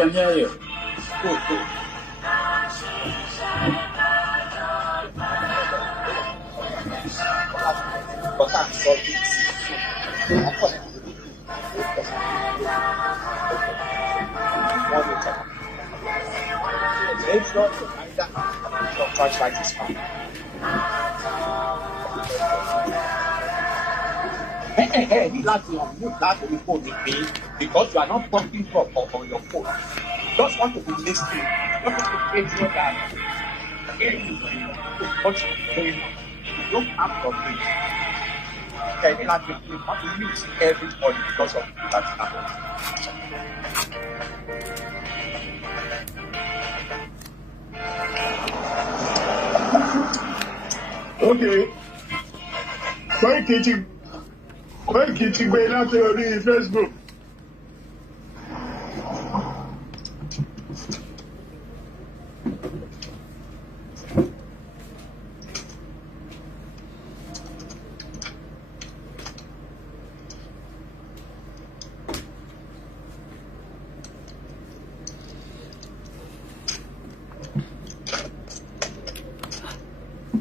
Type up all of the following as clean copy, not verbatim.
can hear you. Good, good. But I'm sorry. It's not your flashlight is fine. Hey, you like to unmute that phone with me because you are not talking on your phone. You just want to be listening. You just want to make sure that what's going on. You don't have problems. Okay, you like to mute everybody because of that happens. Okay. When kitchen gbé láti orí Facebook.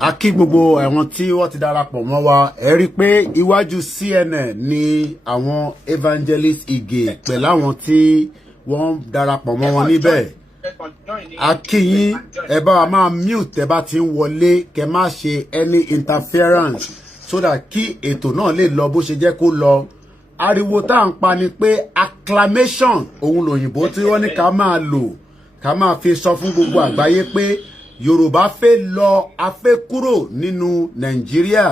A kí gbogbo àwọn tí wọ́n ti darapọ̀ mọ́ wa ẹ rí pé iwájú CNN ni àwọn evangelist Ige pẹ̀lú àwọn tí wọ́n darapọ̀ mọ́ wọn níbẹ̀. A kí yín ẹ bá wa máa mute ẹ bá ti ń wọlé kẹ má ṣe any interference so that kí ètò náà lè lọ bó ṣe jẹ́ kó lọ. Ariwo tá à ń pa ni pé acclamation òun lòyìnbó tí wọ́n ní ká máa lò ká máa fi sọ fún gbogbo àgbáyé pé Yorùbá fẹ́ lọ afẹ́ kúrò nínú Nàìjíríà.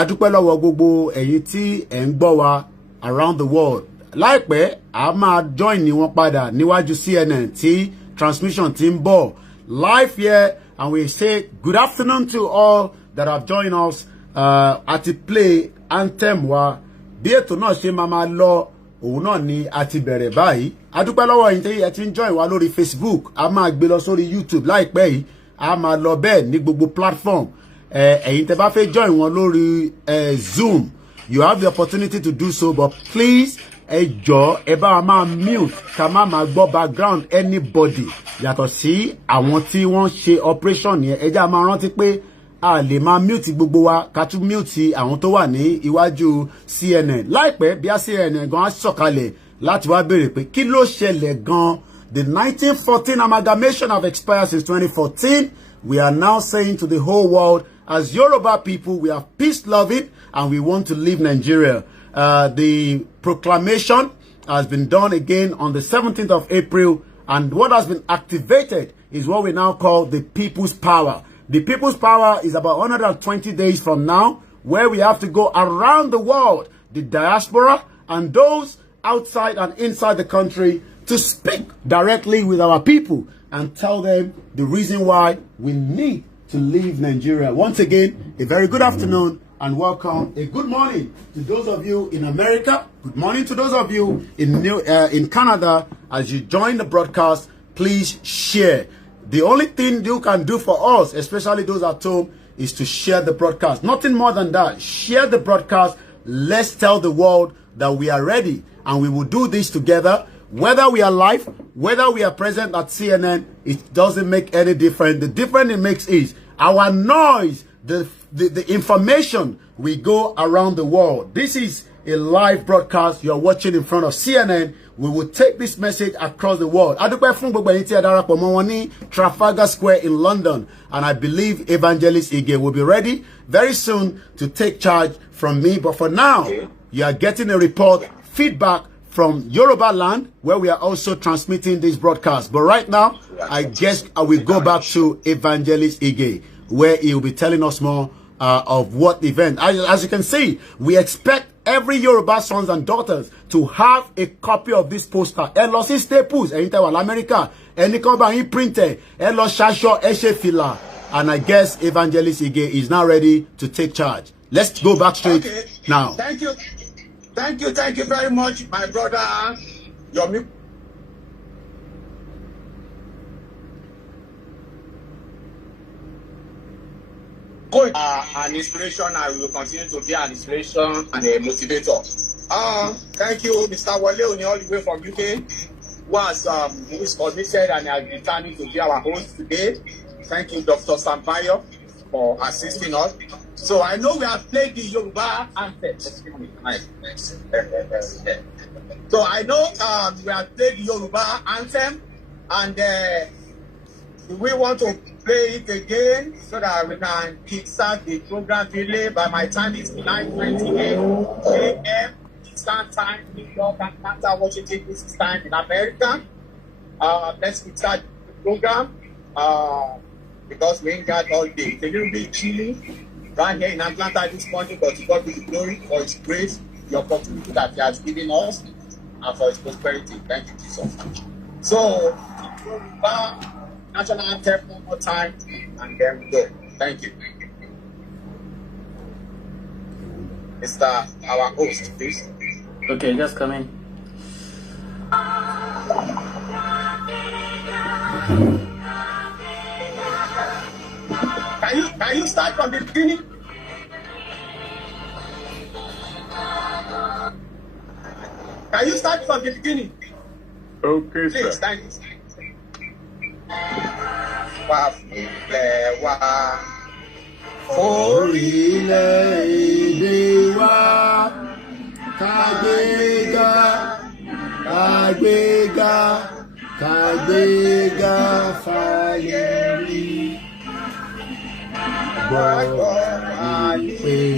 Adúpẹ́ lọ́wọ́ gbogbo ẹ̀yin tí ẹ̀ ń gbọ́ wa around the world. Láìpẹ́ a máa join ni wọ́n padà níwájú CNN tí transmission ti ń bọ̀ live here, and we say good afternoon to all that have joined us àti play anthem wa. Bí ètò náà ṣe máa lọ òun náà ni a ti bẹ̀rẹ̀ báyìí. Adúpẹ́ lọ́wọ́ yín tí ẹ ti ń join wa lórí Facebook, a máa gbé lọ sórí YouTube láìpẹ́ yìí, a máa lọ bẹ́ẹ̀ ní gbogbo platform. Ẹ̀yin tẹ́ bá fẹ́ join wọn lórí Zoom, you have the opportunity to do so, but please ẹ jọ̀ọ́ ẹ bá wa máa mute ká má máa gbọ́ background anybody yàtọ̀ sí àwọn tí wọ́n ṣe operation yẹn. Ẹ jẹ́ a máa rántí pé a lè máa mute gbogbo wa ká tún mute àwọn tó wà ní iwájú CNN. Láìpẹ́ bí a CNN gan á sọ̀kalẹ̀ láti wá béèrè pé kí ló ṣẹlẹ̀ gan. The 1914 amalgamation have expired since 2014. We are now saying to the whole world, as Yoruba people, we are peace-loving and we want to leave Nigeria. The proclamation has been done again on the 17th of April, and what has been activated is what we now call the People's Power. The People's Power is about 120 days from now, where we have to go around the world, the diaspora and those outside and inside the country, to speak directly with our people and tell them the reason why we need to leave Nigeria. Once again, a very good afternoon and welcome. A good morning to those of you in America. Good morning to those of you in Canada. As you join the broadcast, please share. The only thing you can do for us, especially those at home, is to share the broadcast. Nothing more than that. Share the broadcast. Let's tell the world that we are ready, and we will do this together. Whether we are live, whether we are present at CNN, it doesn't make any difference. The difference it makes is our noise, the information we go around the world. This is a live broadcast. You're watching in front of CNN. We will take this message across the world. Adúpẹ́ fún gbogbo ẹ̀yin tí ẹ darapọ̀ mọ́ wọn ní Trafalgar Square in London, and I believe Evangelist Ige will be ready very soon to take charge from me. But for now, you are getting a report, feedback from Yoruba land, where we are also transmitting this broadcast. But right now, I guess I will go back to Evangelist Ige, where he will be telling us more of what event. As you can see, we expect every Yoruba sons and daughters to have a copy of this poster. Ẹ lọ sí Staples, ẹ̀yin tẹ́ wà l'America, ẹni kan bá yín printed, ẹ lọ ṣaṣọ, ẹ ṣe fìlà. And I guess Evangelist Ige is now ready to take charge. Let's go back straight now. Thank you. Thank you very much, my brother. Yomi. An inspiration. I will continue to be an inspiration and a motivator. Thank you, Mr. Wale Oni, all the way from UK. who is committed and has determined to be our host today. Thank you, Dr. Sampaio, for assisting us. So I know we have played the Yoruba anthem. So I know we have played the Yoruba anthem, and we want to play it again so that we can kickstart the program delay. By my time it's 9:28 a.m. Eastern time, New York, Atlanta, Washington, this is time in America. Let's kickstart the program because we ain't got all day. It's a little bit chilly right here in Atlanta this morning, but to God be the glory for His grace, the opportunity that He has given us, and for His prosperity. Thank you, Jesus. So, national anthem one more time, and then we go. Thank you. Mr. Our host, please. Okay, just come in. Can you start from the beginning? Can you start from the beginning? Okay, Please, sir. thank you. Orílẹ̀-èdè wa kàgbéga kàgbéga kàgbéga fàyè rí gbọ́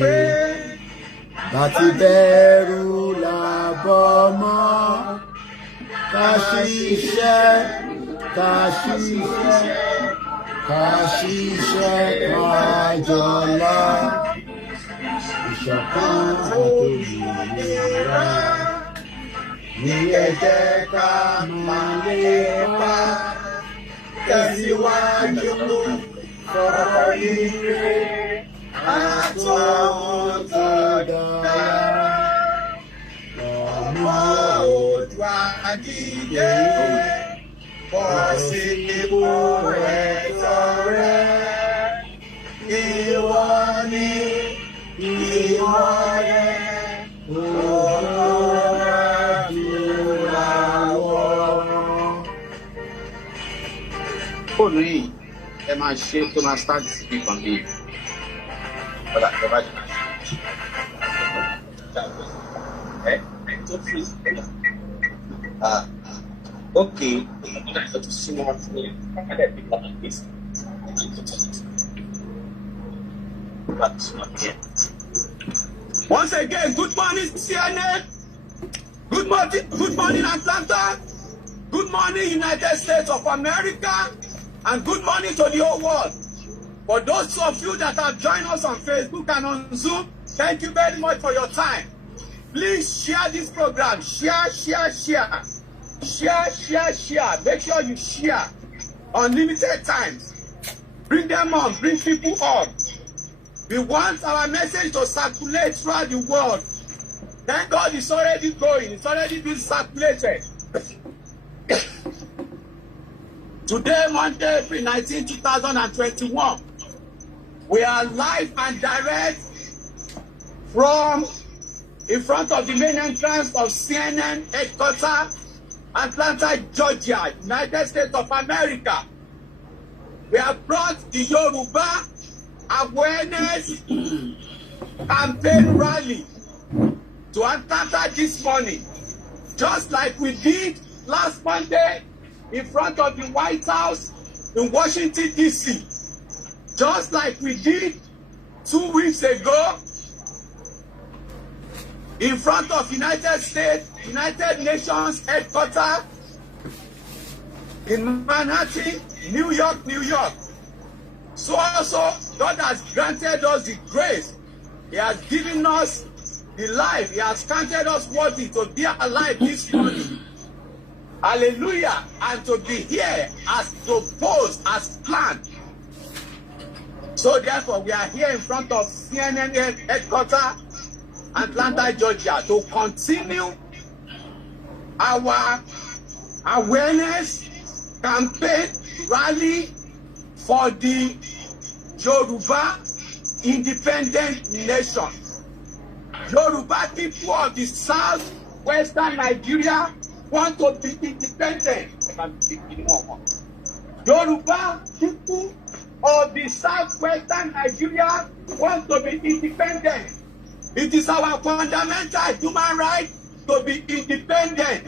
pé láti bẹ̀rù làbọ̀ mọ́ ká ṣiṣẹ́ ká ṣiṣẹ́ kájọlá ìṣọ̀kan àtòmìnira ní ẹ jẹ́ ká máa lépa tẹ̀síwájú fọ̀rọ̀ ire àtọ̀hún tó dára ọmọ Oòduà dìde. Possible ẹ̀tọ́ rẹ̀, ìwọ ni ìwọ rẹ̀, fóònù yìí ẹ máa ṣe tó máa start speak on the ọ̀dà ìjọba jù náà ẹ tó fi okay, to see more like this. But not yet. Once again, good morning, CNN. Good morning, Atlanta. Good morning, United States of America. And good morning to the whole world. For those of you that have joined us on Facebook and on Zoom, thank you very much for your time. Please share this program. Share. Share. Make sure you share. Unlimited times. Bring them on. Bring people on. We want our message to circulate throughout the world. Thank God it's already going. It's already been circulated. Today, Monday, April 19, 2021. We are live and direct from in front of the main entrance of CNN headquarters, Atlanta, Georgia, United States of America. We have brought the Yoruba awareness campaign rally to Atlanta this morning, just like we did last Monday in front of the White House in Washington, D.C., just like we did 2 weeks ago in front of United Nations headquarters in Manhattan, New York. So also, God has granted us the grace. He has given us the life. He has counted us worthy to be alive this morning. Hallelujah. And to be here as proposed, as planned. So therefore, we are here in front of CNN headquarters, Atlanta, Georgia, to continue our awareness campaign rally for the Yoruba independent nation. Yoruba people of the southwestern Nigeria want to be independent. Yoruba people of the southwestern Nigeria want to be independent. It is our fundamental human right to be independent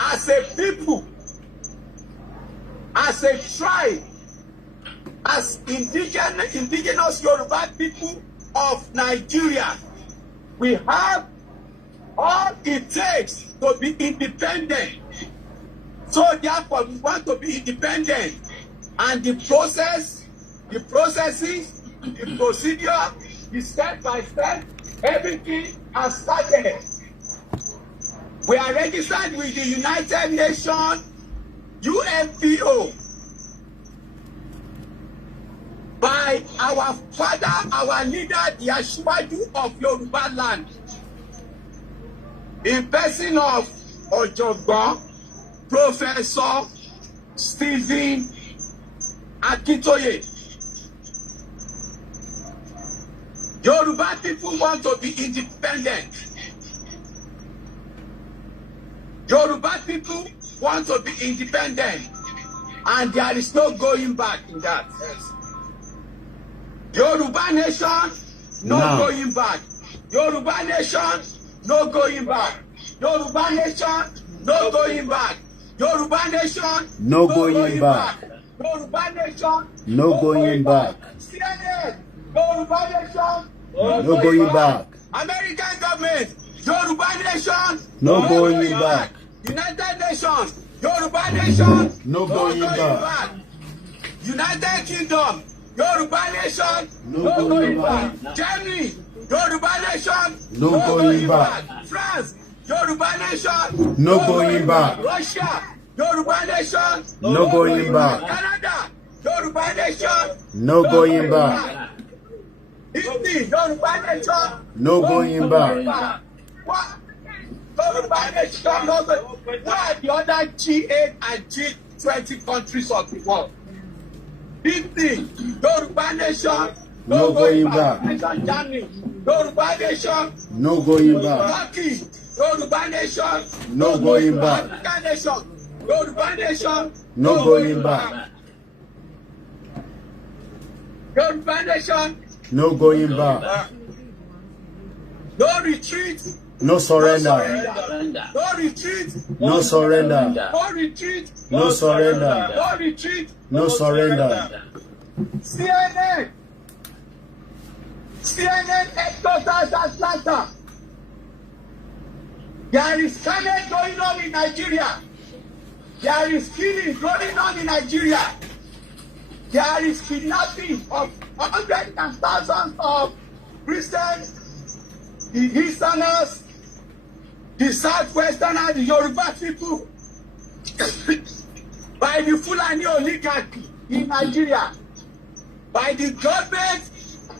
as a people, as a tribe, as indigenous Yoruba people of Nigeria. We have all it takes to be independent. So therefore, we want to be independent. And the processes, the procedure, the step by step, everything has started. We are registered with the United Nations, UNPO, by our father, our leader, the Asiwaju of Yoruba land, in person of Ojogbon Professor Stephen Akintoye. Yoruba people want to be independent. Yoruba people want to be independent, and there is no going back in that. Yes. Yoruba nation, no going back. Yoruba nation, no going back. Yoruba nation, no going back. Yoruba nation, no going back. Yoruba nation, no going back. CNN, Yoruba nation, no going back. American government, Yoruba nation, no going back. United Nations, Yoruba nation, no going back. United Kingdom, Yoruba nation, no going back. Germany, Yoruba nation, no going back. France, Yoruba nation, no going back. Russia, Yoruba nation, no going back. Canada, Yoruba nation, no going back. Italy, Yoruba nation, no going back. What? Yoruba nation, no going. What are the other G8 and G20 countries of the world? Italy, Yoruba nation, no going back. Germany, Yoruba nation, no going back. Turkey, Yoruba nation, no going back. African nation, Yoruba nation, no going back. Yoruba nation, no going back. No retreat, no surrender. No retreat, No surrender. no retreat, No surrender. no retreat. No surrender. CNN headquarters Atlanta. There is carnage going on in Nigeria. There is killing going on in Nigeria. There is kidnapping of hundreds and thousands of Christians, the Easterners, the Southwesterners, the Yoruba people, by the Fulani oligarchy in Nigeria, by the government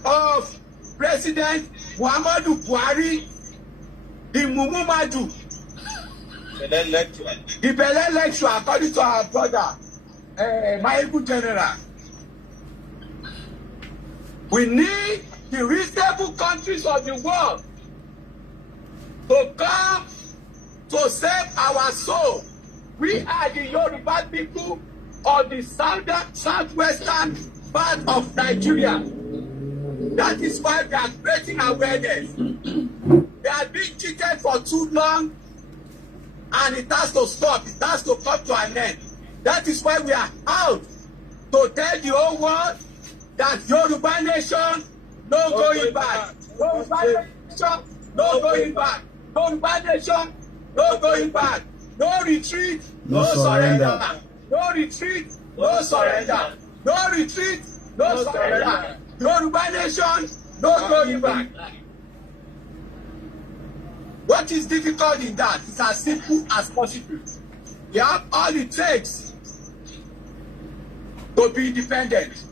of President Muhammadu Buhari, the Mumumadu, the Bele lecture, according to our brother, my able general. We need the reasonable countries of the world to come to save our soul. We are the Yoruba people of the southwestern part of Nigeria. That is why we are creating awareness. They have been cheated for too long, and it has to stop. It has to come to an end. That is why we are out to tell the whole world that Yoruba nation, no going back. Yoruba nation, no going back. Yoruba nation, no going back. No retreat, no surrender. No retreat, no surrender. No retreat, no surrender. Yoruba nation, no going back. What is difficult in that? It's as simple as possible. You have all it takes to be independent.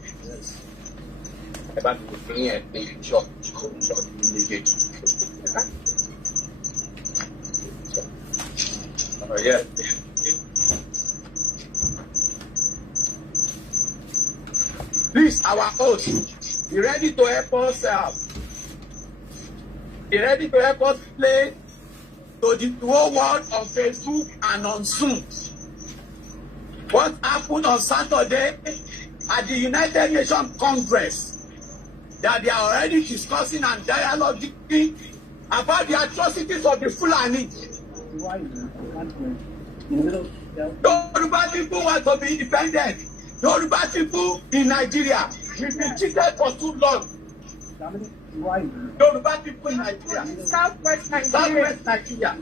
Oh, yeah. Please, our host, be ready to help us out. Be ready to help us play to the whole world on Facebook and on Zoom. What happened on Saturday at the United Nations Congress, that they are already discussing and dialoguing about the atrocities of the Fulani. Yoruba people want to be independent. Yoruba people in Nigeria, we've been cheated for too long. Yoruba people in Nigeria, Southwest Nigeria.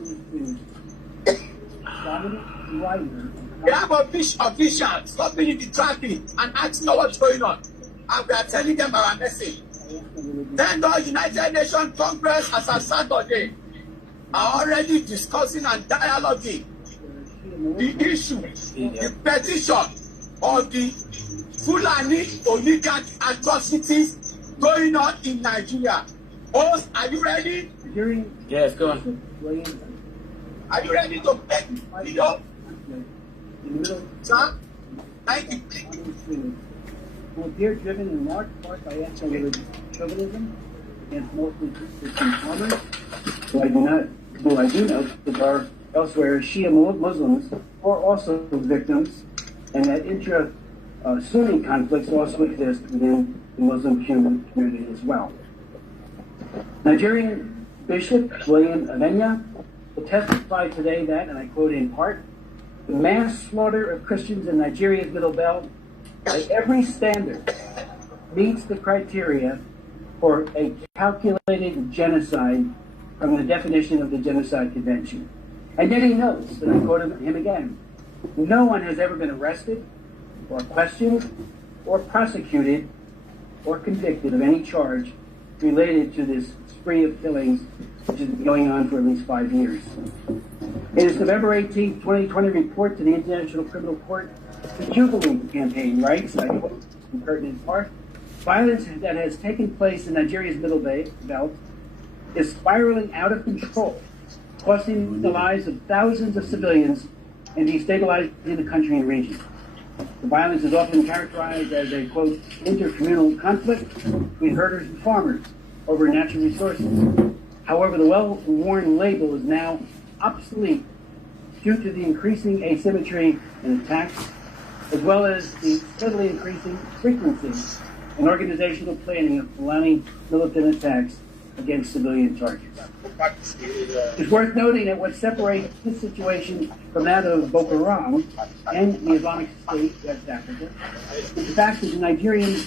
We have officials stopping in the traffic and asking what's going on. And we are telling them our message. Then the United Nations Congress as a Saturday are already discussing and dialoguing the issue, the petition of the Fulani oligarch atrocities going on in Nigeria. Host, are you ready? Yes, go on. Are you ready to take the video? Sir? Thank you. Who appear driven in large part by ethno-religious chauvinism against mostly Christian farmers, who I do know that there are elsewhere Shia Muslims who are also victims, and that intra-Sunni conflicts also exist within the Muslim community as well. Nigerian Bishop William Avenya will testify today that, and I quote in part, the mass slaughter of Christians in Nigeria's Middle Belt by every standard meets the criteria for a calculated genocide from the definition of the Genocide Convention. And yet he notes, and I quote him again, no one has ever been arrested or questioned or prosecuted or convicted of any charge related to this spree of killings which has been going on for at least 5 years. In its November 18, 2020 report to the International Criminal Court, the Jubilee campaign writes, I quote, in pertinent part, violence that has taken place in Nigeria's Middle Belt is spiraling out of control, costing the lives of thousands of civilians and destabilizing the country and region. The violence is often characterized as a, quote, intercommunal conflict between herders and farmers over natural resources. However, the well-worn label is now obsolete due to the increasing asymmetry in attacks, as well as the steadily increasing frequency and organizational planning of Fulani militant attacks against civilian targets. It's worth noting that what separates this situation from that of Boko Haram and the Islamic State, West Africa, is the fact that the Nigerian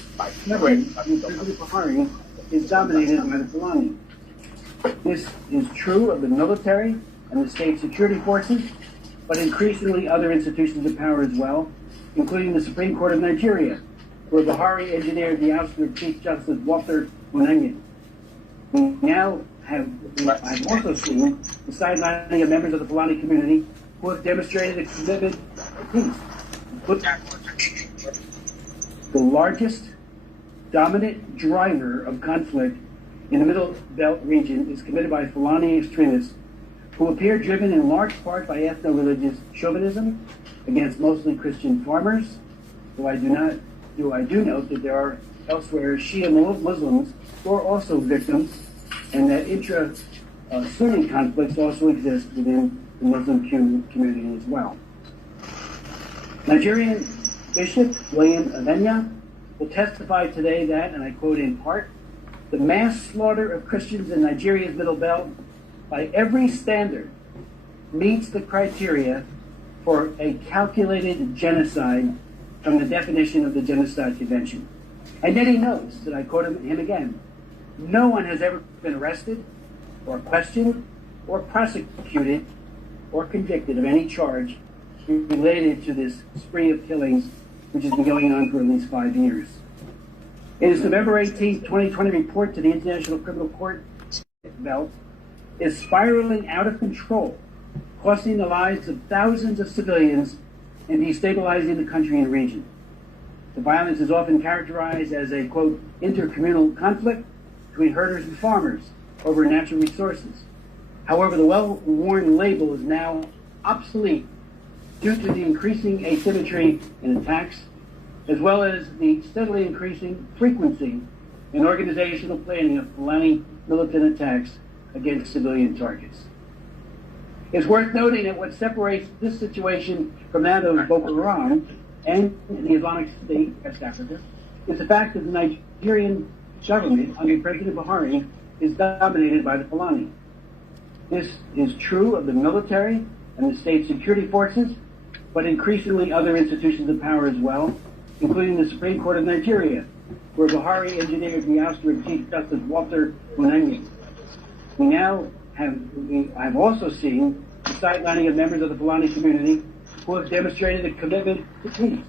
government, including Buhari, is dominated by the Fulani. This is true of the military and the state security forces, but increasingly other institutions of power as well, including the Supreme Court of Nigeria, where Buhari engineered the ousting of Chief Justice Walter Munenye. We now I've also seen the sidelining of members of the Fulani community who have demonstrated a commitment to peace. The largest dominant driver of conflict in the Middle Belt region is committed by Fulani extremists who appear driven in large part by ethno-religious chauvinism against mostly Christian farmers, though I do note that there are elsewhere Shia Muslims who are also victims, and that intra-Sunni conflicts also exist within the Muslim community as well. Nigerian Bishop William Avenya will testify today that, and I quote in part, the mass slaughter of Christians in Nigeria's Middle Belt by every standard meets the criteria for a calculated genocide from the definition of the Genocide Convention. And yet he notes, and I quote him again, no one has ever been arrested or questioned or prosecuted or convicted of any charge related to this spree of killings which has been going on for at least 5 years. In its November 18, 2020 report to the International Criminal Court, belt is spiraling out of control, costing the lives of thousands of civilians and destabilizing the country and region. The violence is often characterized as a, quote, intercommunal conflict between herders and farmers over natural resources. However, the well-worn label is now obsolete due to the increasing asymmetry in attacks, as well as the steadily increasing frequency and organizational planning of Fulani militant attacks against civilian targets. It's worth noting that what separates this situation from that of Boko Haram and the Islamic State, West Africa, is the fact that the Nigerian government under President Buhari is dominated by the Fulani. This is true of the military and the state security forces, but increasingly other institutions of power as well, including the Supreme Court of Nigeria, where Buhari engineered the ouster of Chief Justice Walter Munengi. I've also seen the sidelining of members of the Fulani community who have demonstrated a commitment to peace.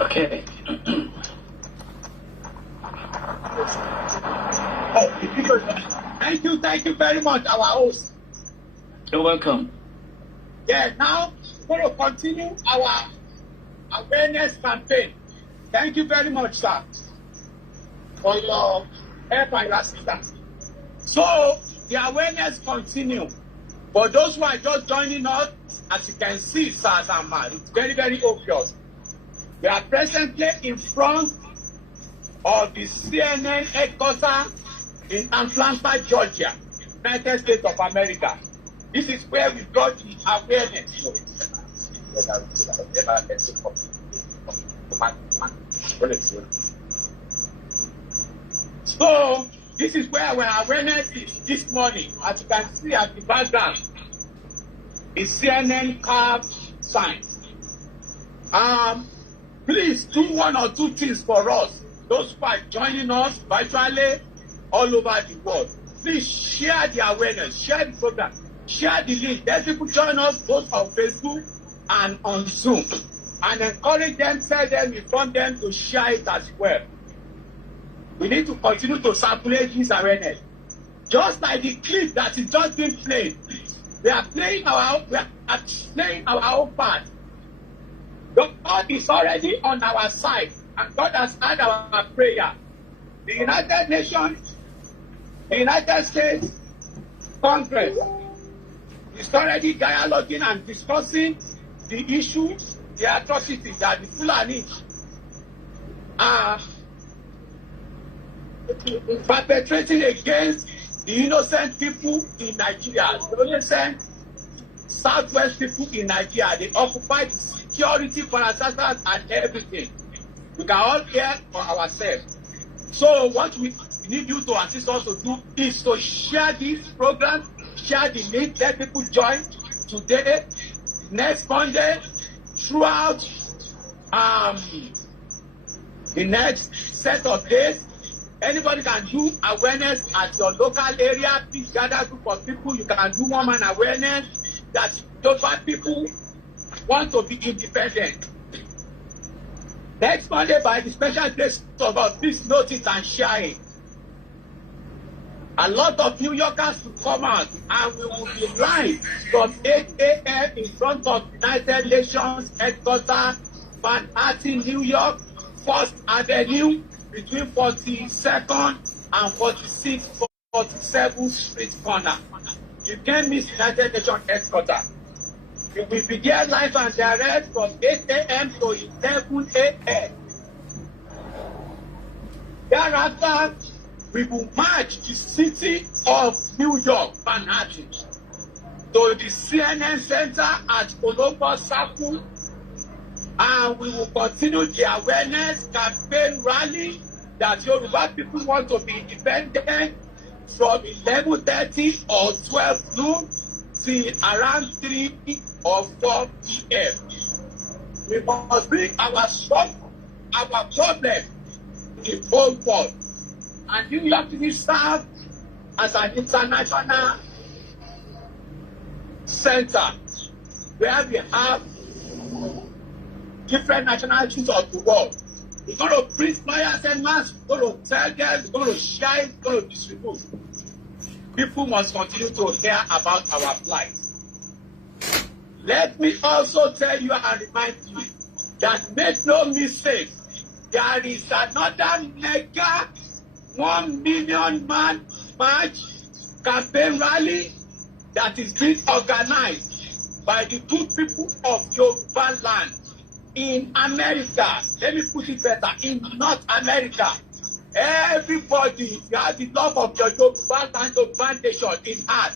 Okay. Thank you very much, our host. You're welcome. Yeah, now we're going to continue our awareness campaign. Thank you very much, sir, for your help and your assistance. So the awareness continue. For those who are just joining us, as you can see, sirs and man, it's very, very obvious. We are presently in front of the CNN headquarters in Atlanta, Georgia, United States of America. This is where we brought the awareness. So this is where our awareness is this morning. As you can see at the background, the CNN card sign. Please do one or two things for us. Those who are joining us virtually all over the world. Please share the awareness, share the program, share the link. Let people join us both on Facebook and on Zoom. And encourage them, tell them, inform them to share it as well. We need to continue to circulate this awareness. Just like the clip that is just being played. We are playing our own part. God is already on our side, and God has heard our prayer. The United Nations, the United States Congress is already dialoguing and discussing the issue, the atrocities that the Fulani are perpetrating against the innocent people in Nigeria, the innocent southwest people in Nigeria. They occupy the security parastatals and everything. We can all hear for ourselves. So what we need you to assist us to do is to share this program, share the link, let people join today, next Monday, throughout the next set of days. Anybody can do awareness at your local area. Please gather a group of people. You can do one-man awareness that Yoruba people want to be independent. Next Monday, by the special grace of God, please note it and share it. A lot of New Yorkers will come out, and we will be live from 8 a.m. in front of United Nations headquarters, Manhattan, New York, 1st Avenue, between 42nd and 46th, 47th Street corner. You can't miss United Nations headquarters. We will be there live and direct from 8 a.m. to 11 a.m. Thereafter, we will march the city of New York, Manhattan, to the CNN Center at Oduduwa Circle, and we will continue the awareness campaign rally that Yoruba people want to be independent from 11:30 or 12 noon till around 3 or 4 p.m. We must bring our struggle, our problem in the whole world. And New York will serve as an international center where we have different nationalities of the world. We're going to print flyers and mass, we're going to tell them, we're going to share it, we're going to distribute. People must continue to hear about our plight. Let me also tell you and remind you that make no mistake, there is another mega 1 million man march campaign rally that is being organized by the good people of Yoruba land in America. Let me put it better, in North America. Everybody, you have the love of your Yoruba and Yoruba nation in heart.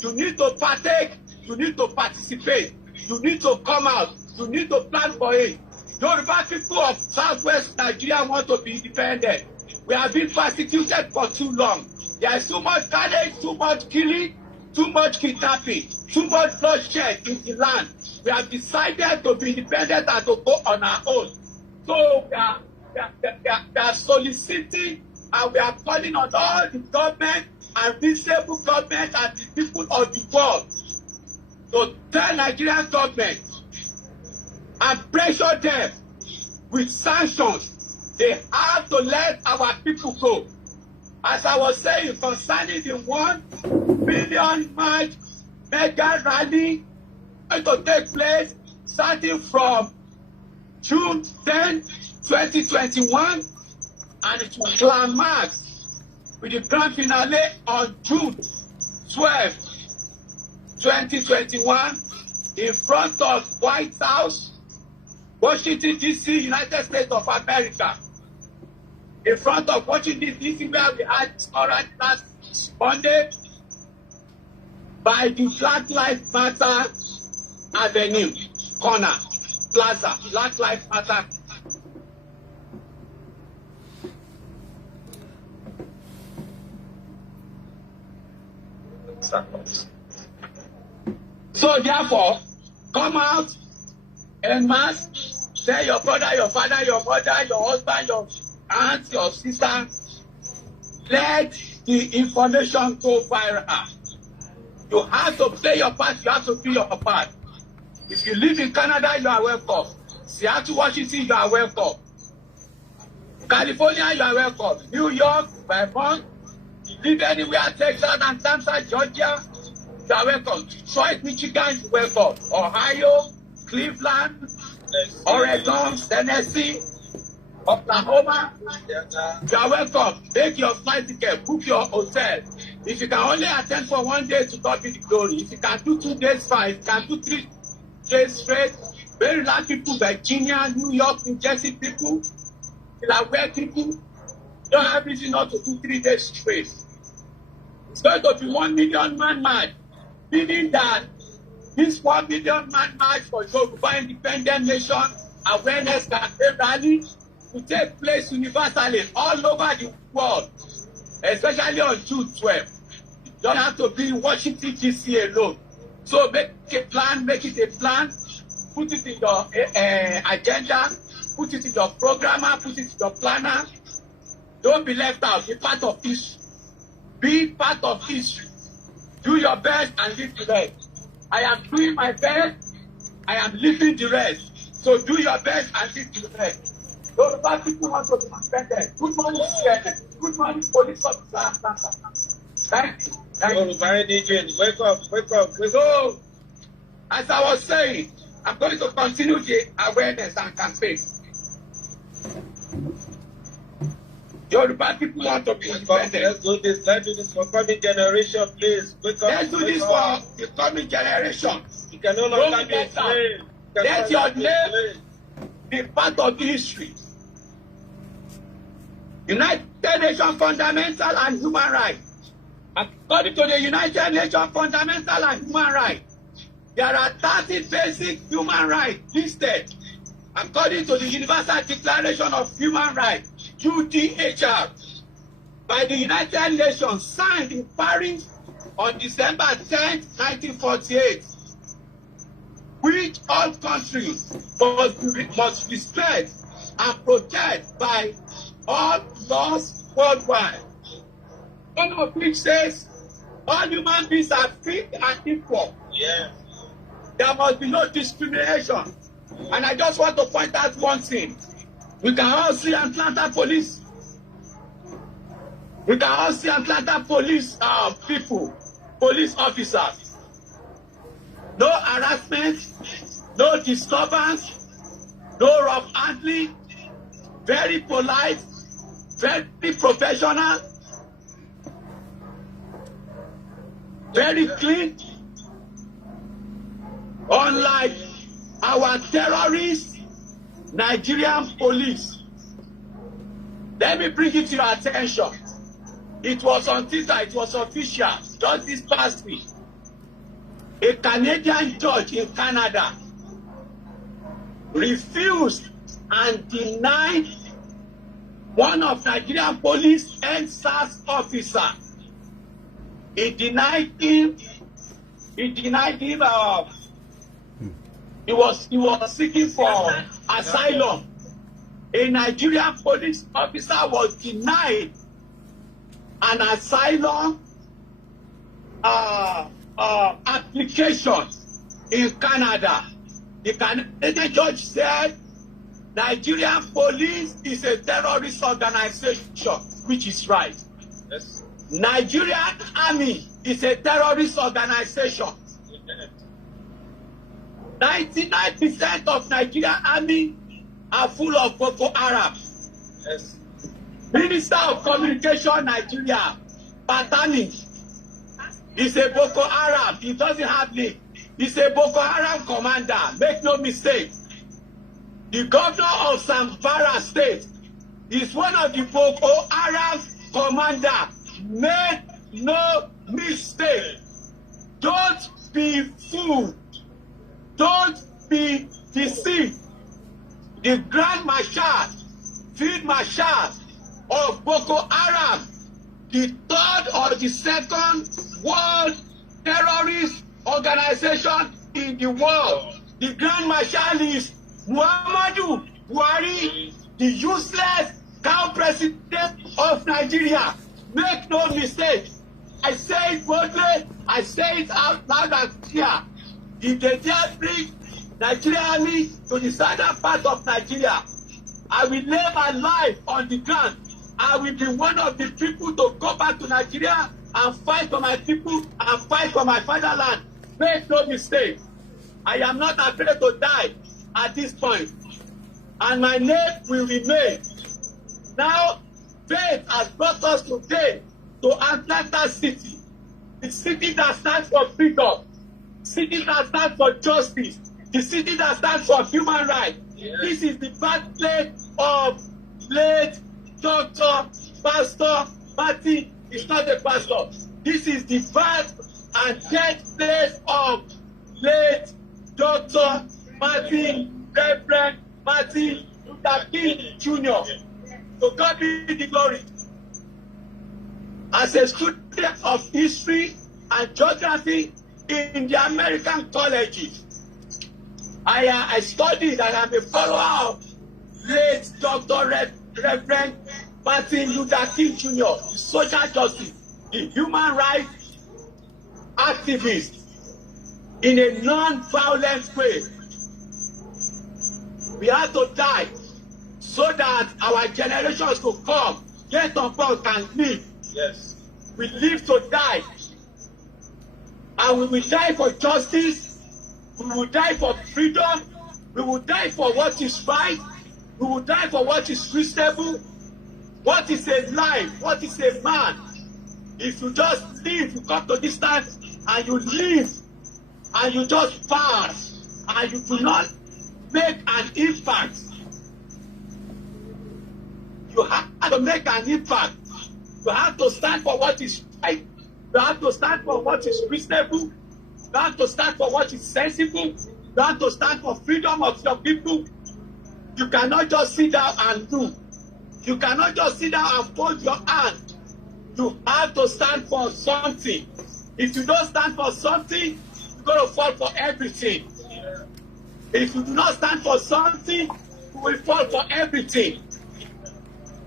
You need to partake. You need to participate. You need to come out. You need to plan for it. Yoruba people of Southwest Nigeria want to be independent. We have been persecuted for too long. There is too much carnage, too much killing, too much kidnapping, too much bloodshed in the land. We have decided to be independent and to go on our own. So we are soliciting and we are calling on all the government and reasonable government and the people of the world to tell Nigerian government and pressure them with sanctions. They have to let our people go. As I was saying concerning the 1 million march mega rally going to take place starting from June 10, 2021, and it will climax with the grand finale on June 12, 2021, in front of White House, Washington, D.C., United States of America. In front of Washington, D.C., where we had oral last Monday, by the Black Lives Matter Avenue, corner, plaza, Black Lives Matter. So therefore, come out en masse, tell your brother, your father, your mother, your husband, your aunt, your sister, let the information go viral. You have to play your part, you have to do your part. If you live in Canada, you are welcome. Seattle, Washington, you are welcome. California, you are welcome. New York, Vermont, you live anywhere, Texas, Atlanta, Georgia, you are welcome. Detroit, Michigan, you are welcome. Ohio, Cleveland, Oregon, Tennessee, Oklahoma, you are welcome. Make your flight ticket, book your hotel. If you can only attend for 1 day, to God be the glory. If you can do 2 days, fine. If you can do 3 days straight, very large people, Virginia, New York, New Jersey people, Delaware people, don't have reason not to do 3 days straight. It's going to be 1 million man march, meaning that this 1 million man march for Yoruba independent nation awareness campaign rally will take place universally all over the world, especially on June 12. You don't have to be in Washington, D.C. alone. So make a plan, make it a plan, put it in your agenda, put it in your programmer, put it in your planner. Don't be left out. Be part of history. Be part of history. Do your best and leave the rest. I am doing my best. I am leaving the rest. So do your best and leave the rest. Those bad people want to be suspended. Good morning, CNN. Good morning, police officer. Thank you. Wake up. So, as I was saying, I'm going to continue the awareness and campaign. Yoruba people want to be independent. Let's do this for coming generation, please. Let's do this for the coming generation. You can no longer be enslaved. Let your name be part of the history. United Nations Fundamental and Human Rights. According to the United Nations Fundamental and Human Rights, there are 30 basic human rights listed according to the Universal Declaration of Human Rights, UDHR, by the United Nations, signed in Paris on December 10, 1948, which all countries must respect and protect by all laws worldwide. One of which says all human beings are free and equal. Yes. There must be no discrimination. And I just want to point out one thing. We can all see Atlanta police. We can all see Atlanta police people, police officers. No harassment, no disturbance, no rough handling, very polite, very professional, very clean. Unlike our terrorist Nigerian police, Let me bring it to your attention. It was on Twitter, it was official, just this past week. A Canadian judge in Canada refused and denied one of Nigerian police and SARS officer. He denied him. He was seeking for asylum. A Nigerian police officer was denied an asylum application in Canada. The Canadian judge said Nigerian police is a terrorist organization, which is right. Yes. Nigerian army is a terrorist organization. 99% of Nigerian army are full of Boko Haram. Yes. Minister of Communication Nigeria, Patani, is a Boko Haram. He doesn't have name. He's a Boko Haram commander. Make no mistake. The governor of Zamfara State is one of the Boko Haram commander. Make no mistake. Don't be fooled. Don't be deceived. The Grand Marshal, Field Marshal of Boko Haram, the third or the second world terrorist organization in the world. The Grand Marshal is Muhammadu Buhari, the useless cow president of Nigeria. Make no mistake. I say it boldly, I say it out loud and clear. If they dare bring Nigerian army to the southern part of Nigeria, I will lay my life on the ground. I will be one of the people to go back to Nigeria and fight for my people and fight for my fatherland. Make no mistake. I am not afraid to die at this point. And my name will remain. Now, faith has brought us today to Atlanta City. The city that stands for freedom. City that stands for justice. The city that stands for human rights. Yes. This is the birthplace of late Dr. Pastor Martin. It's not a pastor. This is the birth and death place of late Dr. Martin, Reverend Martin Luther King Jr. So God be the glory. As a student of history and geography in the American colleges, I studied and I'm a follower of late Dr. Reverend Martin Luther King Jr., the social justice, the human rights activist in a non-violent way. We have to die so that our generations to come, yet on board, can live. Yes. We live to die. And we will die for justice. We will die for freedom. We will die for what is right. We will die for what is reasonable. What is a life? What is a man? If you just live, you come to this time and you live and you just pass and you do not make an impact. You have to make an impact. You have to stand for what is right. You have to stand for what is reasonable. You have to stand for what is sensible. You have to stand for freedom of your people. You cannot just sit down and do. You cannot just sit down and fold your hand. You have to stand for something. If you don't stand for something, you're going to fall for everything. If you do not stand for something, you will fall for everything.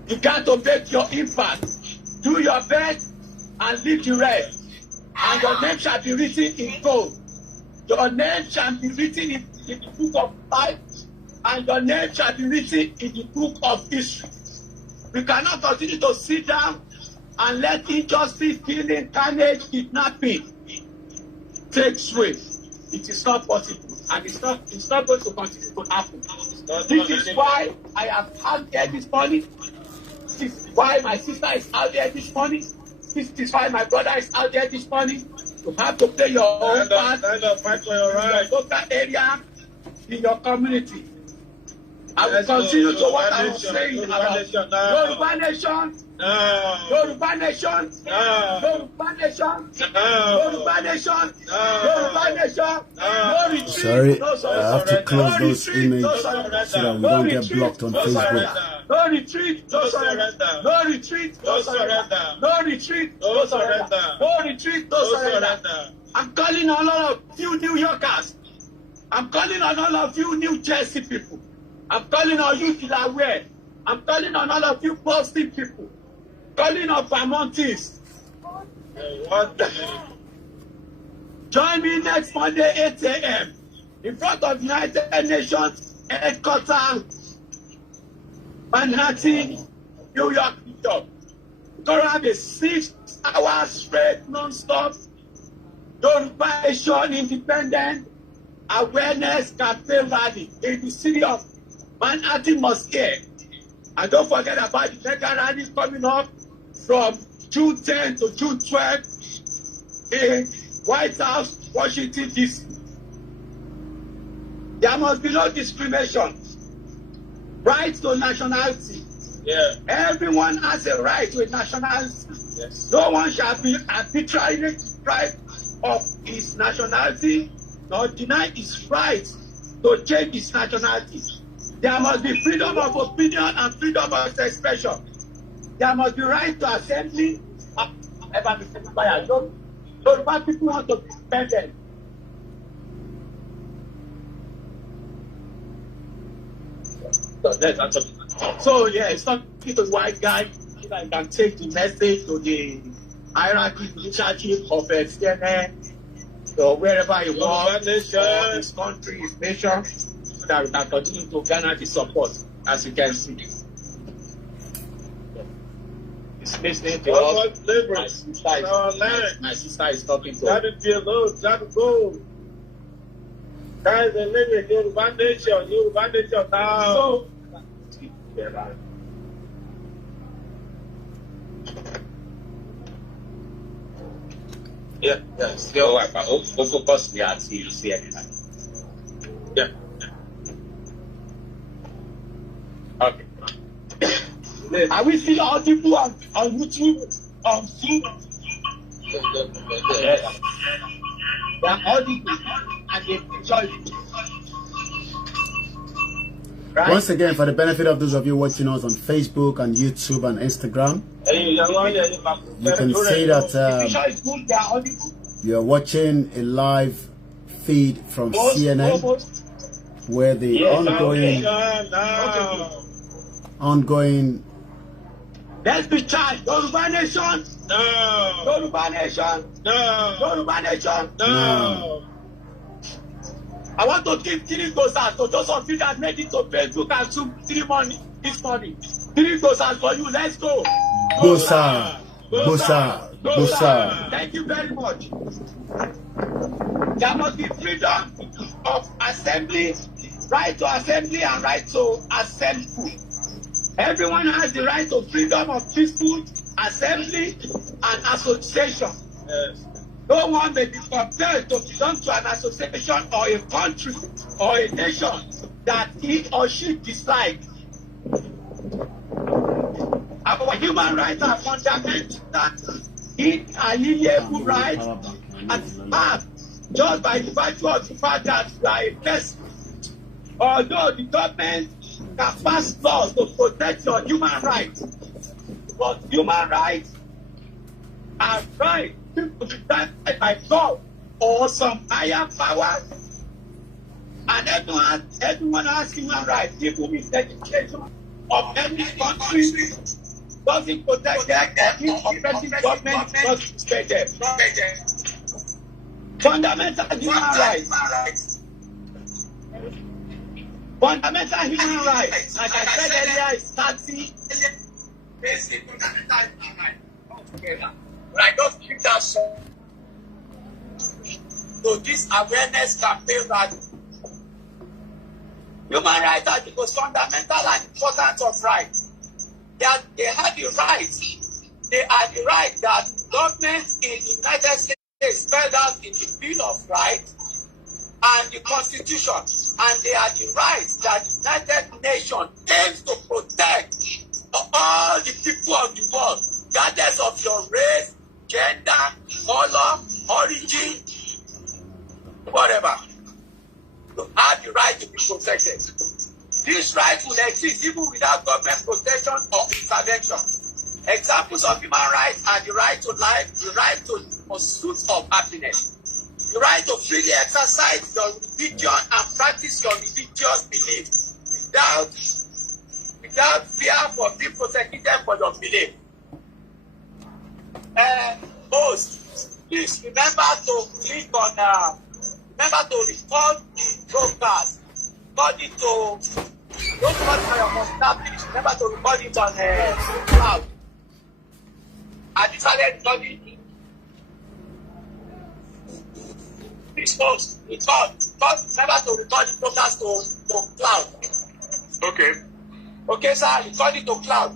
You got to make your impact. Do your best and leave the rest. And your name shall be written in gold. Your name shall be written in the book of life. And your name shall be written in the book of history. We cannot continue to sit down and let injustice, killing, carnage, kidnapping take sway. It is not possible. And it's not going to continue to happen. This is why I am out there this morning. This is why my sister is out there this morning. This is why my brother is out there this morning. You have to play your own part in your local area, in your community. I will continue to what I was saying about Yoruba nation. Yoruba nation. Yoruba nation. Yoruba nation. Yoruba nation. No retreat. Sorry, No surrender. I have to close No those retreat, images no so surrender. that we No don't get retreat, blocked on no Facebook. surrender. No retreat, no surrender. No retreat, no surrender. No retreat, no surrender. No retreat, no surrender. I'm calling on all of you New Yorkers. I'm calling on all of you New Jersey people. I'm calling on you Delaware. I'm calling on all of you Boston people. Calling on Vermonters. Join me next Monday, 8 a.m. in front of United Nations headquarters, Manhattan, New York, New York. We're going to have a 6-hour straight non-stop Yoruba Nation Independent Awareness Campaign Rally in the city of Manhattan, Mosque. And don't forget about the mega rally coming up from June 10 to June 12 in White House, Washington, D.C. There must be no discrimination. Right to nationality. Yeah. Everyone has a right to a nationality. Yes. No one shall be arbitrarily deprived of his nationality nor deny his right to change his nationality. There must be freedom of opinion and freedom of expression. There must be right to assembly. Yoruba people want to be independent. So yeah, it's not the white guy that can take the message to the hierarchy, leadership of CNN, or wherever he wants, or his country, his nation, so that we can continue to garner the support, as you can see. He's listening to us. My sister is talking to us. Guys, they live in Yoruba nation now. So, yeah, still like my focus me at you see anything. Yeah. Okay. Are we seeing all people on YouTube, on Zoom? Yes. They are all people and they enjoy it. Right? Once again, for the benefit of those of you watching us on Facebook and YouTube and Instagram, you can see that you're watching a live feed from CNN where the ongoing let's be charged. Yoruba nation. No. Yoruba nation. No. Yoruba nation. No. I want to give 3 gozas to those of you that made it to Facebook and Zoom this morning. 3 gozas for you. Let's go. Gosa. Gosa. Gosa. Thank you very much. There must be freedom of assembly, right to assembly and right to assemble. Everyone has the right to freedom of peaceful assembly and association. Yes. No one may be compelled to belong to an association or a country or a nation that he or she dislikes. Our human rights are fundamental, inalienable rights as marked just by the virtue of the fact that we are a person. Although the government can pass laws to protect your human rights, but human rights are right to be granted by God or some higher power, and everyone has human rights. Even if the education of any country doesn't protect them, if oppressive government doesn't respect them. Fundamental human rights. Fundamental human rights, like I said earlier, is 30 basic fundamental human rights altogether. But I just keep that so this awareness campaign that human rights are the most fundamental and important of rights. They have the right. They are the right that government in the United States spelled out in the Bill of Rights and the Constitution. and they are the rights that the United Nations aims to protect all the people of the world, regardless of your race, gender, color, origin, whatever. You have the right to be protected. This right will exist even without government protection or intervention. Examples of human rights are the right to life, the right to the pursuit of happiness, the right to freely exercise your religion and practice your religious beliefs without fear for being prosecuted for your belief. Host, please remember to click on, remember to record the broadcast. Record it to, don't watch my must remember to record it on cloud. And you started recording. Please, folks, remember to record the broadcast to cloud. Okay. Okay, sir, record it to cloud.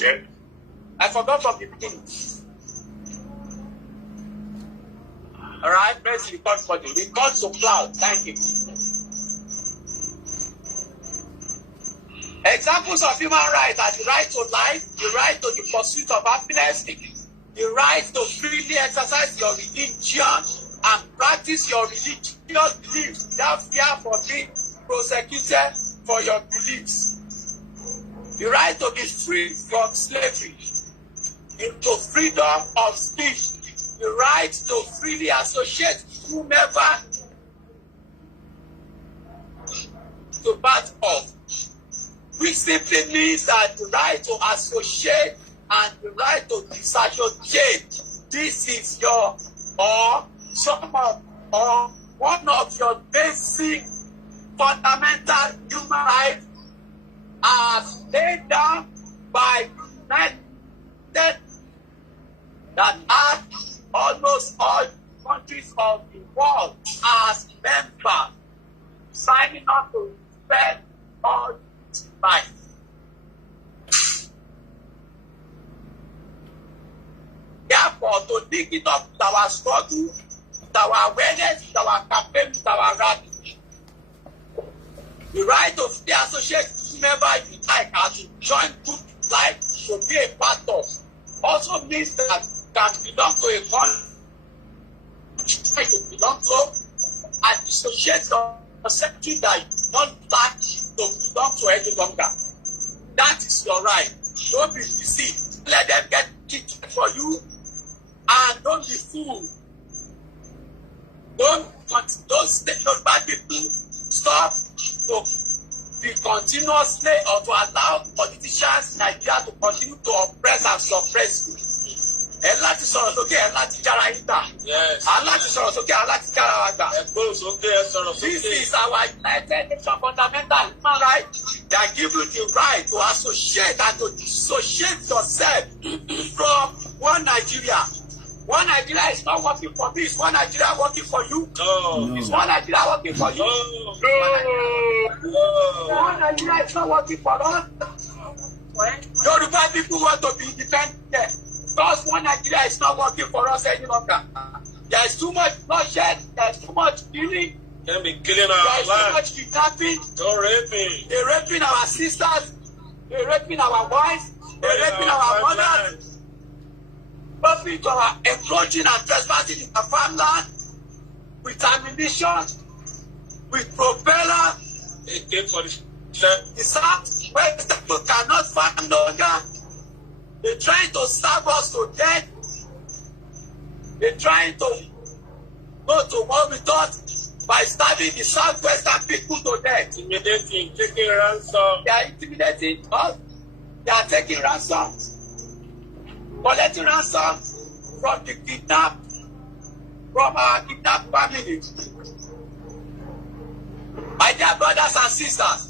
Yeah. I forgot from the beginning. All right, press record for the record to cloud. Thank you. Examples of human rights are the right to life, the right to the pursuit of happiness, the right to freely exercise your religion and practice your religious beliefs without fear for being prosecuted for your beliefs. The right to be free from slavery, into freedom of speech, the right to freely associate whomever to part of, which simply means that the right to associate and the right to disassociate. This is your or one of your basic fundamental human rights as laid down by United that have almost all countries of the world as members, signing up to respect all life. Therefore, to dig it up with our struggle, with our awareness, with our campaign, with our rally, the right to be associated whomever you like and to join group life to be a part of also means that you can belong to a country to belong to and associate yourself to that you don't like to belong to any longer. That is your right. Don't be deceived. Let them get kicked for you and don't be fooled. Don't bad people stop to be continuously or to allow politicians in Nigeria to continue to oppress and suppress you. Ẹ láti sọ̀rọ̀ sókè, ẹ láti jára ìgbà. Ẹ láti sọ̀rọ̀ sókè, ẹ láti jára àgbà. This is our United Nations fundamental human right that give you the right to associate and to dissociate yourself from one Nigeria. One Nigeria is not working for me. Is one Nigeria working for you? No. Is one Nigeria working for you? No. One Nigeria is not working for us. Yoruba people want to be independent. Because one Nigeria is not working for us any longer. There is too much bloodshed. There is too much killing. Can be killing our There is too much kidnapping. Don't raping. They're raping our sisters. They're raping our wives. They're raping our mothers. People are encroaching and trespassing in our farmland with ammunition, with propeller. The southwest people cannot farm longer. They're trying to starve us to death. They're trying to go to war with us by starving the southwestern people to death. Intimidating, taking ransom. They are intimidating us. They are taking ransoms. Collecting ransom from the kidnapped, from our kidnapped families. My dear brothers and sisters,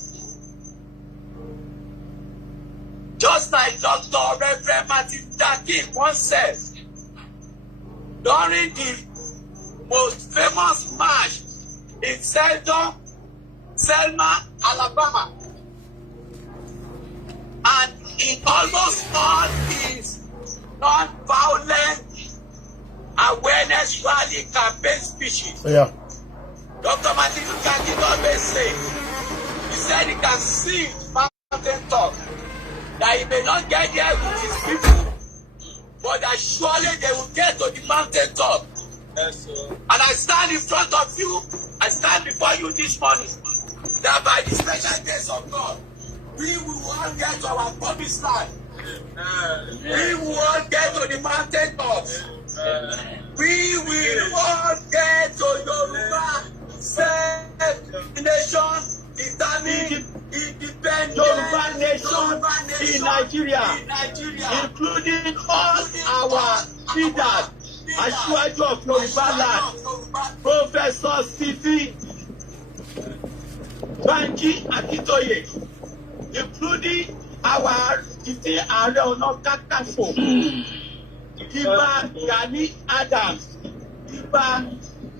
just like Dr. Reverend Martin Luther King once said, during the most famous march in Selma, Alabama, and in almost all his non-violent awareness rally campaign speeches. Yeah. Dr. Martin Luther King always say, he said he can see mountain top, that he may not get there with his people, but that surely they will get to the mountain top. Yes, sir. And I stand in front of you, I stand before you this morning, that by the special grace of God, we will all get to our promised land. We will all get to the mountain tops. We will all get to Yoruba self-nation, Islamic independent Yoruba nation in Nigeria, including all our leaders, Aṣíwájú of Yoruba land, Professor Stephen Banji Akintoye, including our Ààrẹ Ọ̀nà Kakanfò, Ìbà Gani Adams, Ìbà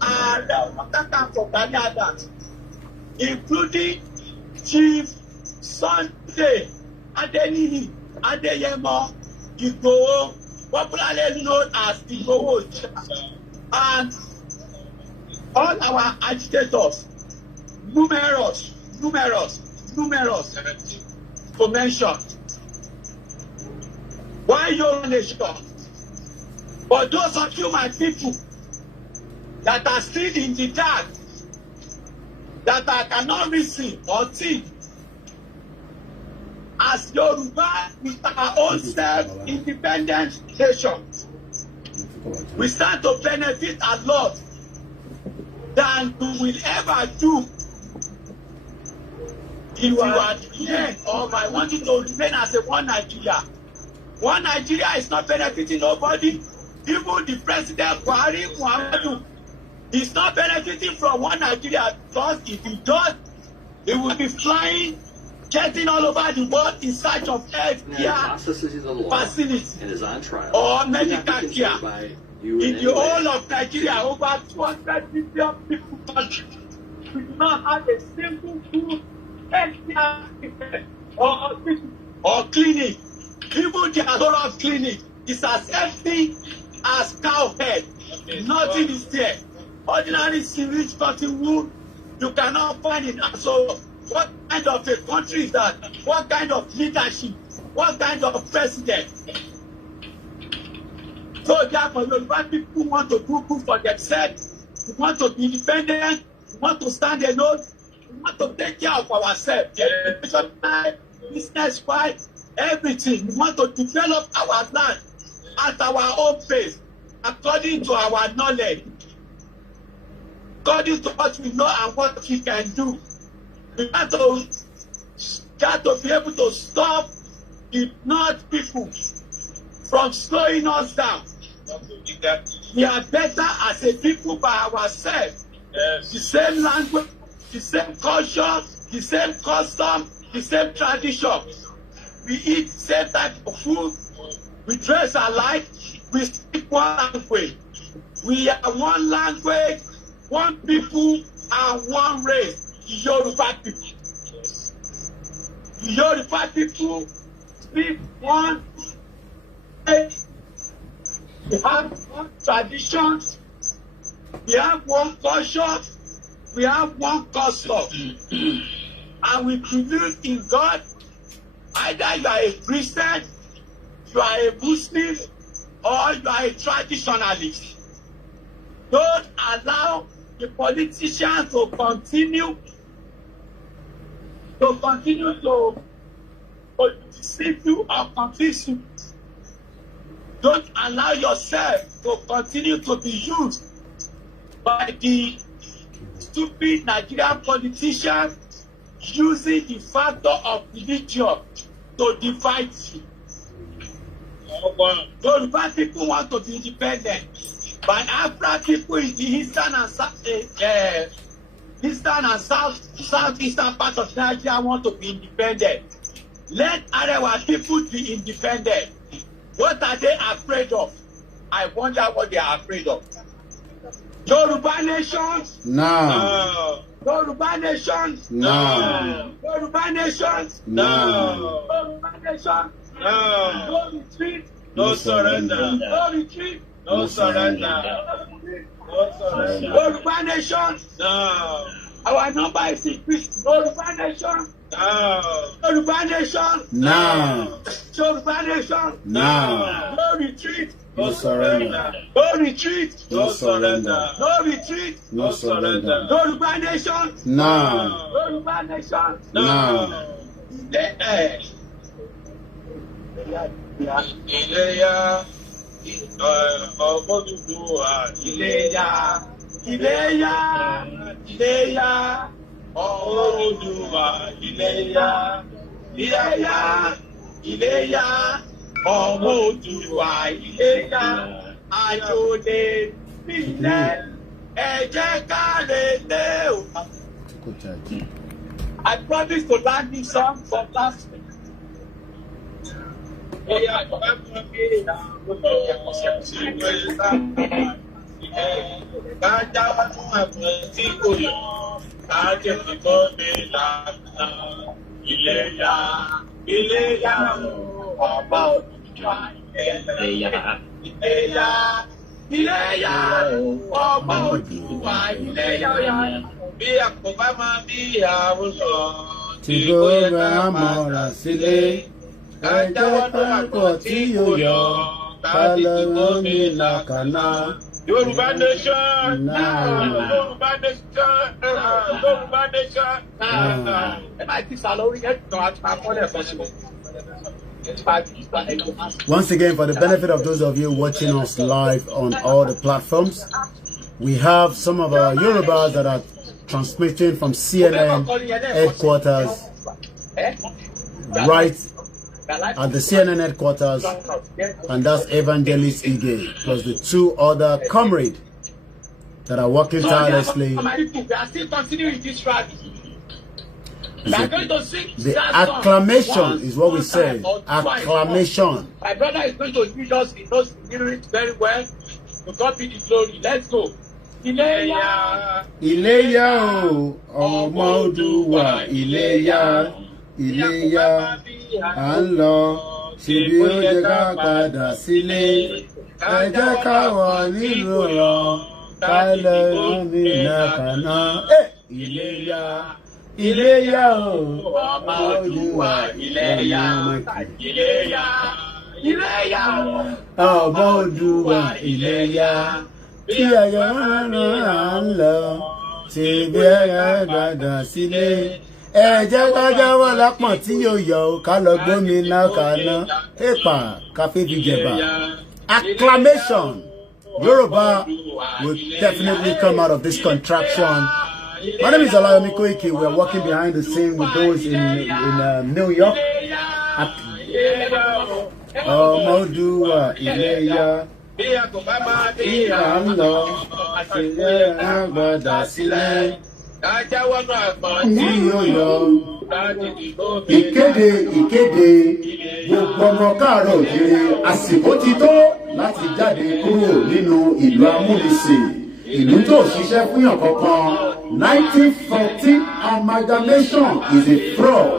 Ààrẹ Ọ̀nà Kakanfò Gani Adams, including Chief Sunday Adeniyi Adeyemo Igboho, popularly known as Igboho, and all our agitators, numerous to mention. Why Yoruba nation? For those of you, my people, that are still in the dark, that I cannot reason or think, as Yoruba with our own self-independent nation, we stand to benefit a lot than we will ever do if you are here or I want you to remain as a one Nigeria. One Nigeria is not benefiting nobody. Even the president Buhari Muhammadu is not benefiting from one Nigeria, because if he does, he will be flying, jetting all over the world in search of health care facilities or medical care. In the whole of Nigeria, over 200 million people country, we do not have a single good health care or hospital or clinic. Even the Adora clinic is as empty as cow head. Nothing is there. Ordinary sewage cotton wool, you cannot find it. And so what kind of a country is that? What kind of leadership? What kind of president? So therefore, Yoruba people want to do good for themselves. We want to be independent. We want to stand alone. We want to take care of ourselves. Business-wise, everything. We want to develop our land at our own pace, according to our knowledge, according to what we know and what we can do. We want to be able to stop the North people from slowing us down. We are better as a people by ourselves. Yes. The same language, the same culture, the same custom, the same tradition. We eat the same type of food. We dress alike. We speak one language. We are one language, one people, and one race. The Yoruba people. The Yoruba people speak one race. We have one tradition. We have one culture. We have one custom. And we believe in God. Either you are a Christian, you are a Muslim, or you are a traditionalist. Don't allow the politicians to continue to deceive you or confuse you. Don't allow yourself to continue to be used by the stupid Nigerian politicians using the factor of religion to divide you. Yoruba people want to be independent, but Afro people in the eastern and southeastern part of Nigeria want to be independent. Let Arewa people be independent. What are they afraid of? I wonder what they are afraid of. Yoruba nations? No. Yoruba nations? No. Yoruba nations? No. Yoruba nations? No. No retreat? No surrender. No retreat? No surrender. Yoruba nation. No. Our number is increased. Yoruba nation. No. Yoruba nation. No. Yoruba nation. No. No retreat. No surrender. No retreat. No surrender. No retreat. No surrender. Yoruba nation. No. Yoruba nation. No. Iléyá, Oduduwa, Iléyá, Iléyá, Iléyá, Oduduwa, Iléyá, Iléyá, Iléyá, Oduduwa, Iléyá, àjòdè nílẹ̀, ẹ jẹ́ ká relé o. I promised to learn this song from last week. Iléyá, ọba Oduduwa, Iléyá, ọba Oduduwa, Iléyá. Bí àkóbá máa bí ìyàwó lọ, tí gbogbo àmọ̀ràn sílé. Ẹjẹ́ pápọ̀ tí yóò yọ, kálọ̀ gómìnà kaná. Yoruba nation, Yoruba nation, Yoruba nation. Once again, for the benefit of those of you watching us live on all the platforms, we have some of our Yorubas that are transmitting from CNN headquarters, right at the CNN headquarters, and that's Evangelist Ige, plus the two other comrades that are working tirelessly. We are still continuing this rally. We are going to sing the acclamation is what we say. Acclamation. My brother is going to lead us. He knows the lyrics very well. To God be the glory. Let's go. Iléyá, Iléyá o, ọmọ Oduduwa, Iléyá, Iléyá, à ń lọ, ṣebí ó jẹ́ ká padà sílé, ẹ jẹ́ ká wà nílùú rọ̀, ká lọ gómìnà kaná. Iléyá, Iléyá o, ọmọ Oduduwa, Iléyá, Iléyá, Iléyá, ọmọ Oduduwa, Iléyá. Bí ayọ̀ máa ń lọ, ṣebí ẹ padà sílé. Ẹ jẹ́ ká jáwọ́ lápọ̀n tí yóò yọ ká lọ gómìnà kaná. Èpà káfí fi jẹ̀bà. Acclamation. Yoruba will definitely come out of this contraction. My name is Olayomi Koiki. We are working behind the scene with those in New York. Ọmọ Oduduwa, Iléyá. bí àkóbá máa bí Ìyá ń lọ, ṣẹlẹ̀ àgbàdà sílẹ̀. ká jáwọ́ náà pọ̀ Tí yóò yọ. láti dìbò Ìkéde gbogbo ọmọ káàárọ̀ òjìrì àsìkò ti tó láti jáde kúrò nínú ìlú amúnisìn. Ìlú tó ṣiṣẹ́ fúnyàn kankan. 1914 amalgamation is a fraud.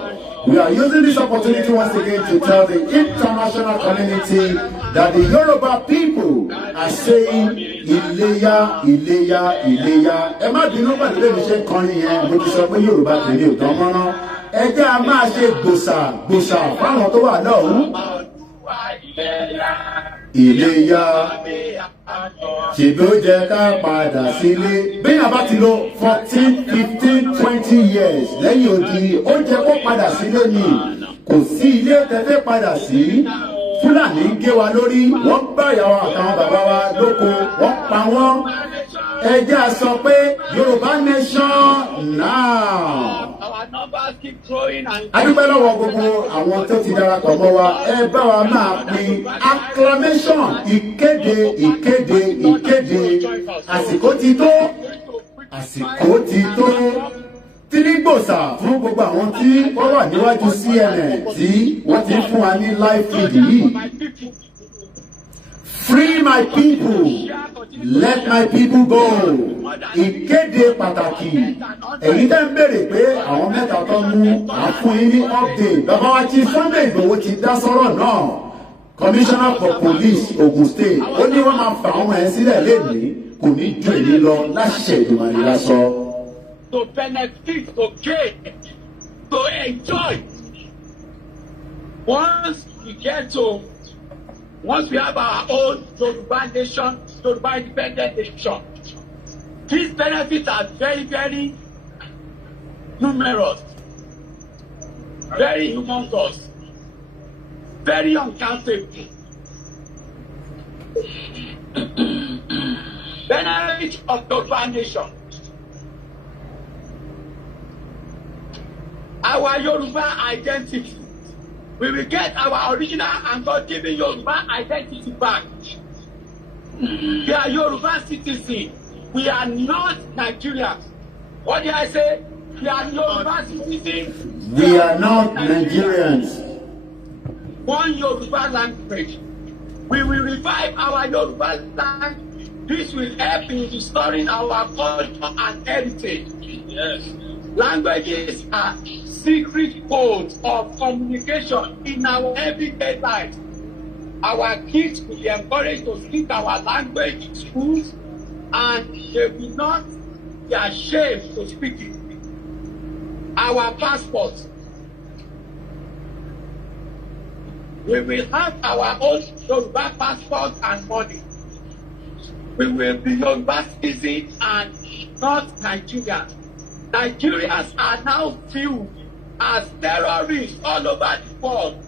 We are using this opportunity once again to tell the international community that the Yoruba people are saying Iléyá, Iléyá, Iléyá. Ẹ má bínú pẹ̀lú bí mi ṣe ń kọrin yẹn, mo ti sọ pé Yorùbá tèmi ò dán mọ́ná. Ẹ jẹ́ a máa ṣe gbòsà fáwọn tó wà lọ́hùn. Iléyá, ṣèbí ó jẹ́ ká padà sílé. Bẹ́ẹ̀ bá ti lò 14, 15, 20 years lẹ́yìn odi, ó jẹ́ kó padà sílé ni. Kò sí ilé tẹ́fẹ́ padà sí. Fúlàní gé wa lórí, wọ́n bá ìyàwó àtàwọn bàbá wa lóko, wọ́n pa wọ́n. Ẹ jẹ́ a sọ pé Yorùbá nation now. Adúpẹ́ lọ́wọ́ gbogbo àwọn tó ti darapọ̀ mọ́ wa, ẹ bá wa máa pín acclamation, ìkéde, àsìkò ti tó, tírígbòsà fún gbogbo àwọn tí wọ́n wà níwájú CNN tí wọ́n ti fún wa ní live feed yìí. Free my people, let my people go. Ìkéde pàtàkì. Èyí tẹ́ ń béèrè pé àwọn mẹ́ta tó mú àfún yín ní update. Bàbá wa Chief Sunday Igboho ti dá sọ́rọ̀ náà. Commissioner for Police Ogun State. Ó ní wọ́n máa fà àwọn ẹ̀ sílẹ̀ lénìí. kò ní jù èyí lọ láṣẹ Èdùmàrè lásán. To benefit, to gain, to enjoy. Once we have our own Yoruba nation, Yoruba independent nation, these benefits are very, very numerous, very humongous, very uncountable. Benefit of Yoruba nation. Our Yoruba identity. We will get our original and God-given Yoruba identity back. We are Yoruba citizens. We are not Nigerians. What did I say? We are Yoruba citizens. We are not Nigerians. One Yoruba language. We will revive our Yoruba language. This will help in restoring our culture and heritage. Yes. Languages are secret codes of communication in our everyday life. Our kids will be encouraged to speak our language in schools, and they will not be ashamed to speak it. Our passports. We will have our own Yoruba passports and money. We will be Yoruba citizens and not Nigerians. Nigerians are now viewed as terrorists all over the world.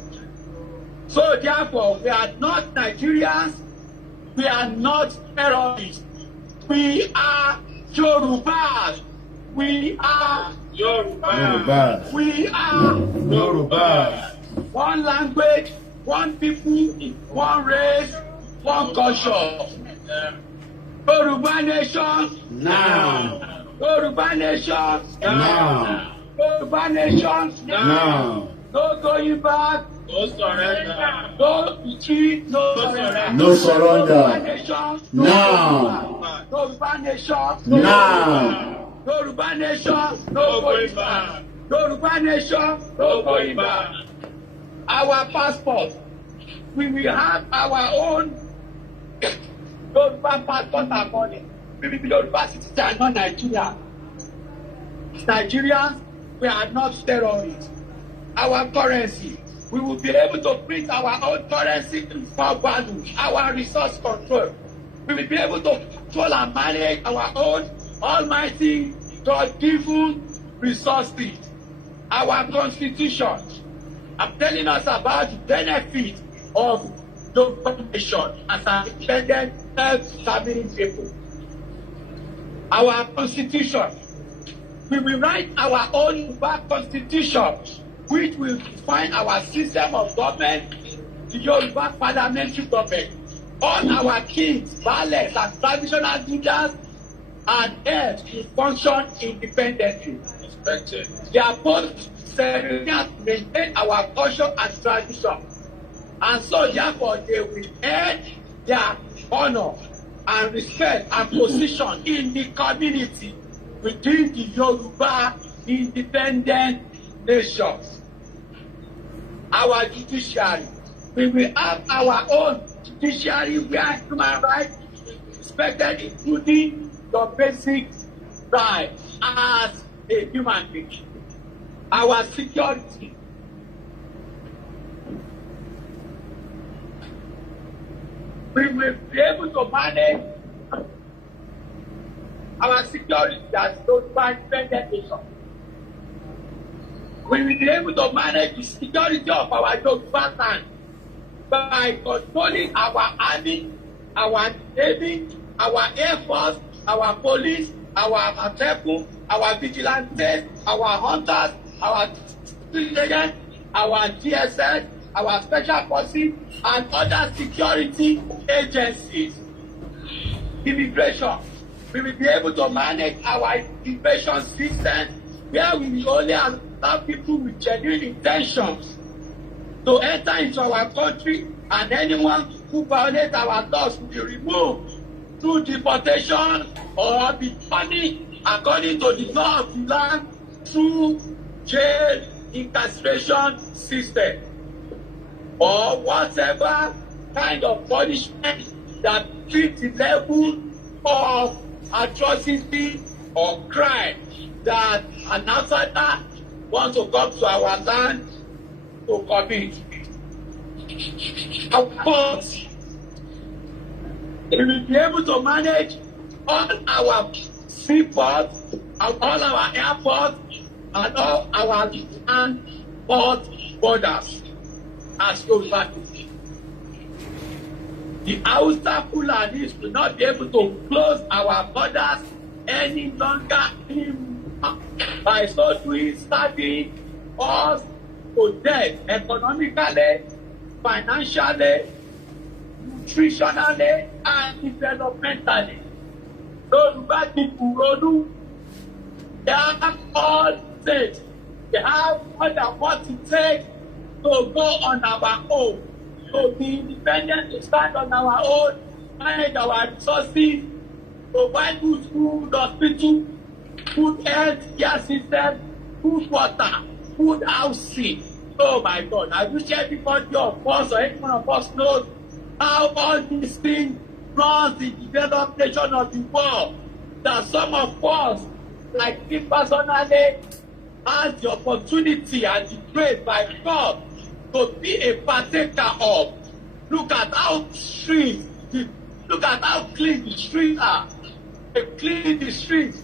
So therefore, we are not Nigerians, we are not terrorists. We are Yorubas. We are Yorubas. We are Yorubas. One language, one people, one race, one culture. Yoruba nation now. Yoruba nation now. Yoruba nation now. No going back. No surrender. No retreat. No surrender. No surrender. Yoruba nation Now. Yoruba nation Now. Yoruba nation no going back. Yoruba nation no going back. Our passport. We will have our own Yoruba passport and money. We will be Yoruba citizens, not Nigeria. Nigerians, we are not terrorists. Our currency, we will be able to print our own currency for value, our resource control. We will be able to control and manage our own almighty God-given resources. Our constitution, I'm telling us about the benefit of the nation as an independent, self-serving people. Our constitution, we will write our own back constitution, which will define our system of government, the Yoruba parliamentary government. All our kings, valets, and traditional leaders and heirs will function independently. They are both ceremonial to maintain our culture and tradition. And so therefore they will earn their honor and respect and position in the community within the Yoruba independent nations. Our judiciary, we will have our own judiciary where human rights respected, including your basic rights as a human being. Our security, we will be able to manage our security as Yoruba independent nation. We will be able to manage the security of our Yoruba land by controlling our army, our navy, our air force, our police, our Amotekun, our vigilantes, our hunters, our agents, our DSS, our special forces, and other security agencies. Immigration, we will be able to manage our immigration system where we will only allow people with genuine intentions to enter into our country, and anyone who violates our laws will be removed through deportation or be punished according to the law of the land through jail incarceration system or whatever kind of punishment that fits the level of atrocity or crime that an outsider wants to come to our land to commit. Of course, we will be able to manage all our seaports, all our airports, and all our land port borders as Yoruba. The Hausa Fulanis will not be able to close our borders any longer by so doing starting us to death economically, financially, nutritionally, and developmentally. Yoruba people, they have all things. They have more than what it takes to go on our own, to be independent, to stand on our own, manage our resources, provide good food, hospital, food health care system, food water, food housing. Oh my God, I wish everybody of us or any one of us knows how all these things runs the developed nation of the world. That some of us, like me personally, has the opportunity and the grace by God to be a partaker of. Look at how streets, look at how clean the streets are. They clean the streets.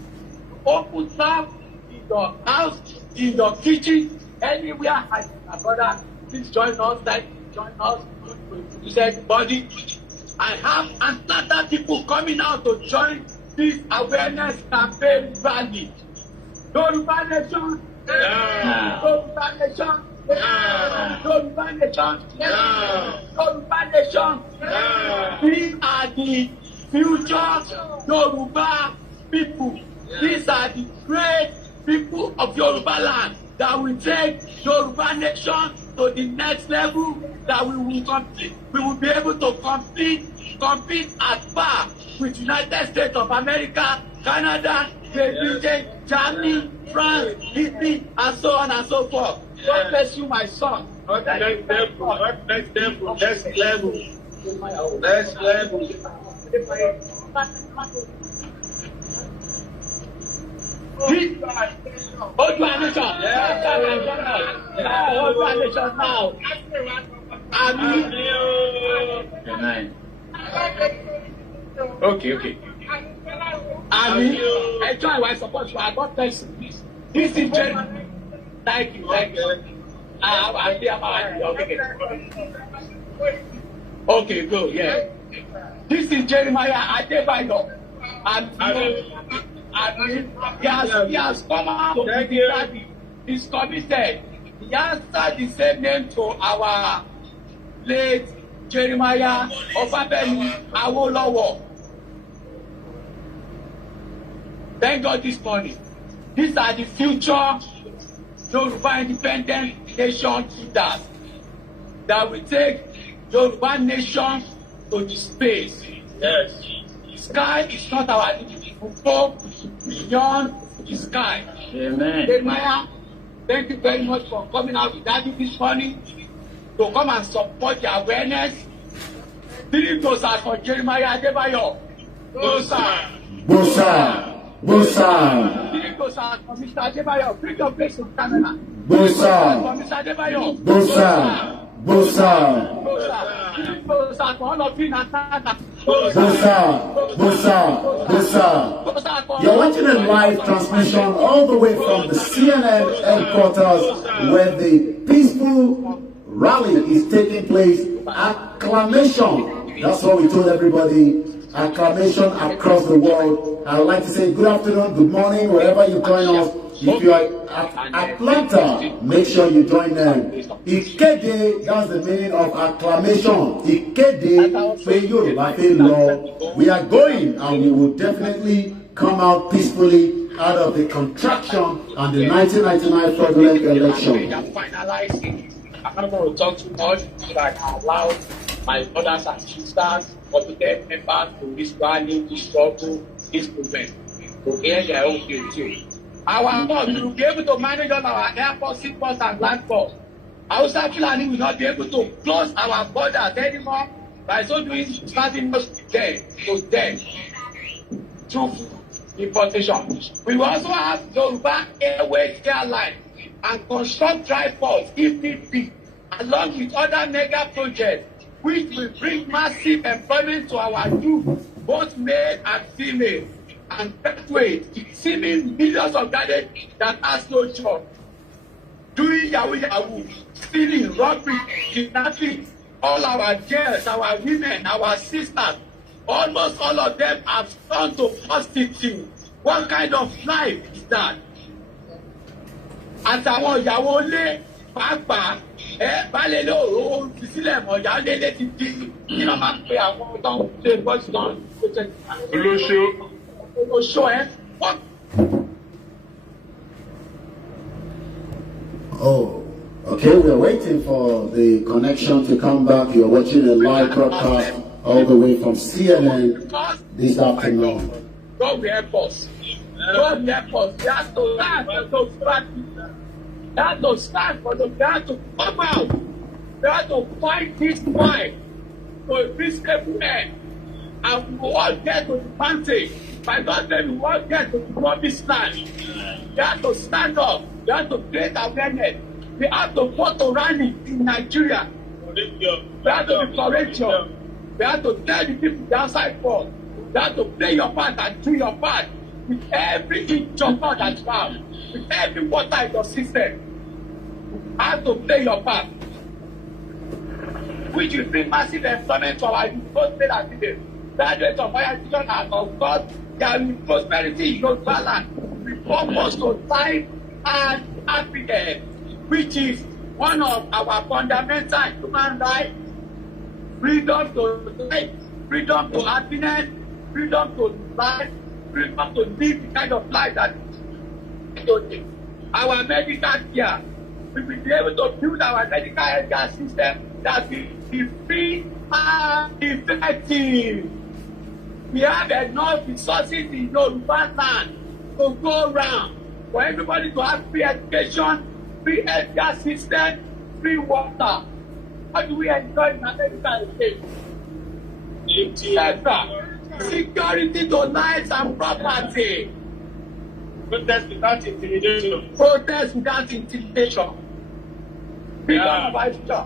Open up in your house, in your kitchen, anywhere. My brother, please join us. Join us. He said, body. I have Atlanta people coming out to join this awareness campaign rally. Yoruba nation. Yeah. Yoruba nation. Yeah. Yoruba nation. Yeah. Yoruba nation. Yeah. These are the future Yoruba people. Yeah. These are the great people of Yoruba land that will take Yoruba nation to the next level, that we will compete. We will be able to compete at par with United States of America, Canada, Great Britain, Germany, France, Italy, and so on and so forth. God bless you, my son. Next level. Oduduwa nation. Oduduwa nation now. Amen. Okay. Enjoy our support for our God bless you. This is Jerry. Thank you. Okay, go. Yeah. This is Jeremiah Adebayo. And he has come out to the He's committed. He answered the same name to our late Jeremiah Obafemi Awolowo. Thank God this morning. These are the future Yoruba independent nation leaders that will take Yoruba nation to the space. Yes. The sky is not our limit. We go beyond the sky. Amen. Jeremiah, thank you very much for coming out with Daddy this morning to come and support the awareness. 3 doses for Jeremiah Adebayo. Bosa. 3 doses for Mr. Adebayo. Bring your face to camera. Bosa. For Mr. Adebayo. Bosa. 3 doses for all of you in Atlanta. You're watching a live transmission all the way from the CNN headquarters where the peaceful rally is taking place. Acclamation. That's what we told everybody. Acclamation across the world. I would like to say good afternoon, good morning, wherever you join us. If you are at Atlanta, make sure you join them. Ikede, that's the meaning of acclamation. Ikede, for Yoruba law. We are going and we will definitely come out peacefully out of the contraction and the 1999 fraudulent election. I'm not going to talk too much so that I can allow my brothers and sisters or to get members to this rally, this struggle, this movement to hear their own view too. Our God will be able to manage all our airports, seaports, and land ports. Hausa Fulani will not be able to close our borders anymore by so doing starting us to death. through importation. We will also have Yoruba Airways airline and construct dry ports if need be, along with other mega projects which will bring massive employment to our youth, both male and female, and that way seeming millions of graduates that has no job, doing yahoo yahoo, stealing, robbery, kidnapping. All our girls, our women, our sisters, almost all of them have turned to prostitutes. What kind of life is that? Àtàwọn ìyàwó ilé pàápàá balẹ̀ lóòrò fi sílẹ̀ mọ̀ ìyá lélẹ̀ ti di kí wọ́n máa ń pe àwọn tó ń ṣe bọ́sì náà olóṣó Oh, okay, we're waiting for the connection to come back. You're watching a live broadcast all the way from CNN this afternoon. God will help us. God will help us. We have to stand for those practices. We have to stand for them. We have to come out. We have to fight this fight for peaceful men. And we will all get to the mountain. By God's name, we will all get to the promised land. We have to stand up. We have to create awareness. We have to vote to rally in Nigeria. We have to be courageous. We have to tell the people the outside for. You have to play your part and do your part with every inch of blood that you have, with every water in your system. You have to play your part, which will bring massive employment to our youth, both male and female. Graduates of higher education and of God, there will be prosperity in Yoruba land. We focus on time and happiness, which is one of our fundamental human rights. Freedom to life, freedom to happiness, freedom to life, freedom to live the kind of life that our medical care. We will be able to build our medical care system that will be free and effective. We have enough resources in Yoruba land to go around for everybody to have free education, free healthcare system, free water. How do we enjoy in America? Security to lives and property. Protest without intimidation. Protest without intimidation. Freedom of action.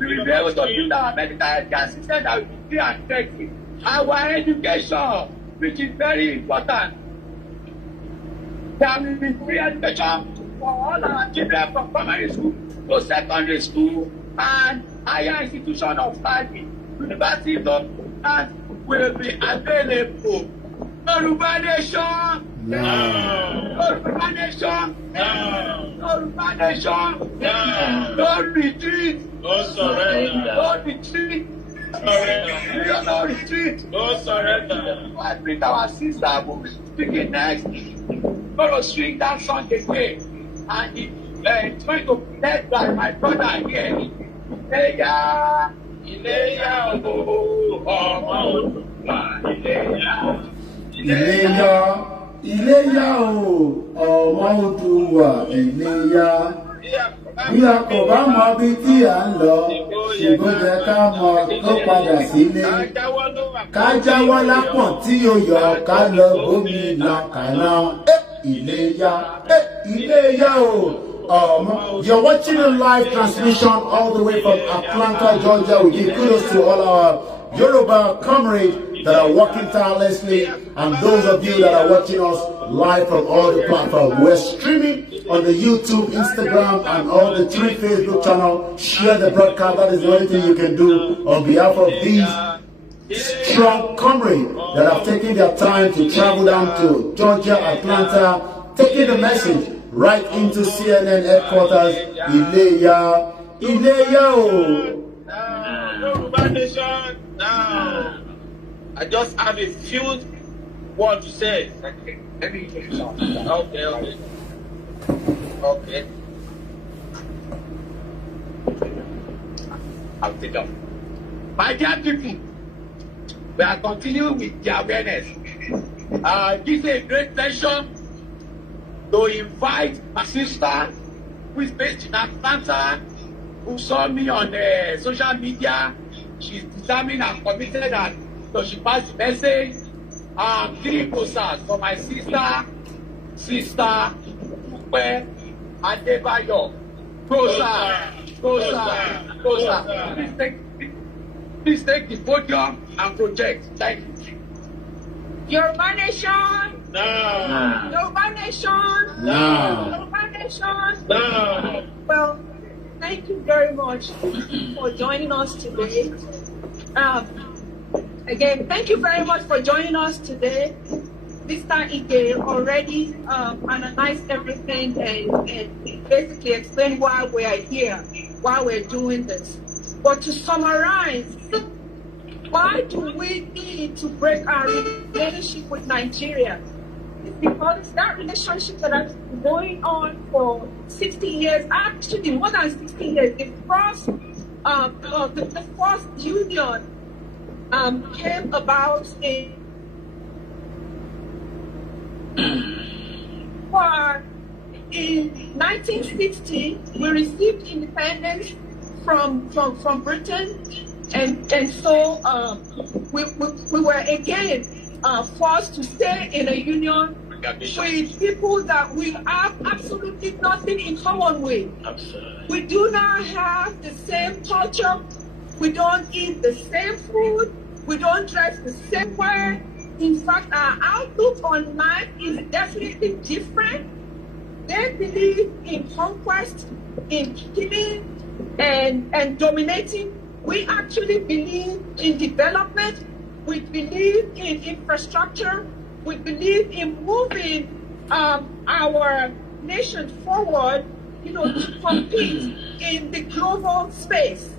We will be able to build our medical healthcare system that will be free and effective. Our education, which is very important. There will be free education for all our children from primary school to secondary school and higher institution of study. University of and will be available. Yoruba nation. No. Yoruba nation. No. Yoruba nation. No. No retreat. No surrender. No retreat. Surrender. No retreat. No surrender. I think our sister will be speaking next. Going to swing that song again. And it's going to be led by my brother here. Iléyá ọmọ Oduduwa Iléyá. Iléyá ọmọ Oduduwa Iléyá. Bí a kò bá mọ bí tí à ń lọ, ṣùgbọ́n jẹ́ ká mọ tó padà sílé. Ká jáwọ́ lápọ̀n tí yóò yọ ká lọ gómìnà kàná. Iléyá you're watching a live transmission all the way from Atlanta, Georgia. We give kudos to all our Yoruba comrades that are working tirelessly, and those of you that are watching us live from all the platforms. We're streaming on the YouTube, Instagram, and all the 3 Facebook channels. Share the broadcast. That is the only thing you can do on behalf of these strong comrades that have taken their time to travel down to Georgia, Atlanta, taking the message right into CNN headquarters. Iléyá Yoruba nation. Now, I just have a few words to say. Okay. I'll take up. My dear people, we are continuing with the awareness. This is a great pleasure to invite my sister, who is based in Atlanta, who saw me on social media. She's determined and committed, and so she passed the message. Three posters for my sister Upe Adebayo. Closer. Please take the podium and project. Thank you. Yoruba Nation. No. Yoruba Nation. No. Yoruba Nation. No. Well, thank you very much for joining us today. Again, thank you very much for joining us today. Mr. Ige already analyzed everything and basically explained why we are here, why we're doing this. But to summarize, why do we need to break our relationship with Nigeria? It's because that relationship that has been going on for 60 years, actually more than 60 years, the first union came about in 1960. We received independence from Britain, and so we were again forced to stay in a union with people that we have absolutely nothing in common with. We do not have the same culture. We don't eat the same food. We don't dress the same way. In fact, our outlook on life is definitely different. They believe in conquest, in killing, and dominating. We actually believe in development. We believe in infrastructure. We believe in moving our nation forward, to compete in the global space.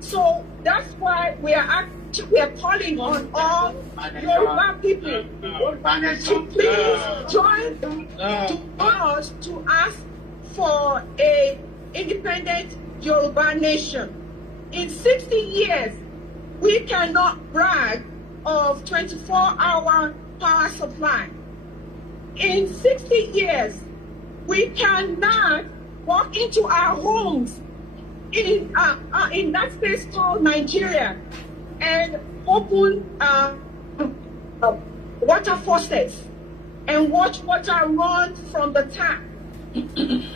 So that's why we are calling on all Yoruba people to please join us to ask for a independent Yoruba nation. In 60 years, we cannot brag of 24-hour power supply. In 60 years, we cannot walk into our homes in that space called Nigeria and open water faucets and watch water run from the tap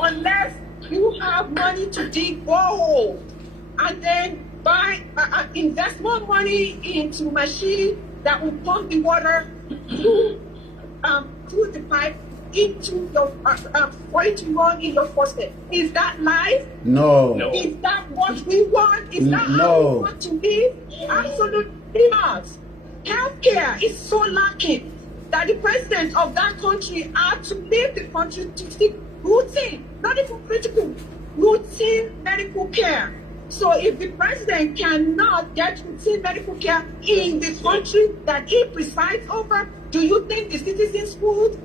unless you have money to dig borehole and then invest more money into machine that will pump the water through the pipe into your for it to run in your faucet. Is that life? No. Is that what we want? Is that how we want to live? Absolutely not. Healthcare is so lacking that the president of that country had to leave the country to seek routine, not even critical, routine medical care. So if the president cannot get routine medical care in the country that he presides over, do you think the citizens would?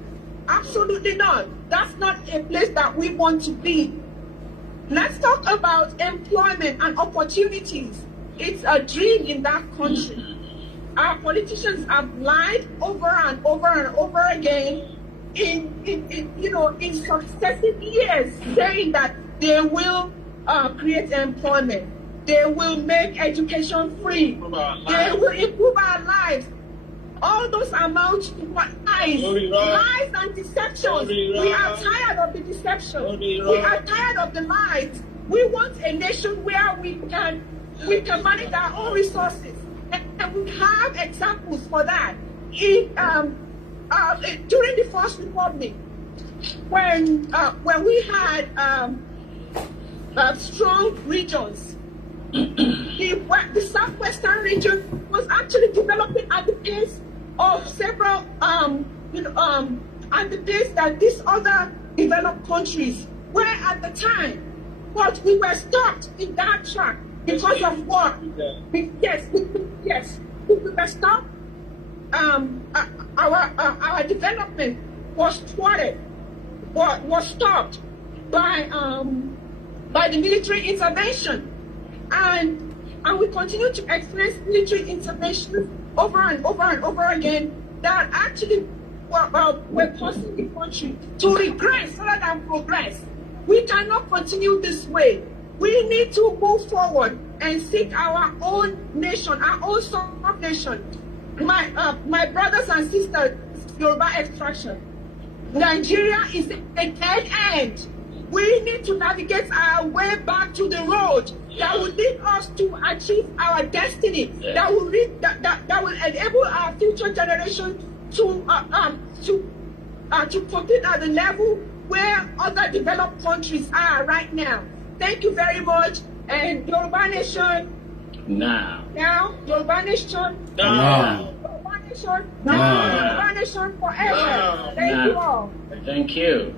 Absolutely not. That's not a place that we want to be. Let's talk about employment and opportunities. It's a dream in that country. Our politicians have lied over and over and over again in successive years, saying that they will create employment. They will make education free. They will improve our lives. All those amount to lies and deceptions. We are tired of the deception. We are tired of the lies. We want a nation where we can manage our own resources, and we have examples for that. During the First Republic, when we had strong regions, the southwestern region was actually developing at the pace of several at the pace that these other developed countries were at the time. But we were stopped in that track because of what? Yes, we were stopped. Our development was thwarted, was stopped by the military intervention, and we continue to experience military intervention over and over and over again that actually were causing the country to regress rather than progress. We cannot continue this way. We need to move forward and seek our own nation, our own sub-nation. my brothers and sisters, Yoruba extraction, Nigeria is a dead end. We need to navigate our way back to the road that will lead us to achieve our destiny. That will will enable our future generation to compete at the level where other developed countries are right now. Thank you very much. And Yoruba Nation. Now. Yoruba Nation. Yoruba Nation. Yoruba Nation forever. Thank you all. Thank you.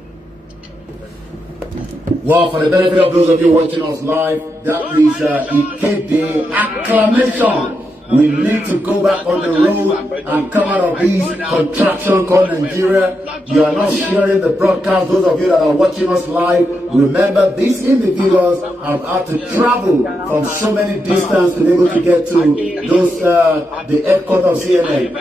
Well, for the benefit of those of you watching us live, that is Ikede acclamation. We need to go back on the road and come out of this contraction called Nigeria. You are not sharing the broadcast. Those of you that are watching us live, remember these individuals have had to travel from so many distance to be able to get to those the headquarters of CNN.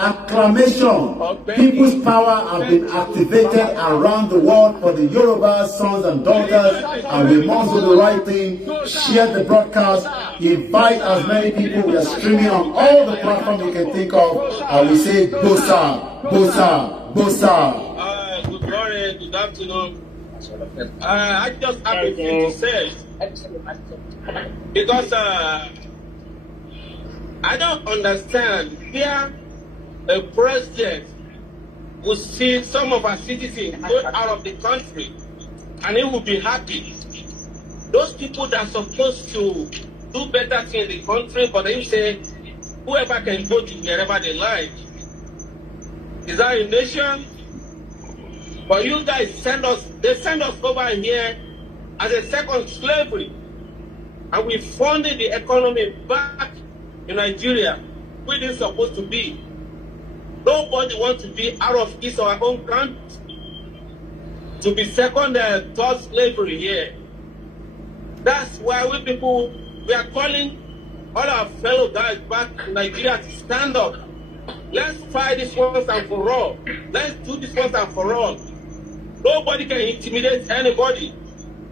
Acclamation. People's power have been activated around the world for the Yoruba sons and daughters, and we must do the right thing. Share the broadcast. Invite as many people. We are streaming on all the platforms you can think of, and we say Bosa, Bosa, Bosa. Good morning, good afternoon. I just have a thing to say because I don't understand here. A president will see some of our citizens go out of the country and he will be happy. Those people that are supposed to do better things in the country, but they say whoever can go to wherever they like. Is that a nation? But you guys they send us over here as a second slavery, and we funded the economy back in Nigeria, where it's supposed to be. Nobody wants to be out of his or our own country to be second and third slavery here. That's why we are calling all our fellow guys back in Nigeria to stand up. Let's fight this once and for all. Let's do this once and for all. Nobody can intimidate anybody.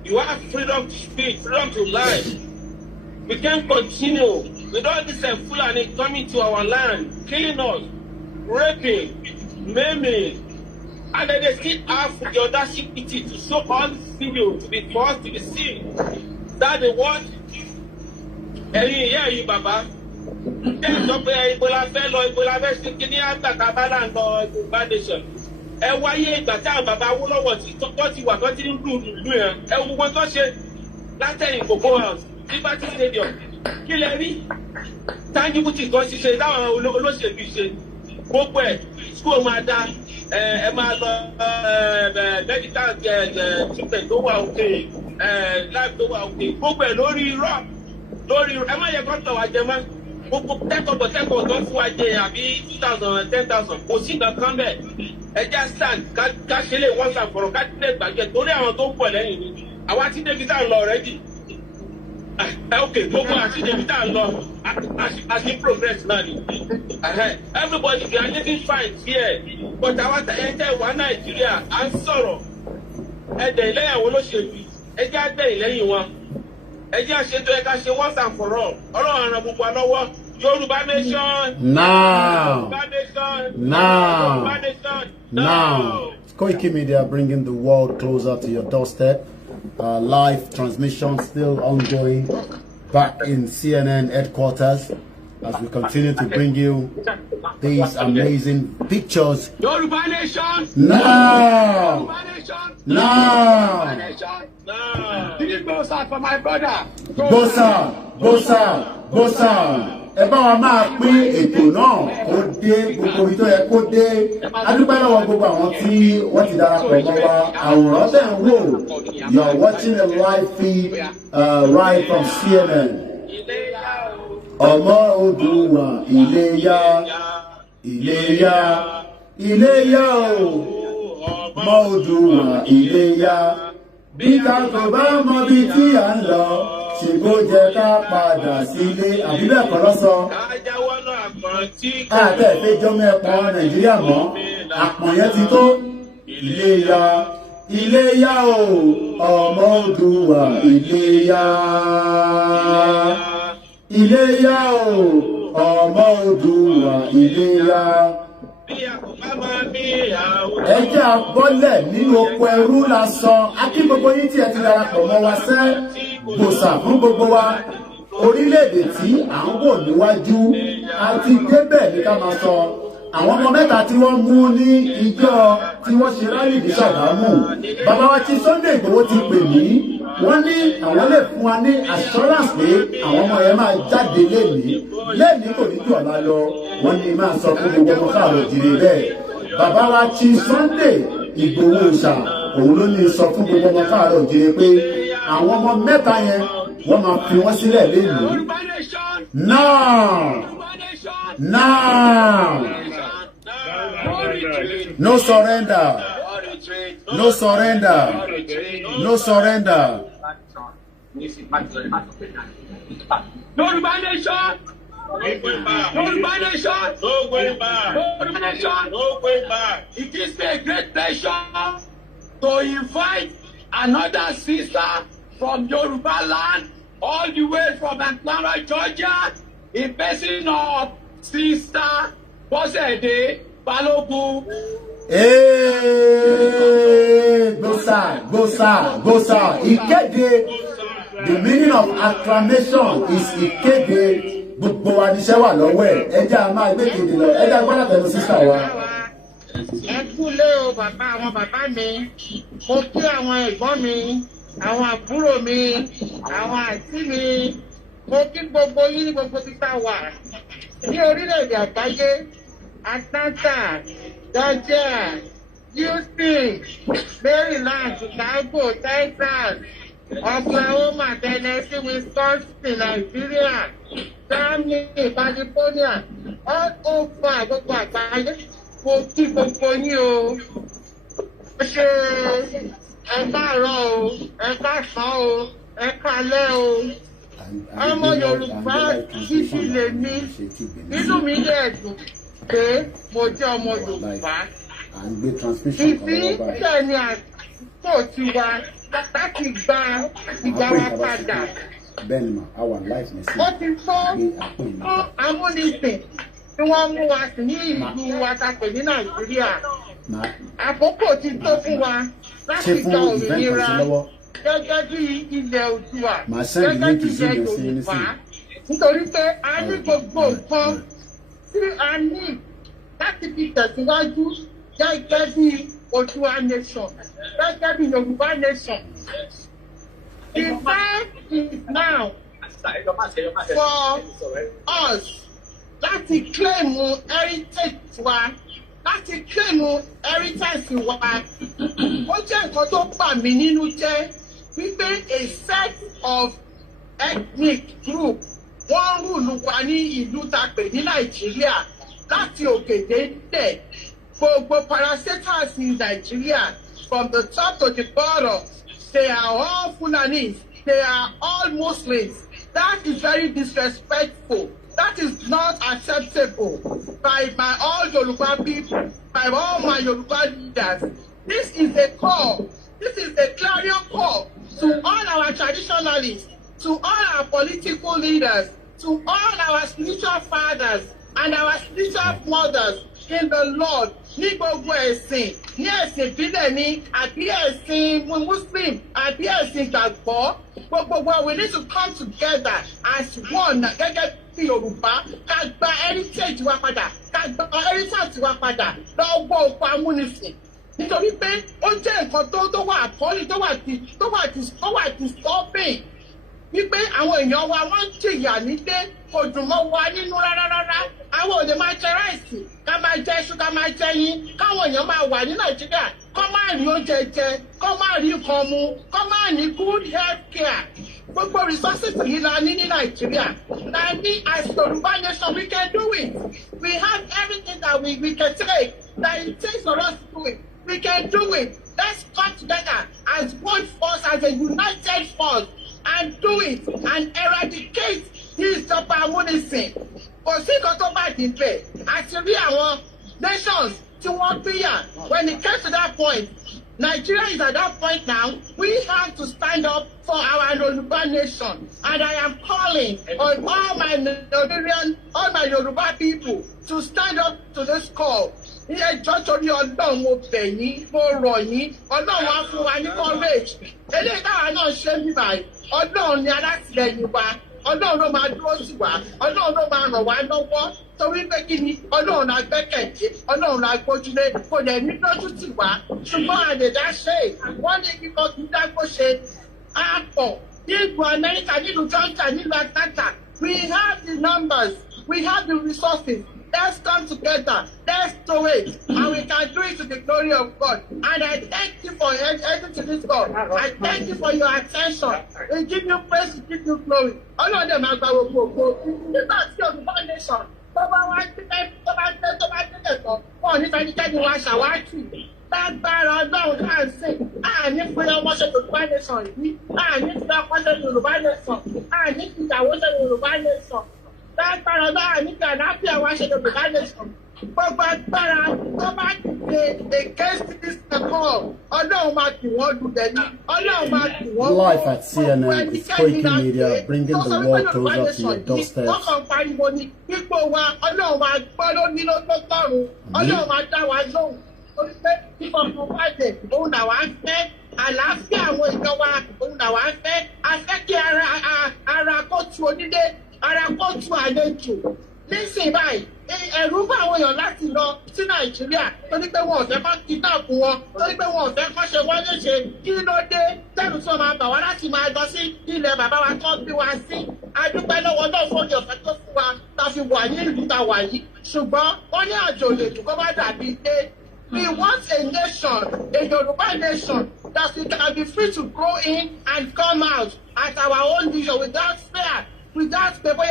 You have freedom to speak, freedom to lie. We can't continue with all this Fulani coming to our land, killing us, raping, maiming, and then they still have the audacity to show all this video to be forced to be seen. That the what? You Baba. Wáyé ìgbà tí àwọn bàbá Awólọ́wọ̀ tí wà tó ti ń lù ìlú yẹn wo wọn tó ṣe látẹ̀yìn Cocoa House Liberty Stadium kí lẹ rí tangible tí kan ṣiṣẹ́ táwọn olóṣèlú ṣe gbogbo ẹ̀ school máa dá ẹ máa lọ medical treatment tó wà òkè life tó wà òkè gbogbo ẹ̀ lórí irọ́ lórí ẹ má yẹ kó tọ̀ wá jẹ mọ́ gbogbo tẹ́kọ̀ọ́ tó fún wa jẹ àbí 2,000 10,000 kò sí nǹkan kan bẹ́ẹ̀. Ẹja stand ká ṣe lè wọ́n ṣàfọ̀rọ̀ ká tilẹ̀ gbàgbé torí àwọn tó ń pọ̀ lẹ́yìn ni àwa tí David à ń lọ already. Ok gbogbo àti David à ń lọ àti progress náà ni. Everybody we are living fine here but àwa ẹ̀jẹ̀ wà Nàìjíríà à ń sọ̀rọ̀ ẹ̀dẹ̀ ìlẹ́yìn àwọn olóṣèlú ẹjẹ́ àgbẹ̀ ìlẹ́yìn wọn ẹjẹ́ àṣetò ẹ̀ka ṣe once and for all Ọlọ́run ràn gbogbo àlọ́wọ́. Yoruba Nation. Now. Yoruba Nation. Now. Yoruba Nation. Now. Koiki Media bringing the world closer to your doorstep. Live transmission still ongoing back in CNN headquarters as we continue to bring you these amazing pictures. Yoruba Nation. Now. Yoruba Nation. Now. Yoruba Nation. Now. Did it go out for my brother? Bosa. Bosa. Bosa. Ẹ bá wa máa pín ètò náà kó dé gbogbo ibi tó yẹ kó dé. A dúpẹ́ lọ́wọ́ gbogbo àwọn tí wọ́n ti darapọ̀ mọ́ wa. Àwòrán tẹ̀ ń wò. You are watching a live feed right from CNN. Ọmọ Oduduwa Iléyá Iléyá Iléyá o. Ọmọ Oduduwa Iléyá. Bí ká tó bá mọ bí tí à ń lọ. Ṣègbó jẹ ká padà sílé àbí bẹ́ẹ̀ kọ́ lọ́sọ. Àtẹ̀fẹ́ jọmọ ẹ̀pọ̀ Nàìjíríà mọ́. Àpọ̀n yẹn ti tó. Iléyá Iléyá o ọmọ Oduduwa Iléyá Iléyá o ọmọ Oduduwa Iléyá. Ẹ jẹ́ àbọ́lẹ̀ nínú oko ẹrú lásán. Akí gbogbo yín tí ẹ ti darapọ̀ mọ́ wa sẹ́ gbòòsà fún gbogbo wa. Orílẹ̀-èdè tí à ń wò níwájú àti débẹ̀ ní ká máa sọ. Àwọn ọmọ mẹ́ta tí wọ́n mú ní ìjọ tí wọ́n ṣe rálì ní Ṣàgámù. Bàbá wa tí Sunday Igboho ti pè mí. Wọ́n ní àwọn lè fún wa ní assurance pé àwọn ọmọ yẹn máa jáde lénìí kò ní jù ọ̀la lọ. Wọ́n ní máa sọ fún gbogbo ọmọ káàrọ̀ òjìrè bẹ́ẹ̀. Bàbá wa tí Sunday Igboho ṣà òun ló ní sọ fún gbogbo ọmọ káàrọ̀ òjìrè pé àwọn ọmọ mẹ́ta yẹn wọ́n máa fi wọ́n sílẹ̀ lénìí. Now. No surrender. No surrender. No surrender. Yoruba nation. Yoruba nation. No going back. Yoruba nation. No going back. It is a great pleasure to invite another sister from Yoruba land all the way from Atlanta, Georgia, in person of Sister Bosede Balogun. Hey, Gosa. Ìkéde. The meaning of acclamation is ìkéde. Gbogbo wa níṣẹ́ wà lọ́wọ́ ẹ̀. Ẹ jẹ́ a máa gbé kéde lọ. Ẹ jẹ́ agbára tẹ̀lé sísá wa. Ẹ kúlé o àwọn bàbá mi. Mo kí àwọn ẹ̀gbọ́n mi, àwọn àbúrò mi, àwọn àǹtí mi. Mo kí gbogbo yín ní gbogbo títà wà. Ní orílẹ̀-èdè àgbáyé, Atlanta, Georgia, Houston, Maryland, Chicago, Texas, Oklahoma, Tennessee, Wisconsin, Nigeria, Germany, California, all over gbogbo àgbáyé. Mo kí gbogbo yín o. Ó ṣe ẹ káàárọ̀ o, ẹ káàsán o, ẹ káalẹ́ o. Ọmọ Yorùbá gidi lèmi. Inú mi lè dùn pé mo jẹ́ ọmọ Yorùbá. Ìfí tẹ̀ ni àtúntò tiwa láti gba ìgbà wa padà. Ó ti tó amúnisìn tí wọ́n mú wa sí ní ìlú wa tapè ní Nàìjíríà. Àkókò ti tó fún wa láti gba òmìnira gẹ́gẹ́ bí ilẹ̀ Oòduà, gẹ́gẹ́ bí ilẹ̀ Yorùbá. Nítorí pé a ní gbogbo nǹkan tí a ní láti fi tẹ̀síwájú gẹ́gẹ́ bí Oòduà nation, gẹ́gẹ́ bí Yorùbá nation. The time is now for us láti claim heritage wa, láti claim heritage wa. Ó jẹ́ nǹkan tó bà mí nínú jẹ́ wípé a set of ethnic group wọ́n rúlu wa ní ìlú tapè ní Nàìjíríà láti òkè délẹ̀. Gbogbo parastatals in Nigeria from the top to the bottom, they are all Fulanis, they are all Muslims. That is very disrespectful. That is not acceptable by all Yoruba people, by all my Yoruba leaders. This is a call. This is a clarion call to all our traditionalists, to all our political leaders, to all our spiritual fathers and our spiritual mothers in the Lord. Ní gbogbo ẹ̀sìn, ní ẹ̀sìn ìbílẹ̀ ni, àbí ẹ̀sìn Muslim, àbí ẹ̀sìn ìgbàgbọ́. Gbogbo we need to come together as one gẹ́gẹ́ bí Yorùbá. Ká gba heritage wa padà, ká gba heritage wa padà lọ́wọ́ oko amúnisìn. Nítorí pé ó jẹ́ nǹkan tó wà àpọ́lì, tó wà disturbing. Wípé àwọn èèyàn wa wọ́n ń jìyà nílé, kò dùn mọ́ wa nínú rárá. Àwọn ò lè máa jẹ ráìsì, ká máa jẹ iṣu, ká máa jẹ yín. Káwọn èèyàn máa wà ní Nàìjíríà, kọ́ máa rí oúnjẹ jẹ, kọ́ máa rí nǹkan mu, kọ́ máa ní good health care. Gbogbo resources yìí la ní Nàìjíríà. La ní as Yoruba nation, we can do it. We have everything that we can take, that it takes for us to do it. We can do it. Let's come together as one force, as a united force, and do it and eradicate this ìjọba amúnisìn. Kò sí nǹkan tó bá dín bẹ́ẹ̀. Àti rí àwọn nations tí wọ́n pínyà when it came to that point. Nigeria is at that point now. We have to stand up for our Yoruba nation. And I am calling on all my Nigerian, all my Yoruba people to stand up to this call. Ilé ìjọ torí Ọlọ́run mo bẹ̀ yín, mo rọ̀ yín, Ọlọ́run á fún wa ní courage. Eléyìí táwa náà ṣe ń bí báyìí, Ọlọ́run ni alátìlẹyìn wa, Ọlọ́run ló máa dúró sí wa, Ọlọ́run ló máa ràn wá lọ́wọ́. Torí pé kí ni Ọlọ́run la gbẹ́kẹ̀lé, Ọlọ́run la gbójúlé, kò lè ní lójú tì wá. Ṣùgbọ́n àdèdá ṣe wọ́n ní kíkọ́ kí dágbó ṣe àpọ̀ ní ìlú Amẹ́ríkà, nílùú Georgia, nílùú Atlanta. We have the numbers, we have the resources. Let's come together, let's do it, and we can do it to the glory of God. And I thank you for heading to this God. I thank you for your attention. We give you praise, we give you glory. Ọlọ́run dẹ̀ máa gba gbogbo ògo. Nígbà tí Yorùbá nation tó bá wá tẹ́ tó bá tẹ́lẹ̀ tán, wọ́n ní fẹ́nikẹ́ni wá ṣàwátì. Lágbára Ọlọ́run náà ń sìn, àní fún ọmọ ṣe Yorùbá nation yìí, àní fún ọkọ ṣe Yorùbá nation, àní fún ìyàwó ṣe Yorùbá nation. Lágbára Ọlọ́run nígbà àlàáfíà wá ṣe Yorùbá nation. Gbogbo agbára tó bá dìde against this call, Ọlọ́run máa tì wọ́n lulẹ̀ ní. Ọlọ́run máa tì wọ́n lulẹ̀. Live at CNN, it's Koiki Media, bringing the world closer to your doorstep. Wọ́n kàn pariwo ní ipò wa, Ọlọ́run máa gbọ́ lóní lọ́tọ́rùn, Ọlọ́run máa dá wa lóhùn. Torí pé kíkọ́ fún wáyé, òun làwa ń fẹ́. Àlàáfíà àwọn ìjọ wa, òun làwa ń fẹ́. A fẹ́ kí ara kó tu onílé, ara kó tu àlejò. Nísìnyí báyìí, ẹ̀rù bá àwọn èèyàn láti lọ sí Nàìjíríà torí pé wọn ò fẹ́ kọ́ kidnap wọn, torí pé wọn ò fẹ́ kọ́ ṣe wọ́n léṣe. Kí ló dé tẹ́lù tó máa bà wá láti máa lọ sí ilẹ̀ bàbá wa tó bí wa sí? A dúpẹ́ lọ́wọ́ náà fún ọ̀fẹ́ tó fún wa ta fi wà ní ìlú ta wà yìí. Ṣùgbọ́n wọ́n ní àjò lè dùn kó má dàbí pé we want a nation, a Yoruba nation, that we can be free to go in and come out at our own leisure without fear, without the way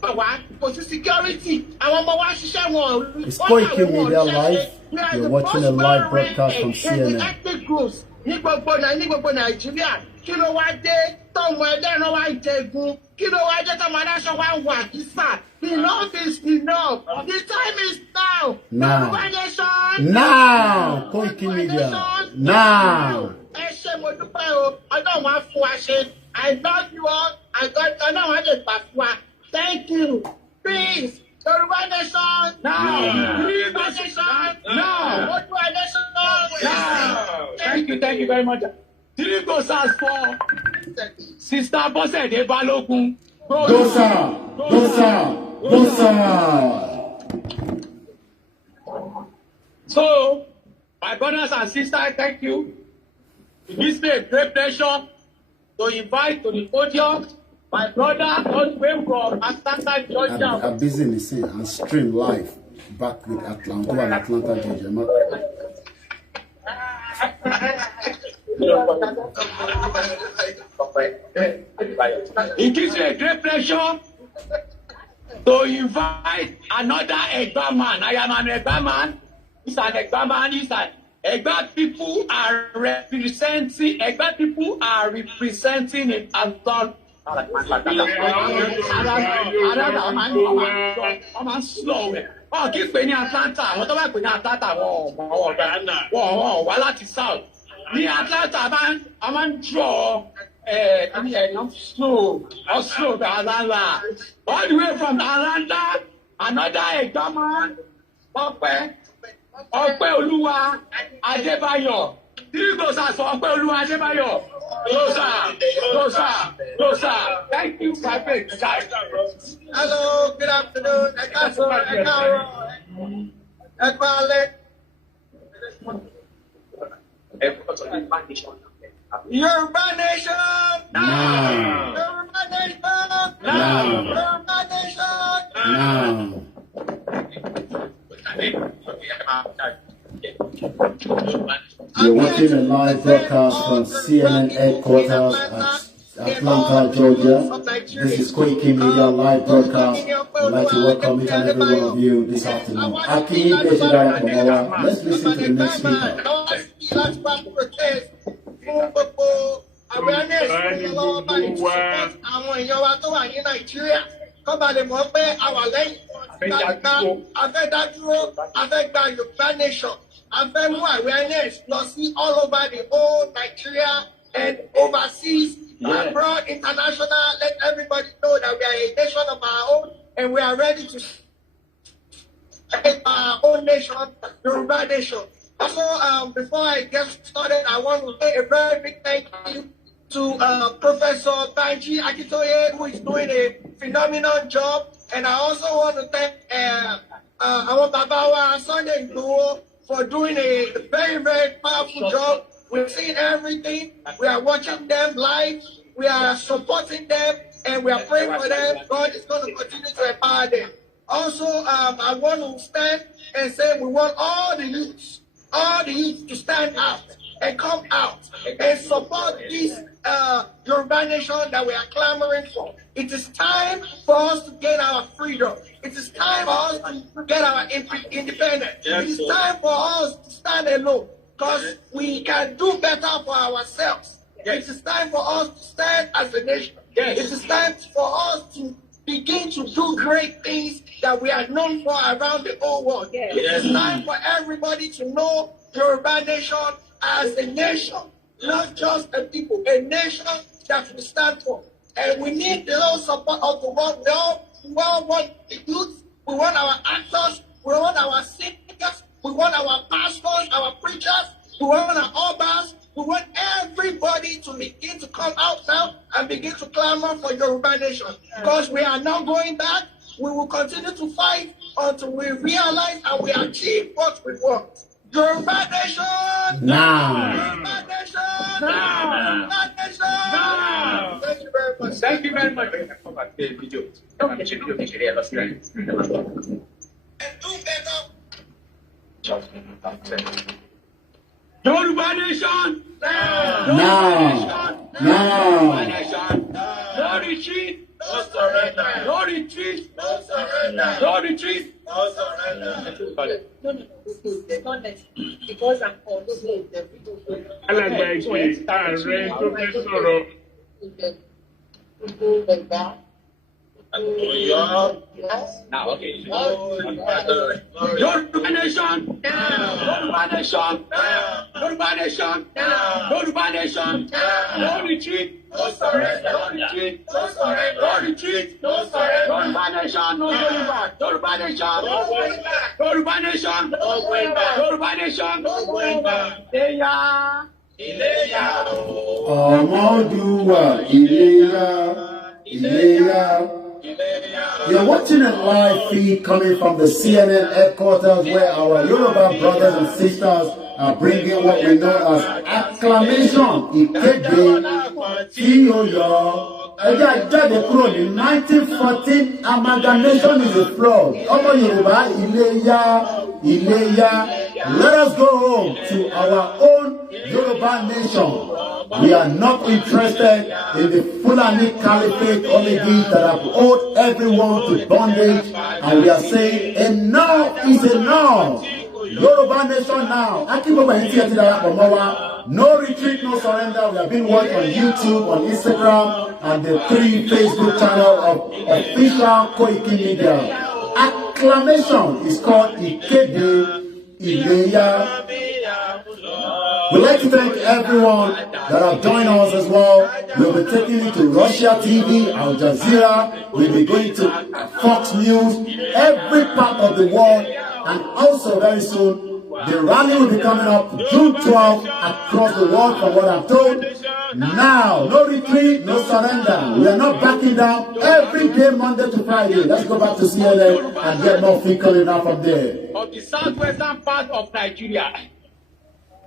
kò sí security. Àwọn ọmọ wa ṣiṣẹ́ wọn. It's Koiki Media Live. You're watching a live broadcast from CNN. Ní gbogbo Nàìjíríà, kí ló wá dé tọ́mọ ẹlẹ́ran wá jẹgun? Kí ló wá dé tọ́mọ aláṣọ wá wà kísà? Enough is enough. The time is now. Now. Now. Koiki Media. Now. Ẹ ṣé mo dúpẹ́ o, Ọlọ́run á fún wa ṣe. I love you all. Ọlọ́run á lè gbà fún wa. Thank you. Peace. Yoruba nation. Now. Yoruba nation. Now. Oduduwa nation. Now. Thank you very much. Three goes as for Sister Bosede Balogun. Dosa. So, my brothers and sisters, thank you. It gives me a great pleasure to invite to the podium my brother all the way from Atlanta, Georgia. I'm busy in the scene and stream live back with Atlanta, Georgia. It gives me a great pleasure to invite another Egba man. I am an Egba man. He's an Egba man. Egba people are representing. Egba people are representing in Atlanta. I'm slow. Oh, kí pé ní Atlanta. Àwọn tó bá pè ní Atlanta wọ́n wá láti South. Ní Atlanta, a máa ń draw slow to Atlanta. All the way from Atlanta, another Egba man, Ọpẹ́ Olúwa Adébáyọ̀. Three goes as for Ọpẹ́ Olúwa Adébáyọ̀. Go, sir. Thank you, my friend. Hello, good afternoon. Yoruba nation! Now. Yoruba nation! Now. Yoruba nation! Now. You're watching a live broadcast from CNN headquarters at Atlanta, Georgia. This is Koiki Media live broadcast. I'd like to welcome each and every one of you this afternoon. Let's listen to the next speaker. Kọ́ba lè mọ̀ pé àwa lẹ́yìn afẹ́dádúró afẹ́gba Yorùbá nation awareness, all over the whole Nigeria and overseas, abroad, international. Let everybody know that we are a nation of our own and we are ready to our own nation, Yoruba nation. Also, before I get started, I want to say a very big thank you to Professor Banji Akitoye, who is doing a phenomenal job. And I also want to thank our Babawa Sunday Igboho for doing a very, very powerful job. We've seen everything. We are watching them live. We are supporting them. And we are praying for them. God is going to continue to empower them. Also, I want to stand and say we want all the youths to stand out and come out and support this Yoruba nation that we are clamoring for. It is time for us to get our freedom. It is time for us to get our independence. It is time for us to stand alone because we can do better for ourselves. It is time for us to stand as a nation. It is time for us to begin to do great things that we are known for around the whole world. It is time for everybody to know Yoruba nation as a nation, not just a people, a nation that we stand for. And we need the whole support of the world. We all want the youth, we want our actors, we want our singers, we want our pastors, our preachers, we want our obas, we want everybody to begin to come out now and begin to clamor for Yoruba nation. Because we are not going back. We will continue to fight until we realize and we achieve what we want. Yoruba nation! Now! Yoruba nation! Now! Yoruba nation! Now! Thank you very much. Thank you very much. And do better. Yoruba nation! Now! Yoruba nation! No retreat! No surrender. No retreat! No surrender. No retreat! No surrender. Because I'm also alàgbà ìpè ààrẹ tó fẹ́ sọ̀rọ̀. Now, okay. Yoruba nation! Yoruba nation! Yoruba nation! Yoruba nation! No retreat! No surrender. No retreat! No surrender. No retreat! No surrender. Yoruba nation! No going back! Yoruba nation! No going back. Yoruba nation! No going back. Yoruba nation! No going back. Iléyá! Iléyá. Oduduwa, Iléyá, Iléyá. You're watching a live feed coming from the CNN headquarters where our Yoruba brothers and sisters are bringing what we know as acclamation. Ìkéde tí ó yọ. Ẹjẹ́ àjáde kúrò ní 1914 amalgamation is a fraud. Ọmọ Yorùbá Iléyá, Iléyá. Let us go home to our own Yoruba nation. We are not interested in the Fulani Caliphate oligarchs that have owed everyone to bondage. And we are saying enough is enough. Yoruba nation now. No retreat, no surrender. We have been watching on YouTube, on Instagram, and the 3 Facebook channels of official Koiki Media. Acclamation is called Ikede Ileya. We'd like to thank everyone that have joined us as well. We'll be taking it to Russia TV, Al Jazeera. We'll be going to Fox News, every part of the world. And also very soon, the rally will be coming up June 12th across the world from what I'm told. Now, no retreat, no surrender. We are not backing down every day, Monday to Friday. Let's go back to CNN and get more feed coming out from there. Of the southwestern part of Nigeria.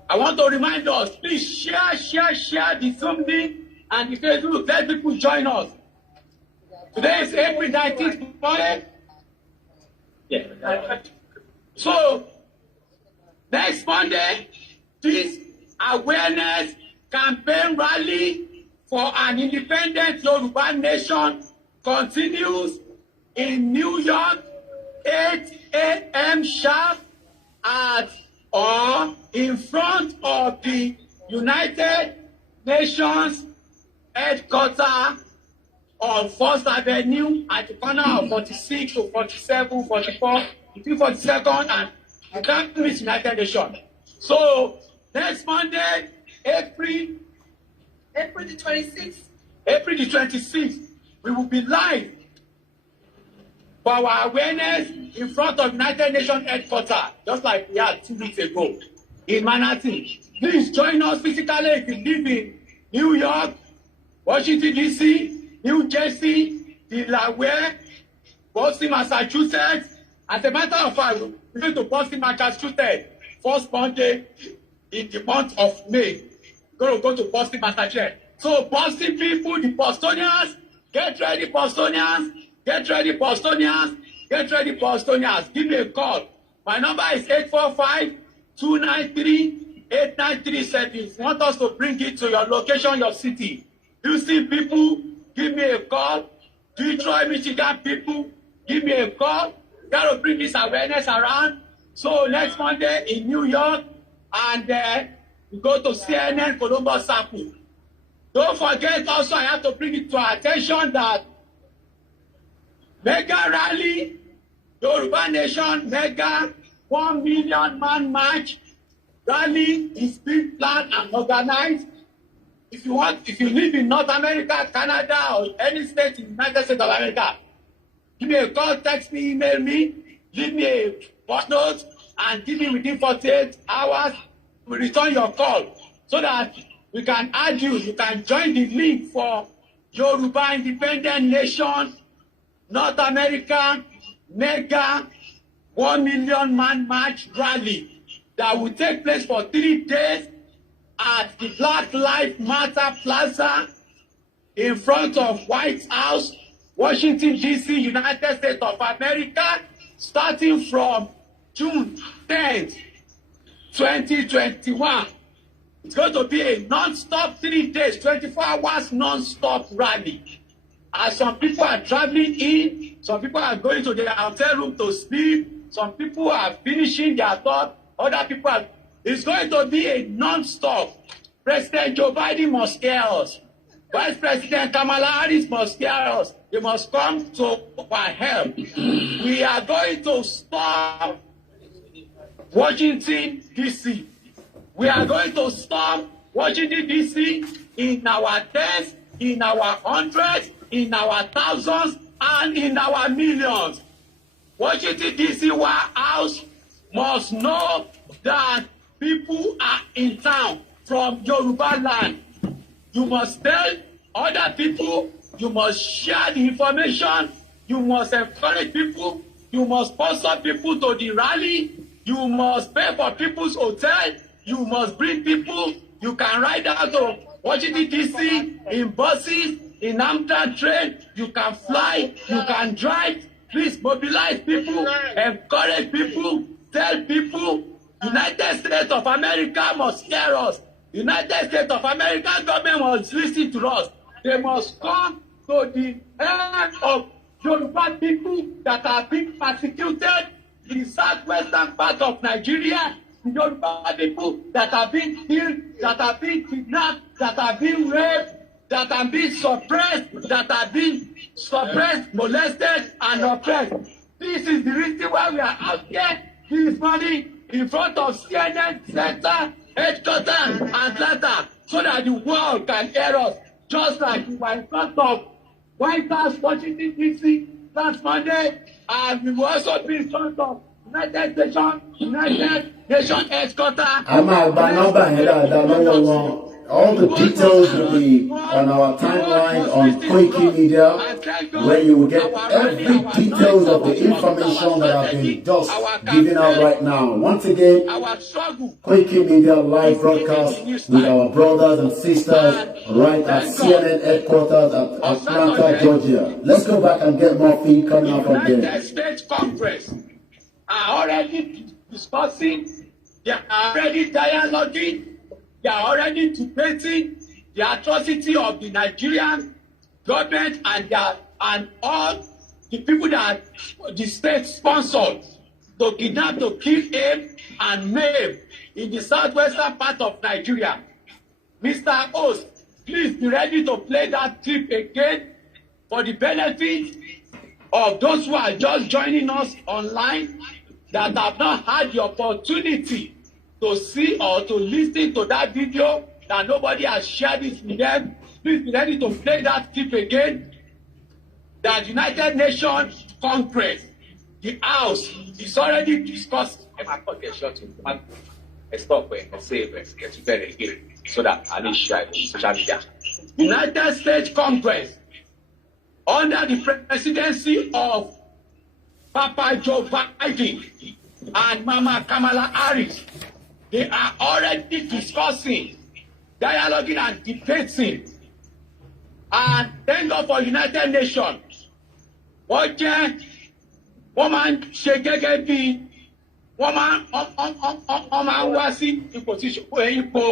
I want to remind us, please share the Zoom link and the Facebook. Let people join us. Today is April 19th morning. Yeah. So, next Monday, this awareness campaign rally for an independent Yoruba nation continues in New York, 8 a.m. sharp or in front of the United Nations headquarters on 1st Avenue at the corner of 46 to 47, 44, between 42nd and you can't miss United Nations. So next Monday, April the 26th. April the 26th, we will be live for our awareness in front of United Nations headquarters, just like we had 2 weeks ago in Manhattan. Please join us physically if you live in New York, Washington, D.C., New Jersey, Delaware, Boston, Massachusetts. As a matter of fact, we're going to Boston, Massachusetts, first Monday in the month of May. We're going to go to Boston, Massachusetts. So Boston people, the Bostonians, get ready, Bostonians, get ready, Bostonians, get ready, Bostonians. Give me a call. My number is 845-293-8937. If you want us to bring it to your location, your city. Houston people, give me a call. Detroit, Michigan people, give me a call. Got to bring this awareness around. So next Monday in New York, and we go to CNN Columbus Circle. Don't forget also, I have to bring it to our attention that mega rally, Yoruba Nation mega 1 million man march rally is being planned and organized. If you live in North America, Canada, or any state in the United States of America, give me a call, text me, email me, leave me a voice note, and give me within 48 hours, we return your call so that we can add you. You can join the link for Yoruba Independent Nation North America mega 1 million man march rally that will take place for 3 days at the Black Lives Matter Plaza in front of White House, Washington, D.C., United States of America, starting from June 10th, 2021. It's going to be a non-stop 3 days, 24 hours non-stop rally. As some people are traveling in, some people are going to their hotel room to sleep, some people are finishing their thought, other people are... It's going to be a non-stop. President Joe Biden must hear us. Vice President Kamala Harris must hear us. They must come to our help. We are going to stop Washington, D.C. We are going to stop Washington, D.C. in our tens, in our hundreds, in our thousands, and in our millions. Washington, D.C. White House must know that people are in town from Yoruba land. You must tell other people, you must share the information, you must encourage people, you must sponsor people to the rally, you must pay for people's hotel, you must bring people, you can ride out to Washington, D.C. in buses, in Amtrak train, you can fly, you can drive. Please mobilize people, encourage people, tell people, United States of America must hear us. United States of America government must listen to us. They must come to the help of Yoruba people that are being persecuted in the southwestern part of Nigeria. The Yoruba people that are being killed, that are being kidnapped, that are being raped, that are being suppressed, molested, and oppressed. This is the reason why we are out here this morning in front of CNN Center, headquarters, Atlanta, so that the world can hear us, just like we were in front of White House, Washington, D.C. last Monday, and we will also be in front of United Nations headquarters. All the details will be on our timeline on Koiki Media, where you will get every details of the information that I've been just giving out right now. Once again, Koiki Media live broadcast with our brothers and sisters right at CNN headquarters at Atlanta, Georgia. Let's go back and get more feed coming out from there. United States Congress are already discussing, they are already dialoguing, they are already debating the atrocity of the Nigerian government and all the people that the state sponsored to kidnap, to kill, aim, and maim in the southwestern part of Nigeria. Mr. Host, please be ready to play that clip again for the benefit of those who are just joining us online that have not had the opportunity to see or to listen to that video that nobody has shared it with them, please be ready to play that clip again. That United Nations Congress, the House, is already discussed. Stop and say get together again so that I will share it social media. United States Congress, under the presidency of Papa Joe Biden and Mama Kamala Harris, they are already discussing, dialoguing and debating. And thank God for United Nations. Wọ́n máa ń ṣe gẹ́gẹ́ bí wọ́n máa ń wá sí ipò tí ipò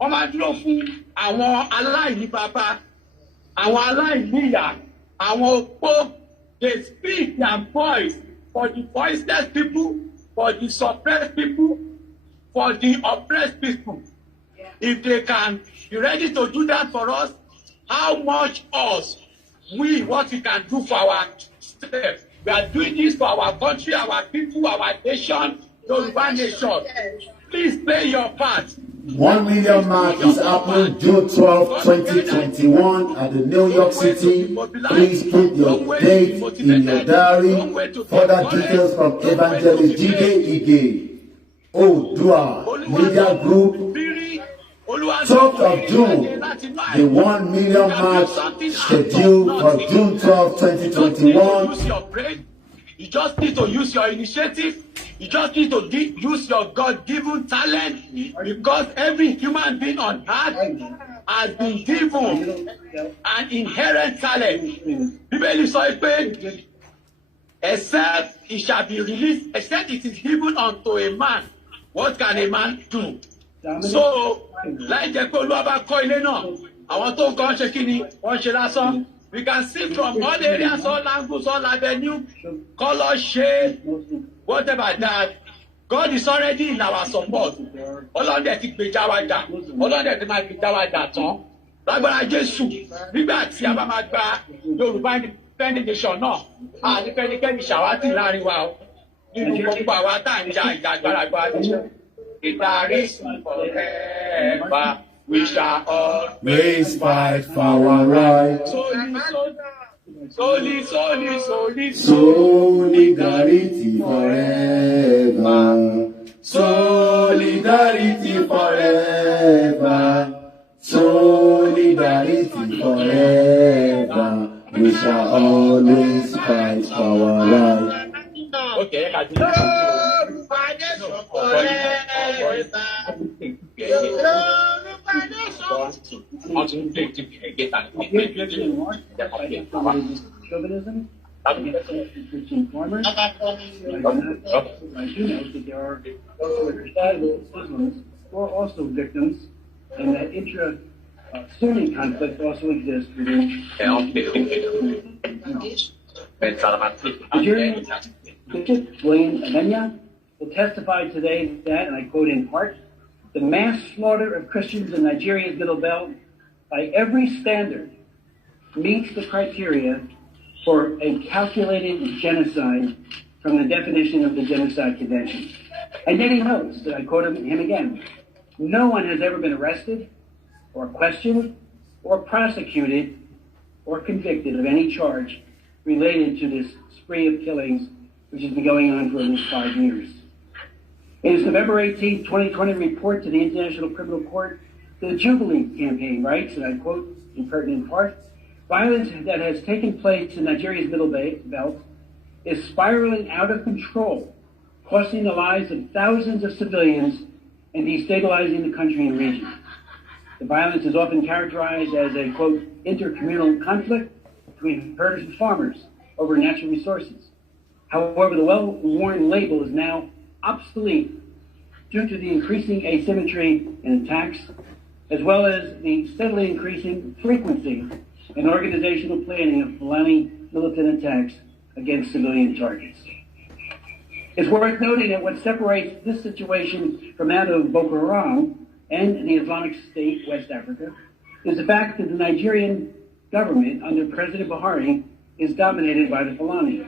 wọ́n máa dúró fún àwọn aláìní bàbá, àwọn aláìní ìyá, àwọn opó. They speak their voice for the voiceless people, for the suppressed people, for the oppressed people. If they can be ready to do that for us, how much us, what we can do for our state. We are doing this for our country, our people, our nation, Yoruba nation. Please play your part. 1 million mark is happening June 12, 2021 at the New York City. Please put your date in your diary. Further details from Evangelist Ige Oduduwa Media Group. 12th of June, the 1 million mark scheduled for June 12, 2021. You just need to use your initiative. You just need to use your God-given talent, because every human being on earth has been given an inherent talent. Bíbélì sọ pé, except it shall be released, except it is given unto a man, what can a man do? So, láì jẹ́ pé Olúwa bá kọ́ ilé náà, àwọn tó ń kọ́ ṣe kí ni wọ́n ṣe lásán. We can see from all areas, all angles, all avenue, color, shade, whatever that. God is already in our support. Ọlọ́run dẹ̀ ti gbèjà wa jà. Ọlọ́run dẹ̀ ti máa gbèjà wa jà tán. Lágbára Jésù, nígbà tí a bá máa gba Yorùbá Independent Nation náà, àti fẹ́nikẹ́ni ṣàwátì láàrin wa o. Nínú gbogbo àwa tá à ń jà ìjàgbára gba ìdarí forever. We shall always fight for our rights. Solidarity forever. Solidarity forever. Solidarity forever. We shall always fight for our rights. Okay, chauvinism against Christian farmers. I do know that there are Muslims who are also victims, and that intra-Sunni conflict also exists within Nigerian Bishop William Amenya will testify today that, and I quote in part, the mass slaughter of Christians in Nigeria's Middle Belt by every standard meets the criteria for a calculated genocide from the definition of the Genocide Convention. And yet he notes, that I quote him again, no one has ever been arrested or questioned or prosecuted or convicted of any charge related to this spree of killings which has been going on for at least 5 years. In his November 18, 2020 report to the International Criminal Court, the Jubilee Campaign writes, and I quote in pertinent part, violence that has taken place in Nigeria's Middle Belt is spiraling out of control, costing the lives of thousands of civilians and destabilizing the country and region. The violence is often characterized as a, quote, intercommunal conflict between herders and farmers over natural resources. However, the well-worn label is now obsolete due to the increasing asymmetry in attacks, as well as the steadily increasing frequency and organizational planning of Fulani militant attacks against civilian targets. It's worth noting that what separates this situation from that of Boko Haram and the Islamic State, West Africa, is the fact that the Nigerian government under President Buhari is dominated by the Fulani.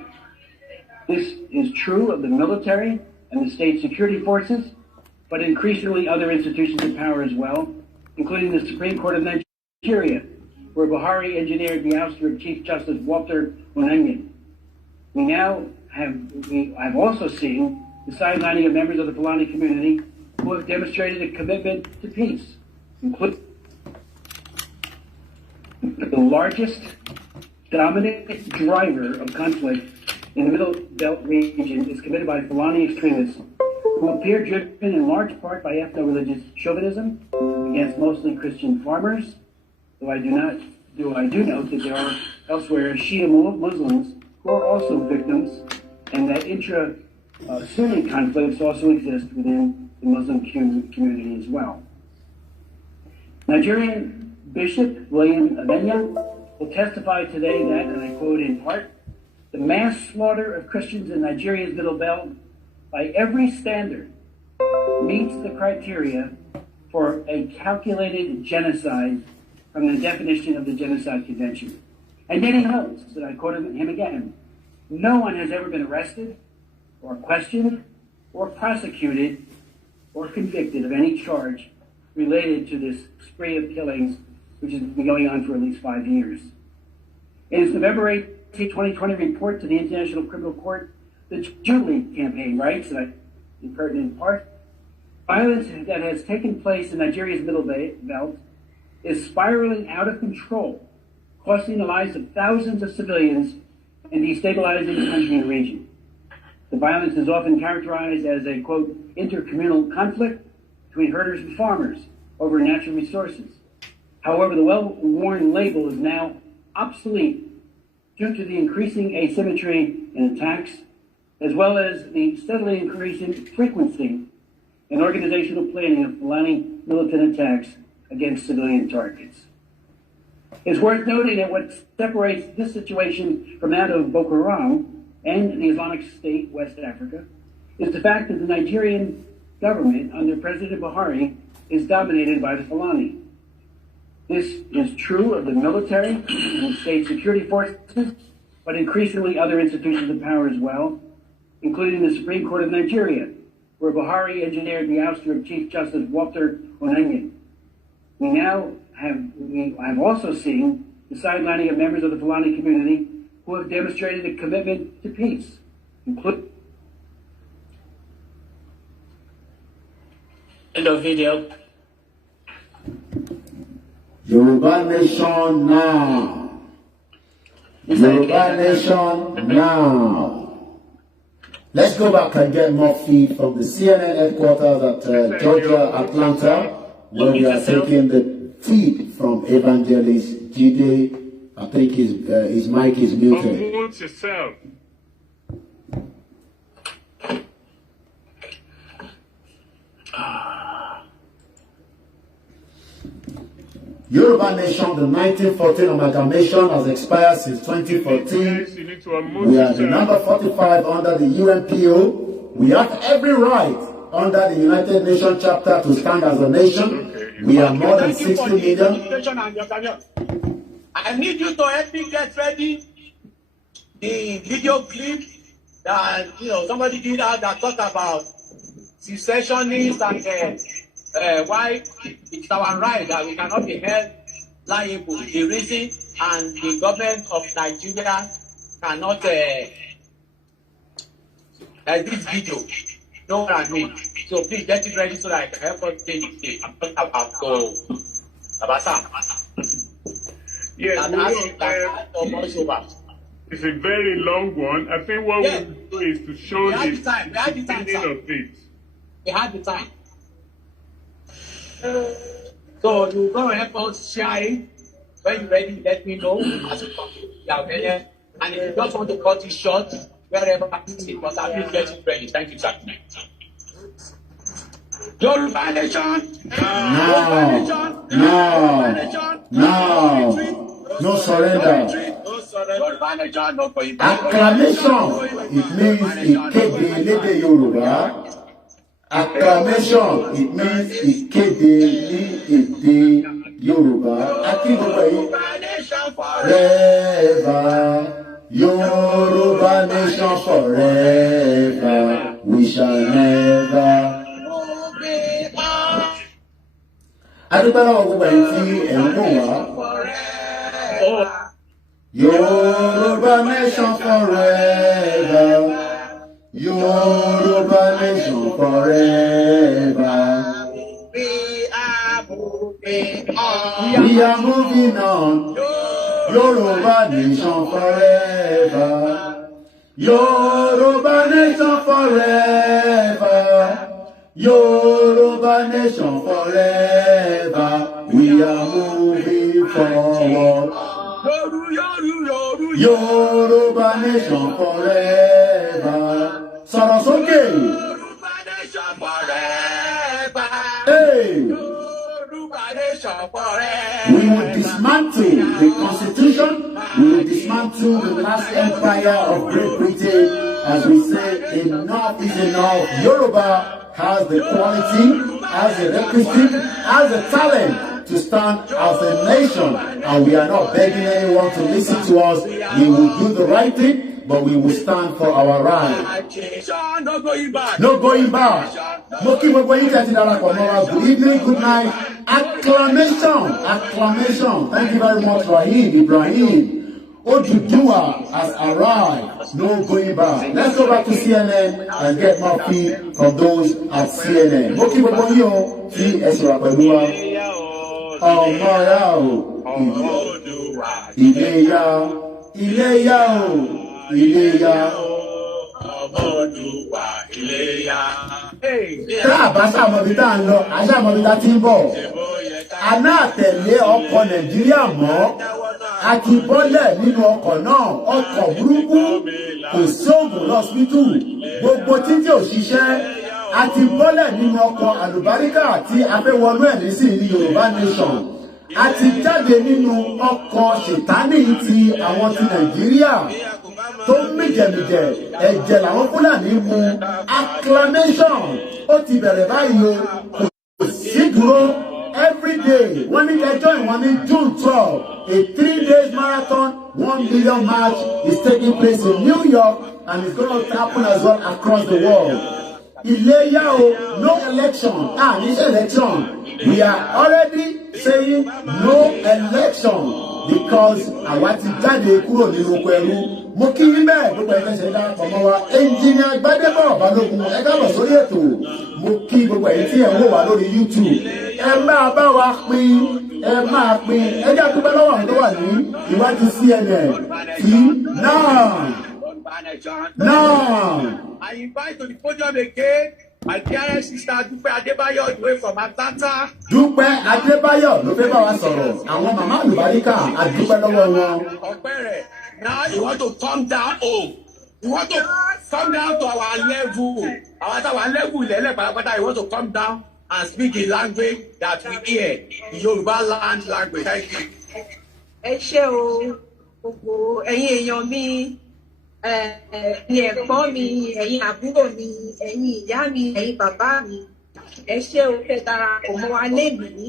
This is true of the military and the state security forces, but increasingly other institutions of power as well, including the Supreme Court of Nigeria, where Buhari engineered the ouster of Chief Justice Walter Onanyan. I've also seen the sidelining of members of the Fulani community who have demonstrated a commitment to peace, including the largest dominant driver of conflict in the Middle Belt region is committed by Fulani extremists who appear driven in large part by ethno-religious chauvinism against mostly Christian farmers, though I do note that there are elsewhere Shia Muslims who are also victims, and that intra-Sunni conflicts also exist within the Muslim community as well. Nigerian Bishop William Abenya will testify today that, and I quote in part, the mass slaughter of Christians in Nigeria's Middle Belt by every standard meets the criteria for a calculated genocide from the definition of the Genocide Convention. And yet he notes, that I quote him again, no one has ever been arrested or questioned or prosecuted or convicted of any charge related to this spree of killings, which has been going on for at least 5 years. In its November 18, 2020 report to the International Criminal Court, the Jubilee campaign writes, and in pertinent part, violence that has taken place in Nigeria's Middle Belt is spiraling out of control, costing the lives of thousands of civilians and destabilizing the country and region. The violence is often characterized as a, quote, intercommunal conflict between herders and farmers over natural resources. However, the well-worn label is now obsolete due to the increasing asymmetry in attacks, as well as the steadily increasing frequency and organizational planning of Fulani militant attacks against civilian targets. It's worth noting that what separates this situation from that of Boko Haram and the Islamic State, West Africa, is the fact that the Nigerian government under President Buhari is dominated by the Fulani. This is true of the military and state security forces, but increasingly other institutions of power as well, including the Supreme Court of Nigeria, where Buhari engineered the ouster of Chief Justice Walter Onanyan. I've also seen the sidelining of members of the Fulani community who have demonstrated a commitment to peace, including end of video. Yoruba Nation now. Yoruba Nation now. Let's go back and get more feed from the CNN headquarters at Georgia, Atlanta, where we are taking the feed from Evangelist Jide. I think his mic is muted. Unmute yourself. Yoruba Nation, the 1914 amalgamation has expired since 2014. We are the number 45 under the UNPO. We have every right under the United Nations chapter to stand as a nation. We are more than 60 million. I need you to help me get ready the video clip that somebody did out that talked about secessionists and why it's our right that we cannot be held liable. The reason and the government of Nigeria cannot this video. Know what I mean? So please get it ready so that I can help us take it. I'm talking about Abasa. Yes, it's a very long one. I think what we do is to show the beginning of it. We had the time. So you're going to help us share it. When you're ready, let me know. As you come, and if you just want to cut it short, wherever it's important, please get it ready. Thank you, sir. Yoruba Nation! No surrender. Acclamation. It means ìkéde lédè Yorùbá. Acclamation. It means ìkéde ní èdè Yorùbá. Forever. Yoruba Nation forever. We shall never. adúpẹ́ lọ́wọ́ gbogbo ẹ̀yin tí ẹ̀ ń wò wá. Yoruba nation forever. Yoruba nation forever. We are moving on. Yoruba nation forever. Yoruba nation forever. Yoruba nation forever. We are moving forward. Yoruba nation forever. Sọ̀rọ̀ sókè. Yoruba nation forever. Hey. Yoruba nation forever. We will dismantle the constitution. We will dismantle the last empire of Great Britain. As we say, enough is enough. Yoruba has the quality, has the requisite, has the talent to stand as a nation, and we are not begging anyone to listen to us. We will do the right thing, but we will stand for our right. No going back. Good evening, good night. Acclamation, acclamation. Thank you very much, Ibrahim. Oduduwa has arrived. No going back. Let's go back to CNN and get more feed from those at CNN. Iléyá o, Iléyá. Oduduwa, Iléyá. Tá a bá ṣàmọ̀bí tá à ń lọ, a ṣàmọ̀bí tá ti ń bọ̀. Àná àtẹ̀lé ọkọ̀ Nàìjíríà mọ́. A ti bọ́lẹ̀ nínú ọkọ̀ náà, ọkọ̀ burúkú, kò sí oògùn lọ́sibítù, gbogbo títí ò ṣiṣẹ́. A ti bọ́lẹ̀ nínú ọkọ̀ àlùbáríkà tí a fẹ́ wọnú ẹ̀ nísìnyí ní Yorùbá Nation. A ti jáde nínú ọkọ̀ ṣètánì ti àwọn ti Nàìjíríà tó ń mìjẹ̀mìjẹ̀, ẹ̀jẹ̀ làwọn Fúlàní mu. Acclamation ó ti bẹ̀rẹ̀ báyìí o, kò sí dúró. Every day, when we get joined, when in June 12, a 3-day marathon, 1 million march is taking place in New York, and it's going to happen as well across the world. Iléyá o, no election. This election. We are already saying no election because àwa ti jáde kúrò nínú ẹrú. Mo kí yín bẹ́ẹ̀ gbogbo ẹgbẹ́ ṣe dáàpọ̀ mọ́ wa. Ẹnjìnìà Gbádébọ̀ Balógun ẹ káàbọ̀ sórí ètò. Mo kí gbogbo ẹ̀yin tí ẹ̀ ń wò wá lórí YouTube. Ẹ máa bá wa pín, ẹ máa pín. Ẹ jẹ́ àdúpẹ́ lọ́wọ́ àwọn tó wà ní iwájú CNN. Now, I invite to the podium again my dearest sister Dúpẹ́ Adébáyọ̀ all the way from Atlanta. Dúpẹ́ Adébáyọ̀ ló fẹ́ bá wa sọ̀rọ̀. Àwọn màmá àlùbáríkà àdúpẹ́ lọ́wọ́ wọn. Ọ̀pẹ̀rẹ̀, now you want to come down home. You want to come down to our level. Our level ilẹ̀ pátápátá. You want to come down and speak the language that we hear, the Yoruba land language. Thank you. Ẹ ṣé o, gbogbo ẹ̀yin èèyàn mi. Ẹ̀yin ẹ̀gbọ́n mi, ẹ̀yin àbúrò mi, ẹ̀yin ìyá mi, ẹ̀yin bàbá mi, ẹ ṣé o fẹ́ darapọ̀ mọ́ wa lénìí.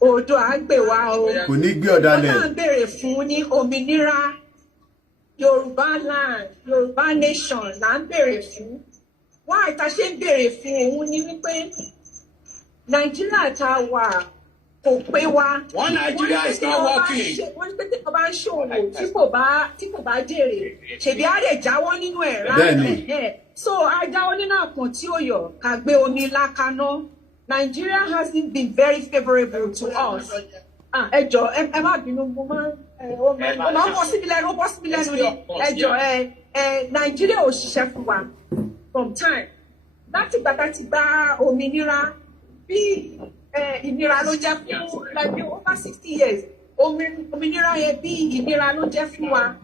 Odò à ń gbè wá o. Kò ní gbé ọ̀dàlẹ̀. Wọ́n náà ń béèrè fún ní òmìnira Yorùbá land, Yorùbá nation là ń béèrè fún. Wọ́n àìta ṣe ń béèrè fún òun ní wípé Nàìjíríà tá a wà kò pé wa. One Nigeria is not working. Wọ́n ní pé tí kò bá ń ṣòwò tí kò bá jèrè ṣèbí á lè jáwọ́ nínú ẹ̀ rárá. So a jáwọ́ nínú àpọ̀n tí ó yọ ká gbé omi lákaná. Nigeria hasn't been very favourable to us. Ẹ jọ̀ọ́ ẹ má bínú mo máa ń bọ́ síbi lẹ́nu ni. Ẹ jọ̀ọ́ Nigeria ò ṣiṣẹ́ fún wa from time. Láti gbàgbà ti gba òmìnira bí ìnira ló jẹ́ fún like over 60 years. Òmìnira yẹn bí ìnira ló jẹ́ fún wa.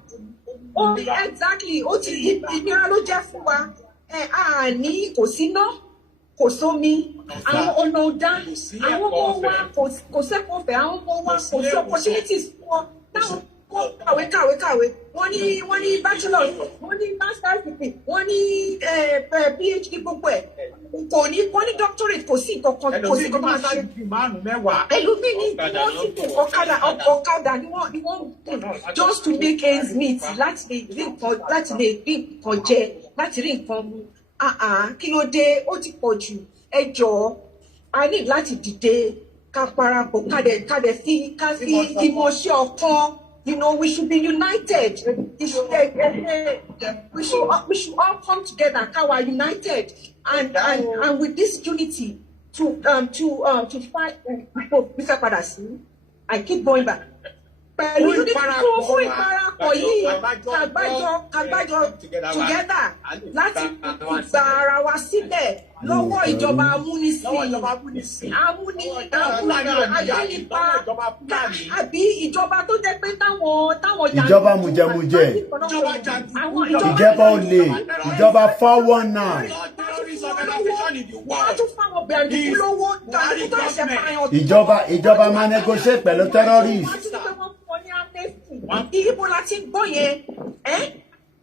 Exactly, ó ti ìnira ló jẹ́ fún wa. Àní kò síná, kò sómi, àwọn ọ̀nà ọ̀dá, àwọn ọmọ wa kò sẹ́kọ̀ọ́ fẹ́, àwọn ọmọ wa kò sí opportunities fún wọn. Táwọn kàwé. Wọ́n ní bachelor, wọ́n ní master's degree, wọ́n ní PhD gbogbo ẹ̀. Wọ́n ní doctorate, kò sí nǹkan máa ṣe. Ẹlòmíì ní wọ́n ti kún ọ̀kadà ni wọ́n just to make ends meet láti lè rí nǹkan jẹ, láti rí nǹkan mu. Kí ló dé? Ó ti pọ̀ jù. Ẹ jọ̀ọ́ I need láti dìde ká parapọ̀ ká dẹ̀ fi ìmọ̀ṣẹ́ ọ̀kan. You know, we should be united. We should all come together. How are united, and with this unity to fight. Mr. Padasi, I keep going back. Pẹ̀lú unity fún ìparapọ̀ yìí, kàgbájọ together láti gba ara wa sílẹ̀ lọ́wọ́ ìjọba amúnisìn. Àyínípa àbí ìjọba tó jẹ́ pé táwọn ìjọba mùjẹmùjẹ, ìjọba olè, ìjọba 419. Ìjọba máa negotiate pẹ̀lú terrorists. Ibo la ti gbọ́ yẹn,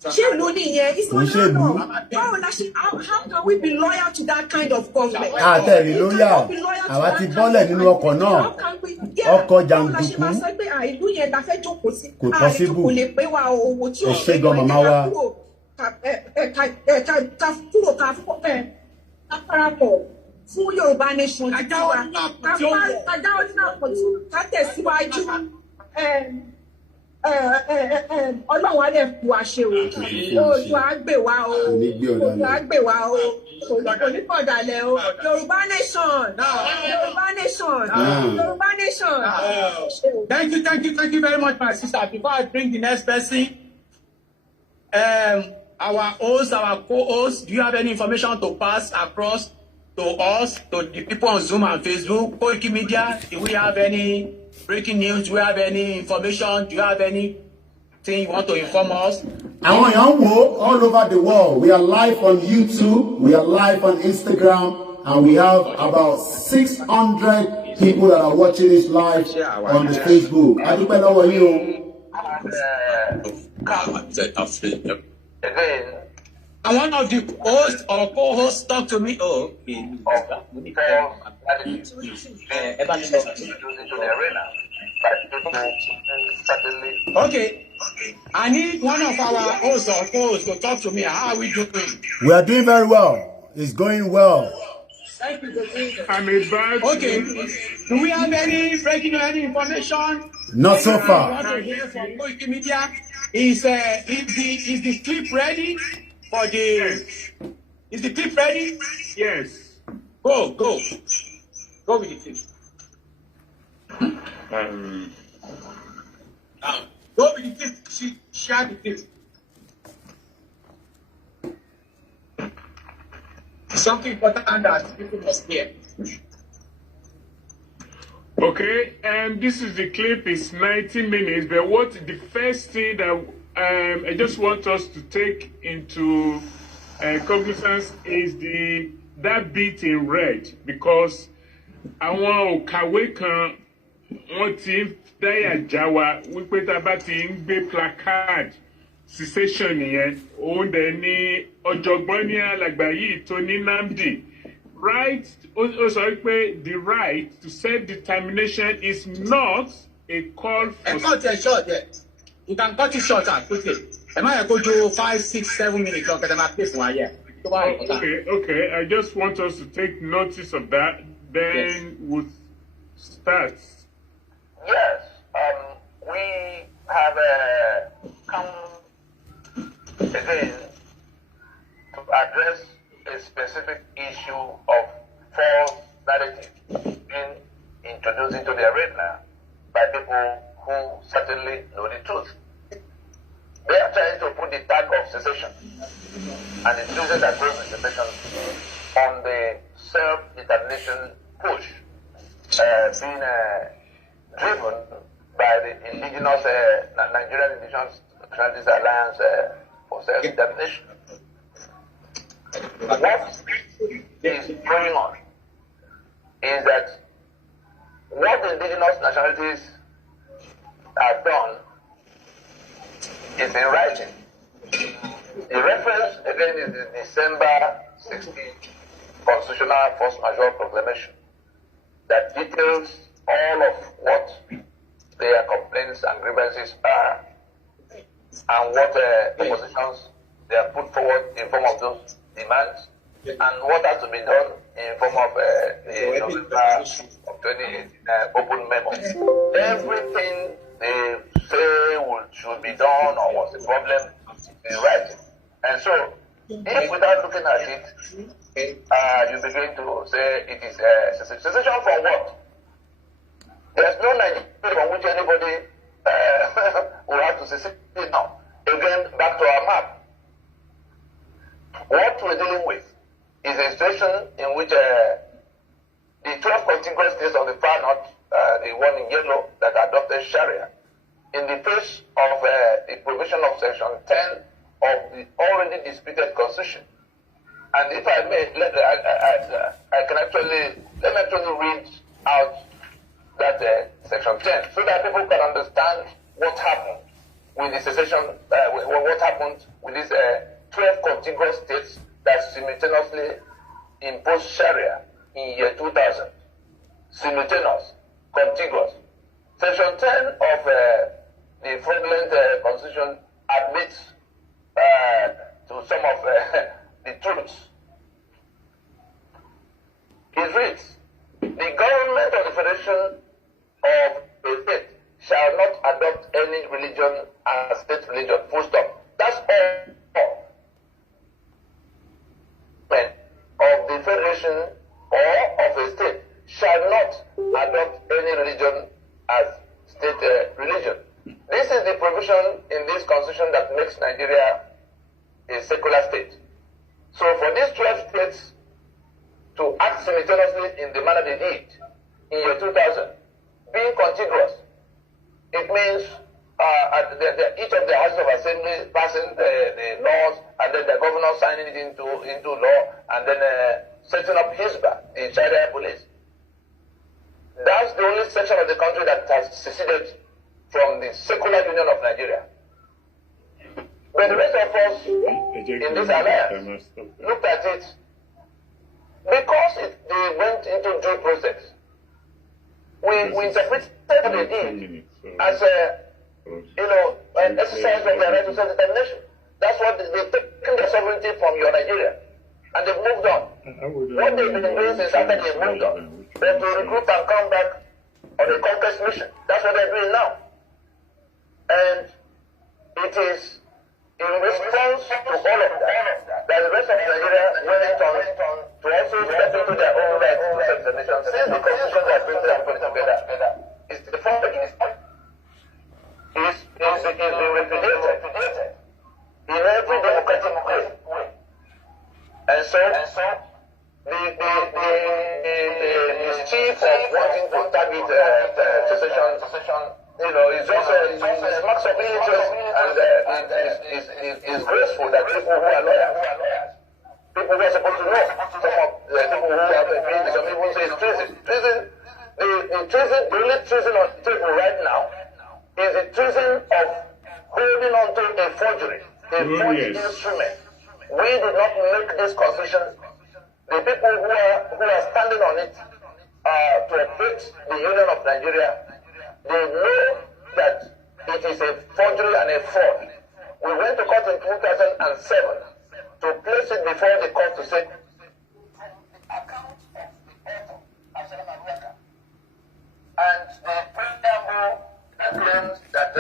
ṣé ìlú nìyẹn? It's not normal. How can we be loyal to that kind of government? Àtẹ̀lé lóyà, àwa ti bọ́lẹ̀ nínú ọkọ̀ náà, ọkọ̀ jàǹdùkú. Ìlú yẹn la fẹ́ jókòó sí. Kò possible. Kò lè pé wa owó tí ò fẹ́ gan màmá wa. Ká kúrò ká parapọ̀ fún Yorùbá nation ti tiwa. Ká jáwọ́ nínú àpọ̀jù, ká tẹ̀síwájú. Ọlọ́run á lè kú àṣẹ o. Ojú á gbè wá o. Ojú á gbè wá o. Onípọ̀dàlẹ̀ o. Yorùbá nation. Yorùbá nation. Yorùbá nation. Thank you very much, my sister. Before I bring the next person, our host, our co-host, do you have any information to pass across to us, to the people on Zoom and Facebook? Koiki Media, do we have any breaking news? Do you have any information? Do you have anything you want to inform us? Àwọn èèyàn wò all over the world. We are live on YouTube, we are live on Instagram, and we have about 600 people that are watching this live on the Facebook. Adúpẹ́ lọ́wọ́ yín o. And one of the hosts or co-hosts talk to me. Oh, okay. I need one of our hosts or co-hosts to talk to me. How are we doing? We are doing very well. It's going well. Thank you. I'm about Okay. Do we have any breaking or any information? Not so far. Media is the clip ready for the? Is the clip ready? yes. Go with the clip. Go with the clip. Share the clip. Something important that people must hear. Okay, this is the clip. It's 90 minutes. But what the first thing that I just want us to take into cognizance is that bit in red, because àwọn òkàwé kan wọ́n ti ń dáyà já wa wípé tá a bá ti ń gbé placard secession nìyẹn òun dẹ̀ ní ọ̀jọ̀gbọ́n ní alàgbà yìí tó ní Nnamdi right ó sọ wípé the right to self-determination is not a call for. Cut it short there. You can cut it short quickly. Am I going to do 5, 6, 7 minutes long? Because I'm this one here. Okay. I just want us to take notice of that. Then we'll start. Yes, we have come again to address a specific issue of false narrative being introduced into the arena by people who certainly know the truth. They are trying to put the tag of secession and including that group secession on the self-determination push being driven by the indigenous Nigerian Indigenous Nationalities Alliance for Self-Determination. What is going on is that what the indigenous nationalities have done is in writing. The reference again is the December 16 Constitutional Force Majeure Proclamation that details all of what their complaints and grievances are and what positions they have put forward in form of those demands and what has to be done in form of the November of 2018 open memo. Everything they say should be done or was the problem is right. And so, if without looking at it, you begin to say it is cessation from what? There's no Nigeria from which anybody will have to secede now. Again, back to our map. What we're dealing with is a situation in which the 12 contiguous states of the far north, the one in yellow that adopted Sharia, in the face of the provision of Section 10 of the already disputed Constitution. And if I may, let me actually read out that Section 10 so that people can understand what happened with the secession, what happened with these 12 contiguous states that simultaneously imposed Sharia in year 2000. Simultaneous, contiguous. Section 10 of the fraudulent Constitution admits to some of the truths. It reads, the government of the Federation of a state shall not adopt any religion as state religion, full stop. That's all. Of the Federation or of a state shall not adopt any religion as state religion. This is the provision in this constitution that makes Nigeria a secular state. So for these 12 states to act simultaneously in the manner they did in year 2000, being contiguous, it means each of the houses of assembly passing the laws, and then the governor signing it into law, and then setting up Hizbah, the Sharia police. That's the only section of the country that has seceded from the secular union of Nigeria. But the rest of us in this alliance looked at it because they went into due process. We interpreted what they did as an exercise of their right to self-determination. That's what they've taken the sovereignty from your Nigeria, and they've moved on. What they've been doing since after they've moved on, they've to recruit and come back on a conquest mission. That's what they're doing now. And it is in response to all of that the rest of Nigeria went on to also step into their own right to self-determination. Since the constitution that brings everybody together is the fact that it's been repudiated in every democratic way. And so the mischief of wanting to target secession, is also marks of interest, and it's graceful that people who are lawyers, people who are supposed to know, some of the people who are being, some people say it's treason. The only treason on the table right now is the treason of holding on to a forgery, a forged instrument. We did not make this constitution. The people who are standing on it to affect the Union of Nigeria, they know that it is a forgery and a fraud. We went to court in 2007 to place it before the court to say, account of the author, Absalom Aruaka, and the preamble claims that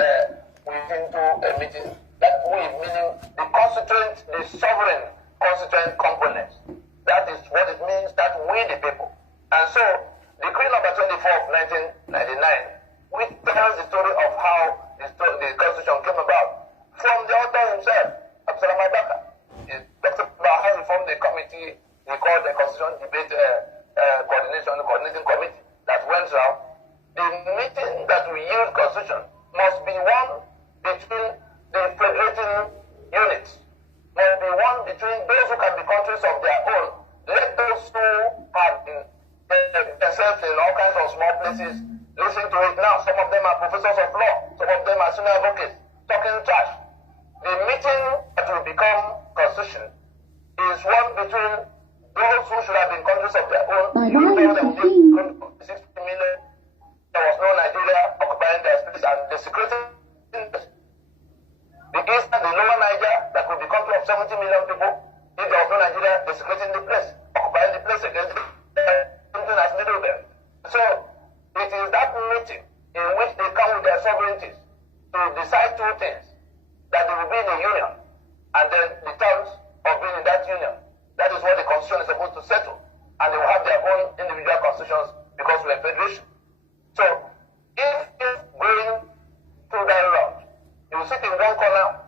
we into a meeting, that we, meaning the sovereign constituent components. That is what it means, that we the people. And so, Decree number 24 of 1999, which tells the story of how the Constitution came about from the author himself, Absalom Aruaka. He talks about how he formed a committee he called the Constitution Debate Coordinating Committee that went around. The meeting that we use Constitution must be one between the federating units, must be one between those who can be countries of their own. Let those who have themselves in all kinds of small places listen to it now. Some of them are professors of law, some of them are senior advocates talking trash. The meeting that will become Constitution is one between those who should have been countries of their own. You know there will be 60 million. There was no Nigeria occupying their space, and the security, the east and the lower Niger, that could be country of 70 million people. If there was no Nigeria, the security in the place. 1920s to decide two things: that they will be in a union, and then the terms of being in that union. That is what the constitution is supposed to settle, and they will have their own individual constitutions because we are a federation. So, if going through that route, you will sit in one corner,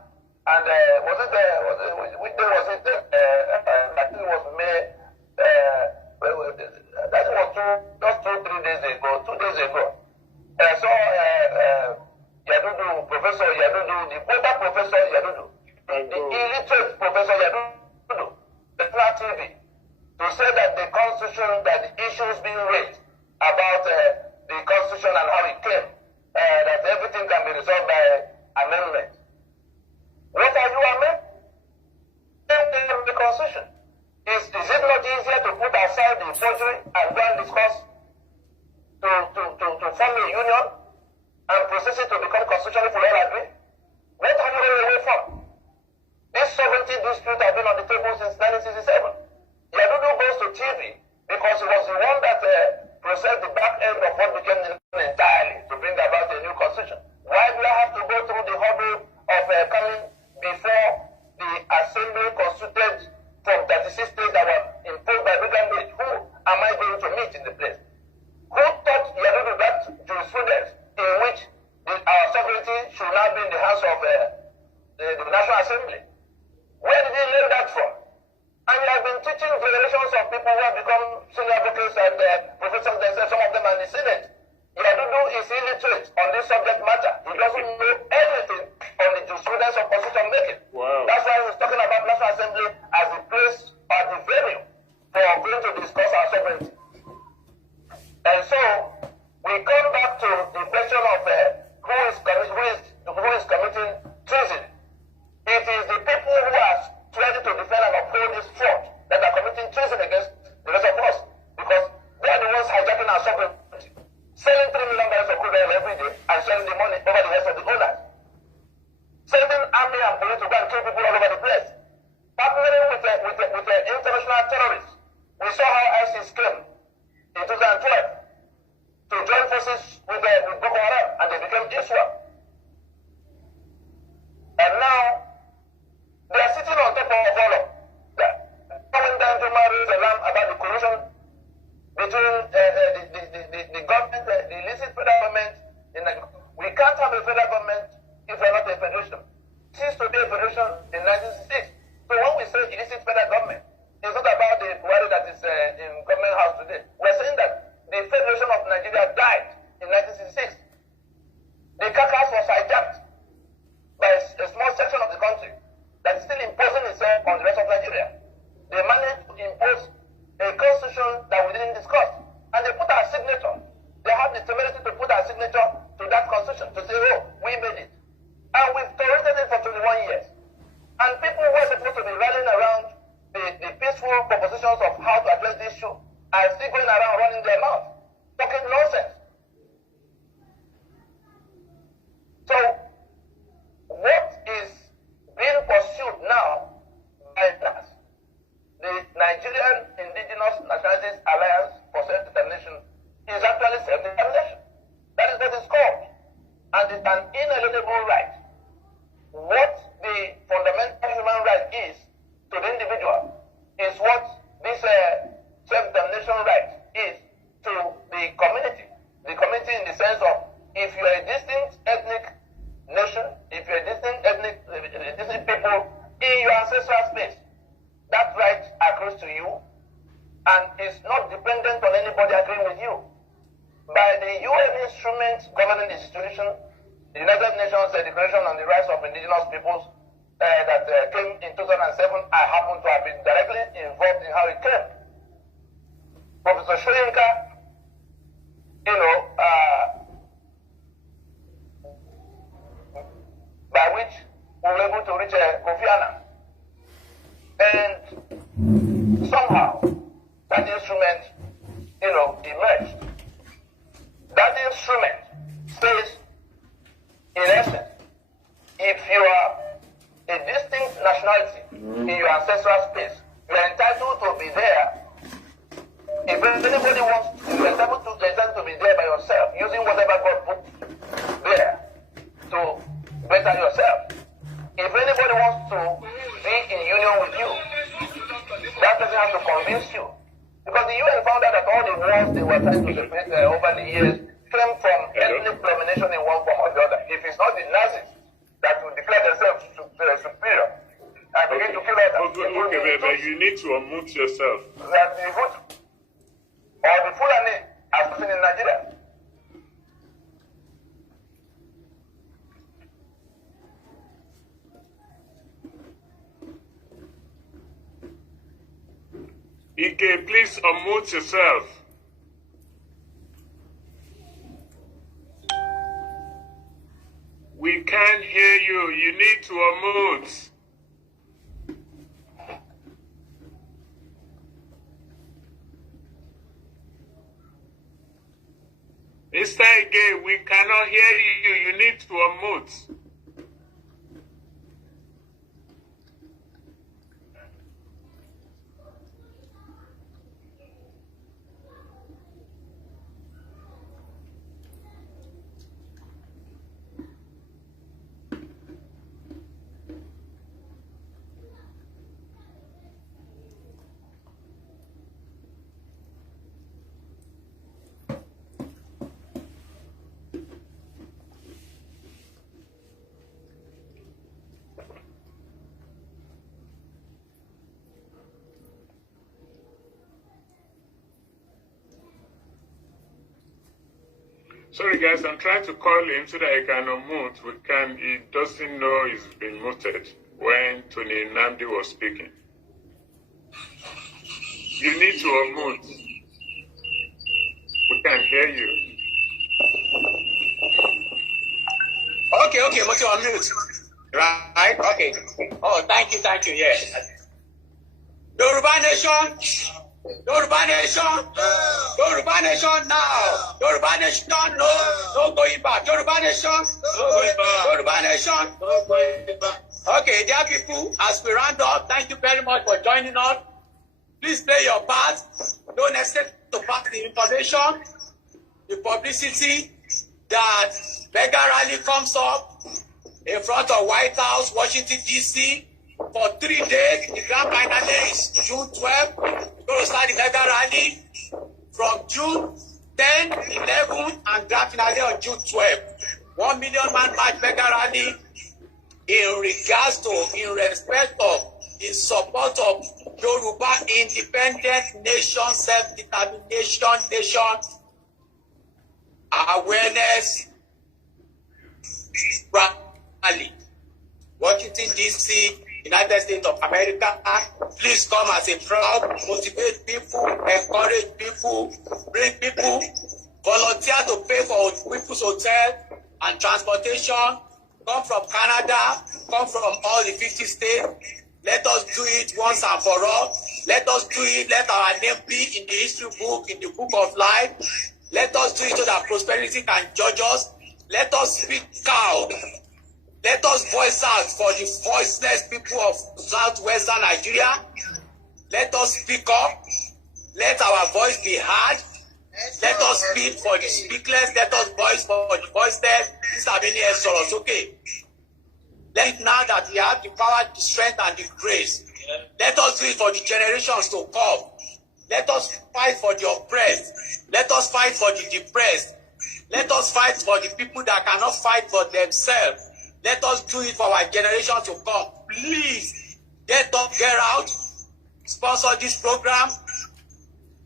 and which day was it? I think it was May. That was just 2-3 days ago. 2 days ago. So Yadudu, Professor Yadudu, the older Professor Yadudu, the illiterate Professor Yadudu, the Flat TV, to say that the Constitution, that the issues being raised about the Constitution and how it came, that everything can be resolved by amendment. What are you amending? The Constitution. Is it not easier to put aside the forgery and go and discuss to form a union and process it to become constitutional if we all agree? What are you running away from? This sovereignty dispute has been on the table since 1967. Yadudu goes to TV because he was the one that processed the back end of what became the union entirely to bring about a new constitution. Why do I have to go through the hurdle of coming before the assembly constituted from 36 states that were imposed by Brigham Young? Who am I going to meet in the place? Who taught Yadudu that jurisprudence in which our sovereignty should now be in the hands of the National Assembly? Where did he learn that from? And he has been teaching generations of people who have become senior advocates and professors themselves. Some of them are in the Senate. Yadudu is illiterate on this subject matter. He doesn't know anything on the jurisprudence of constitution making. Wow. That's why he's talking about National Assembly as the place or the venue for going to discuss our sovereignty. And so we come back to the question of who is committing treason. It is the people who are ready to defend and uphold this fort that are committing treason against the rest of us, because they are the ones hijacking our sovereignty, selling 3 million barrels of crude oil every day and selling the money over the heads of the owners, sending army and police to go and kill people all over the place, partnering with the international terrorists. We saw how ISIS came in 2012 to join forces with Boko Haram, and they became Israel. And now they are sitting on top of all of that, coming down to marry the lamb about the collusion between the government, the illicit federal government. We can't have a federal government if we're not a federation. It ceased to be a federation in 1966. So when we say illicit federal government, it's not about the Buhari that is in government house today. We're saying that the Federation of Nigeria died in 1966. The carcass was hijacked by a small section of the country that is still imposing itself on the rest of Nigeria. They managed to impose a constitution that we didn't discuss, and they put our signature. They have the temerity to put our signature to that constitution, to say, oh, we made it. And we've tolerated it for 21 years. And people who are supposed to be rallying around the peaceful propositions of how to address this issue are still going around running their mouth, talking nonsense. So, what is being pursued now by NAS, the Nigerian Indigenous Nationalities Alliance for Self-Determination, is actually self-determination. That is what it's called. And it's an inalienable right. What the fundamental human right is to the individual is what this self-determination right is to the community. The community in the sense of, if you are a distinct ethnic nation, if you are a distinct people in your ancestral space, that right accrues to you and is not dependent on anybody agreeing with you. By the UN instrument governing the situation, the United Nations Declaration on the Rights of Indigenous Peoples that came in 2007, I happen to have been directly involved in how it came. Professor Shoyinka, by which we were able to reach Kofi Annan. And somehow, that instrument, emerged. That instrument says, in essence, if you are a distinct nationality in your ancestral space, you are entitled to be there. If anybody wants, you are entitled to be there by yourself, using whatever God put there. all the Nazis that will declare themselves superior and begin to kill others. Okay, but you need to unmute yourself. That the Hutu or the Fulani are seen in Nigeria. Ike, please unmute yourself. We can't hear you. You need to unmute. Mr. Ike, we cannot hear you. You need to unmute. Sorry guys, I'm trying to call him so that I can unmute. He doesn't know he's been muted when Tony Nnamdi was speaking. You need to unmute. We can hear you. Okay, must you unmute? Right? Okay. Oh, thank you, yes. Yoruba Nation! Yoruba Nation now. Yoruba Nation, no going back. Yoruba Nation, Yoruba Nation. Okay, dear people, as we round up, thank you very much for joining us. Please play your part. Don't hesitate to pass the information, the publicity that Mega Rally comes up in front of White House, Washington, D.C. for 3 days. The grand finale is June 12. We're going to start the Mega Rally from June 10, 11, and grand finale on June 12. 1 million man march Mega Rally in respect of, in support of Yoruba independent nation, self-determination nation, awareness rally. Washington, D.C., United States of America, please come as a crowd, motivate people, encourage people, bring people, volunteer to pay for people's hotel and transportation. Come from Canada, come from all the 50 states. Let us do it once and for all. Let us do it. Let our name be in the history book, in the book of life. Let us do it so that prosperity can judge us. Let us speak out. Let us voice out for the voiceless people of southwestern Nigeria. Let us speak up. Let our voice be heard. Let us speak for the speakless. Let us voice for the voiceless. These are many sorrows. Okay. Let now that we have the power, the strength, and the grace, let us do it for the generations to come. Let us fight for the oppressed. Let us fight for the depressed. Let us fight for the people that cannot fight for themselves. Let us do it for our generation to come. Please, get up, get out, sponsor this program,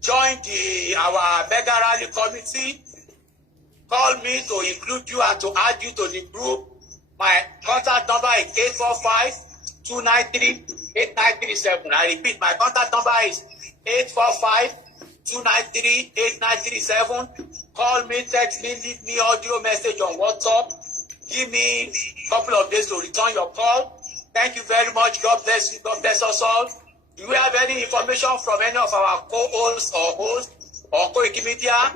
join our Mega Rally committee, call me to include you and to add you to the group. My contact number is 845-293-8937. I repeat, my contact number is 845-293-8937. Call me, text me, leave me audio message on WhatsApp. Give me a couple of days to return your call. Thank you very much. God bless you. God bless us all. Do you have any information from any of our co-hosts or hosts or co-media?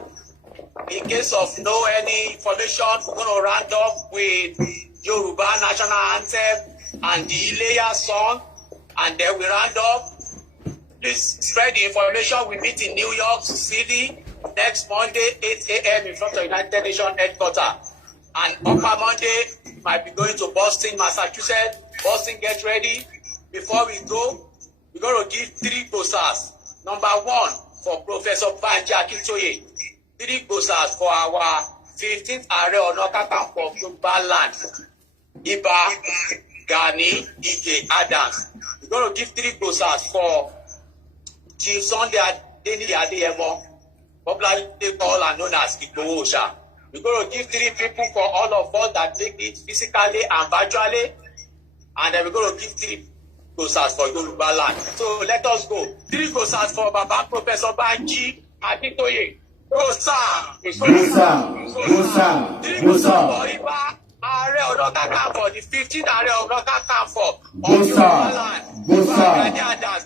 In case of any information, we're going to round up with Yoruba national anthem and the Ileya song, and then we round up. Please spread the information. We meet in New York City next Monday, 8 a.m. in front of United Nations headquarters. And upper Monday, might be going to Boston, Massachusetts. Boston, get ready. Before we go, we're going to give 3 glosars. Number 1 for Professor Banji Akintoye. 3 glosars for our 15th Ààrẹ Ọ̀nà Kakanfò of Yoruba land, Iba Gani Ige Adams. We're going to give 3 glosars for Chief Sunday Adeniyi Adeyemo, popularly called and known as Igboho Oòṣà. We're going to give 3 people for all of us that take it physically and virtually, and then we're going to give 3 glosars for Yoruba land. So let us go. 3 glosars for Baba Professor Banji Akintoye. Glosa. 3 glosars for Iba Ààrẹ Ọ̀nà Kakanfò, the 15th Ààrẹ Ọ̀nà Kakanfò of Yoruba land. Iba Gani Adams.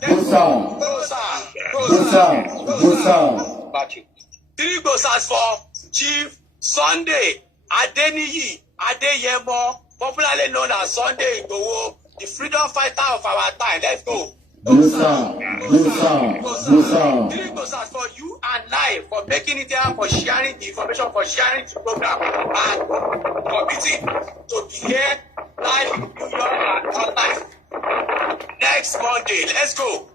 3 glosars for Chief Sunday Adeniyi Adeyemo, popularly known as Sunday Igboho, the freedom fighter of our time. Let's go. 3 glosars for you and I for making it here, for sharing the information, for sharing the program, and committing to be here live in New York and online next Monday. Let's go.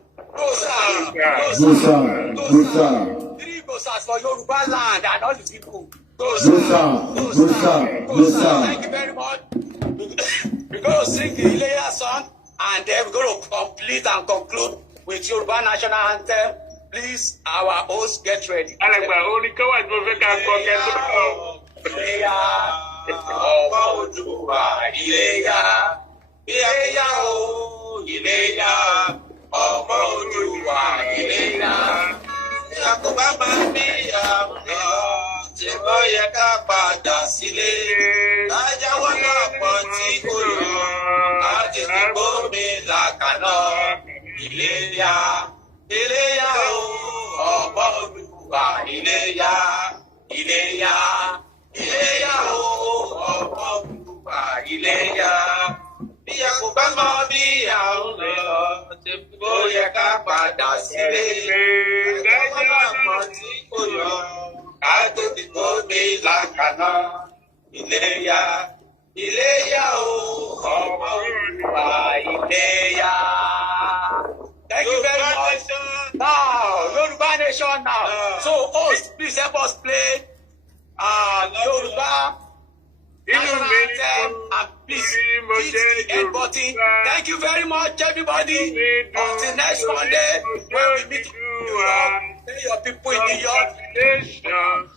3 glosars for Yoruba land and all the people. Thank you very much. We're going to sing the Ileya song, and then we're going to complete and conclude with Yoruba national anthem. Please, our host, get ready. Ileya, ọmọ Oduduwa, Ileya, Ileya o, Ileya, ọmọ Oduduwa, Ileya. Yakuba máa bí ìyàwó lọ, tí ó yẹ ká padà sílé. Lájáwọ́ náà pọ̀ tí kò yọ, láti fi gbómi làkàná. Iléyá, Iléyá o, ọmọ Oduduwa, Iléyá, Iléyá, Iléyá o, ọmọ Oduduwa, Iléyá. Bí Yakuba máa bí ìyàwó lọ, tí ó yẹ ká padà sílé. Lájáwọ́ náà pọ̀ tí kò yọ, láti fi gbómi làkàná. Iléyá, Iléyá o, ọmọ Oduduwa, Iléyá. Thank you very much. Now, Yoruba Nation now. So, host, please help us play Yoruba national anthem, and please hit the end button. Thank you very much, everybody. Until next Monday, when we meet in New York. Tell your people in New York.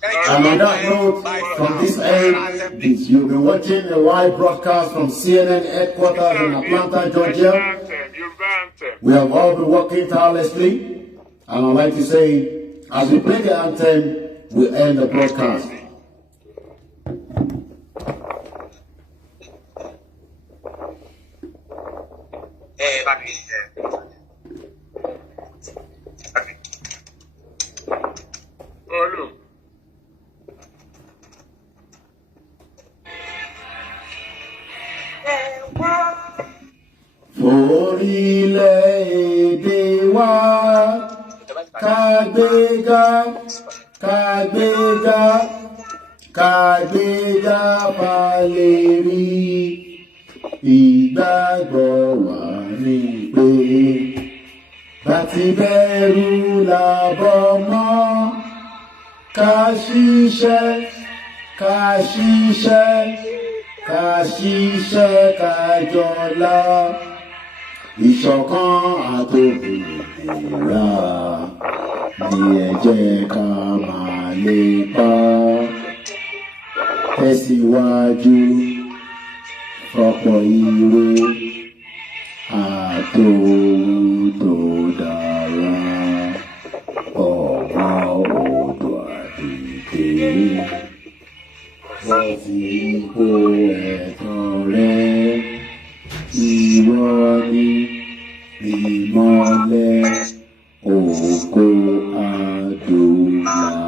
And on that note, from this end, you'll be watching a live broadcast from CNN headquarters in Atlanta, Georgia. We have all been working tirelessly, and I'd like to say, as we play the anthem, we end the broadcast. Orílẹ̀-èdè wa, kàgbéga, kàgbéga, kàgbéga balẹ̀ rí. Ìgbàgbọ́ wa ni pé bàtí bẹ̀rù làbọ̀ mọ́. Ká ṣiṣẹ́, ká ṣiṣẹ́, ká ṣiṣẹ́, ká jọlá. Ìṣọ̀kan àtòmìnira ni ẹ jẹ́ ká máa lépa. Tẹ̀síwájú fọ́pọ̀ ire àtòdò dára. Ọmọ Oòduà dìde, wọ́n ti kó ẹ̀tọ́ rẹ̀. Ìwọ ni ìmọ́lẹ̀ ògo adúláwọ̀.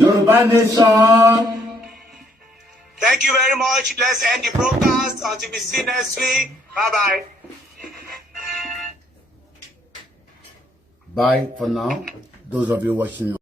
Yoruba Nation. Thank you very much. Let's end the broadcast until we see next week. Bye-bye. Bye for now. Those of you watching.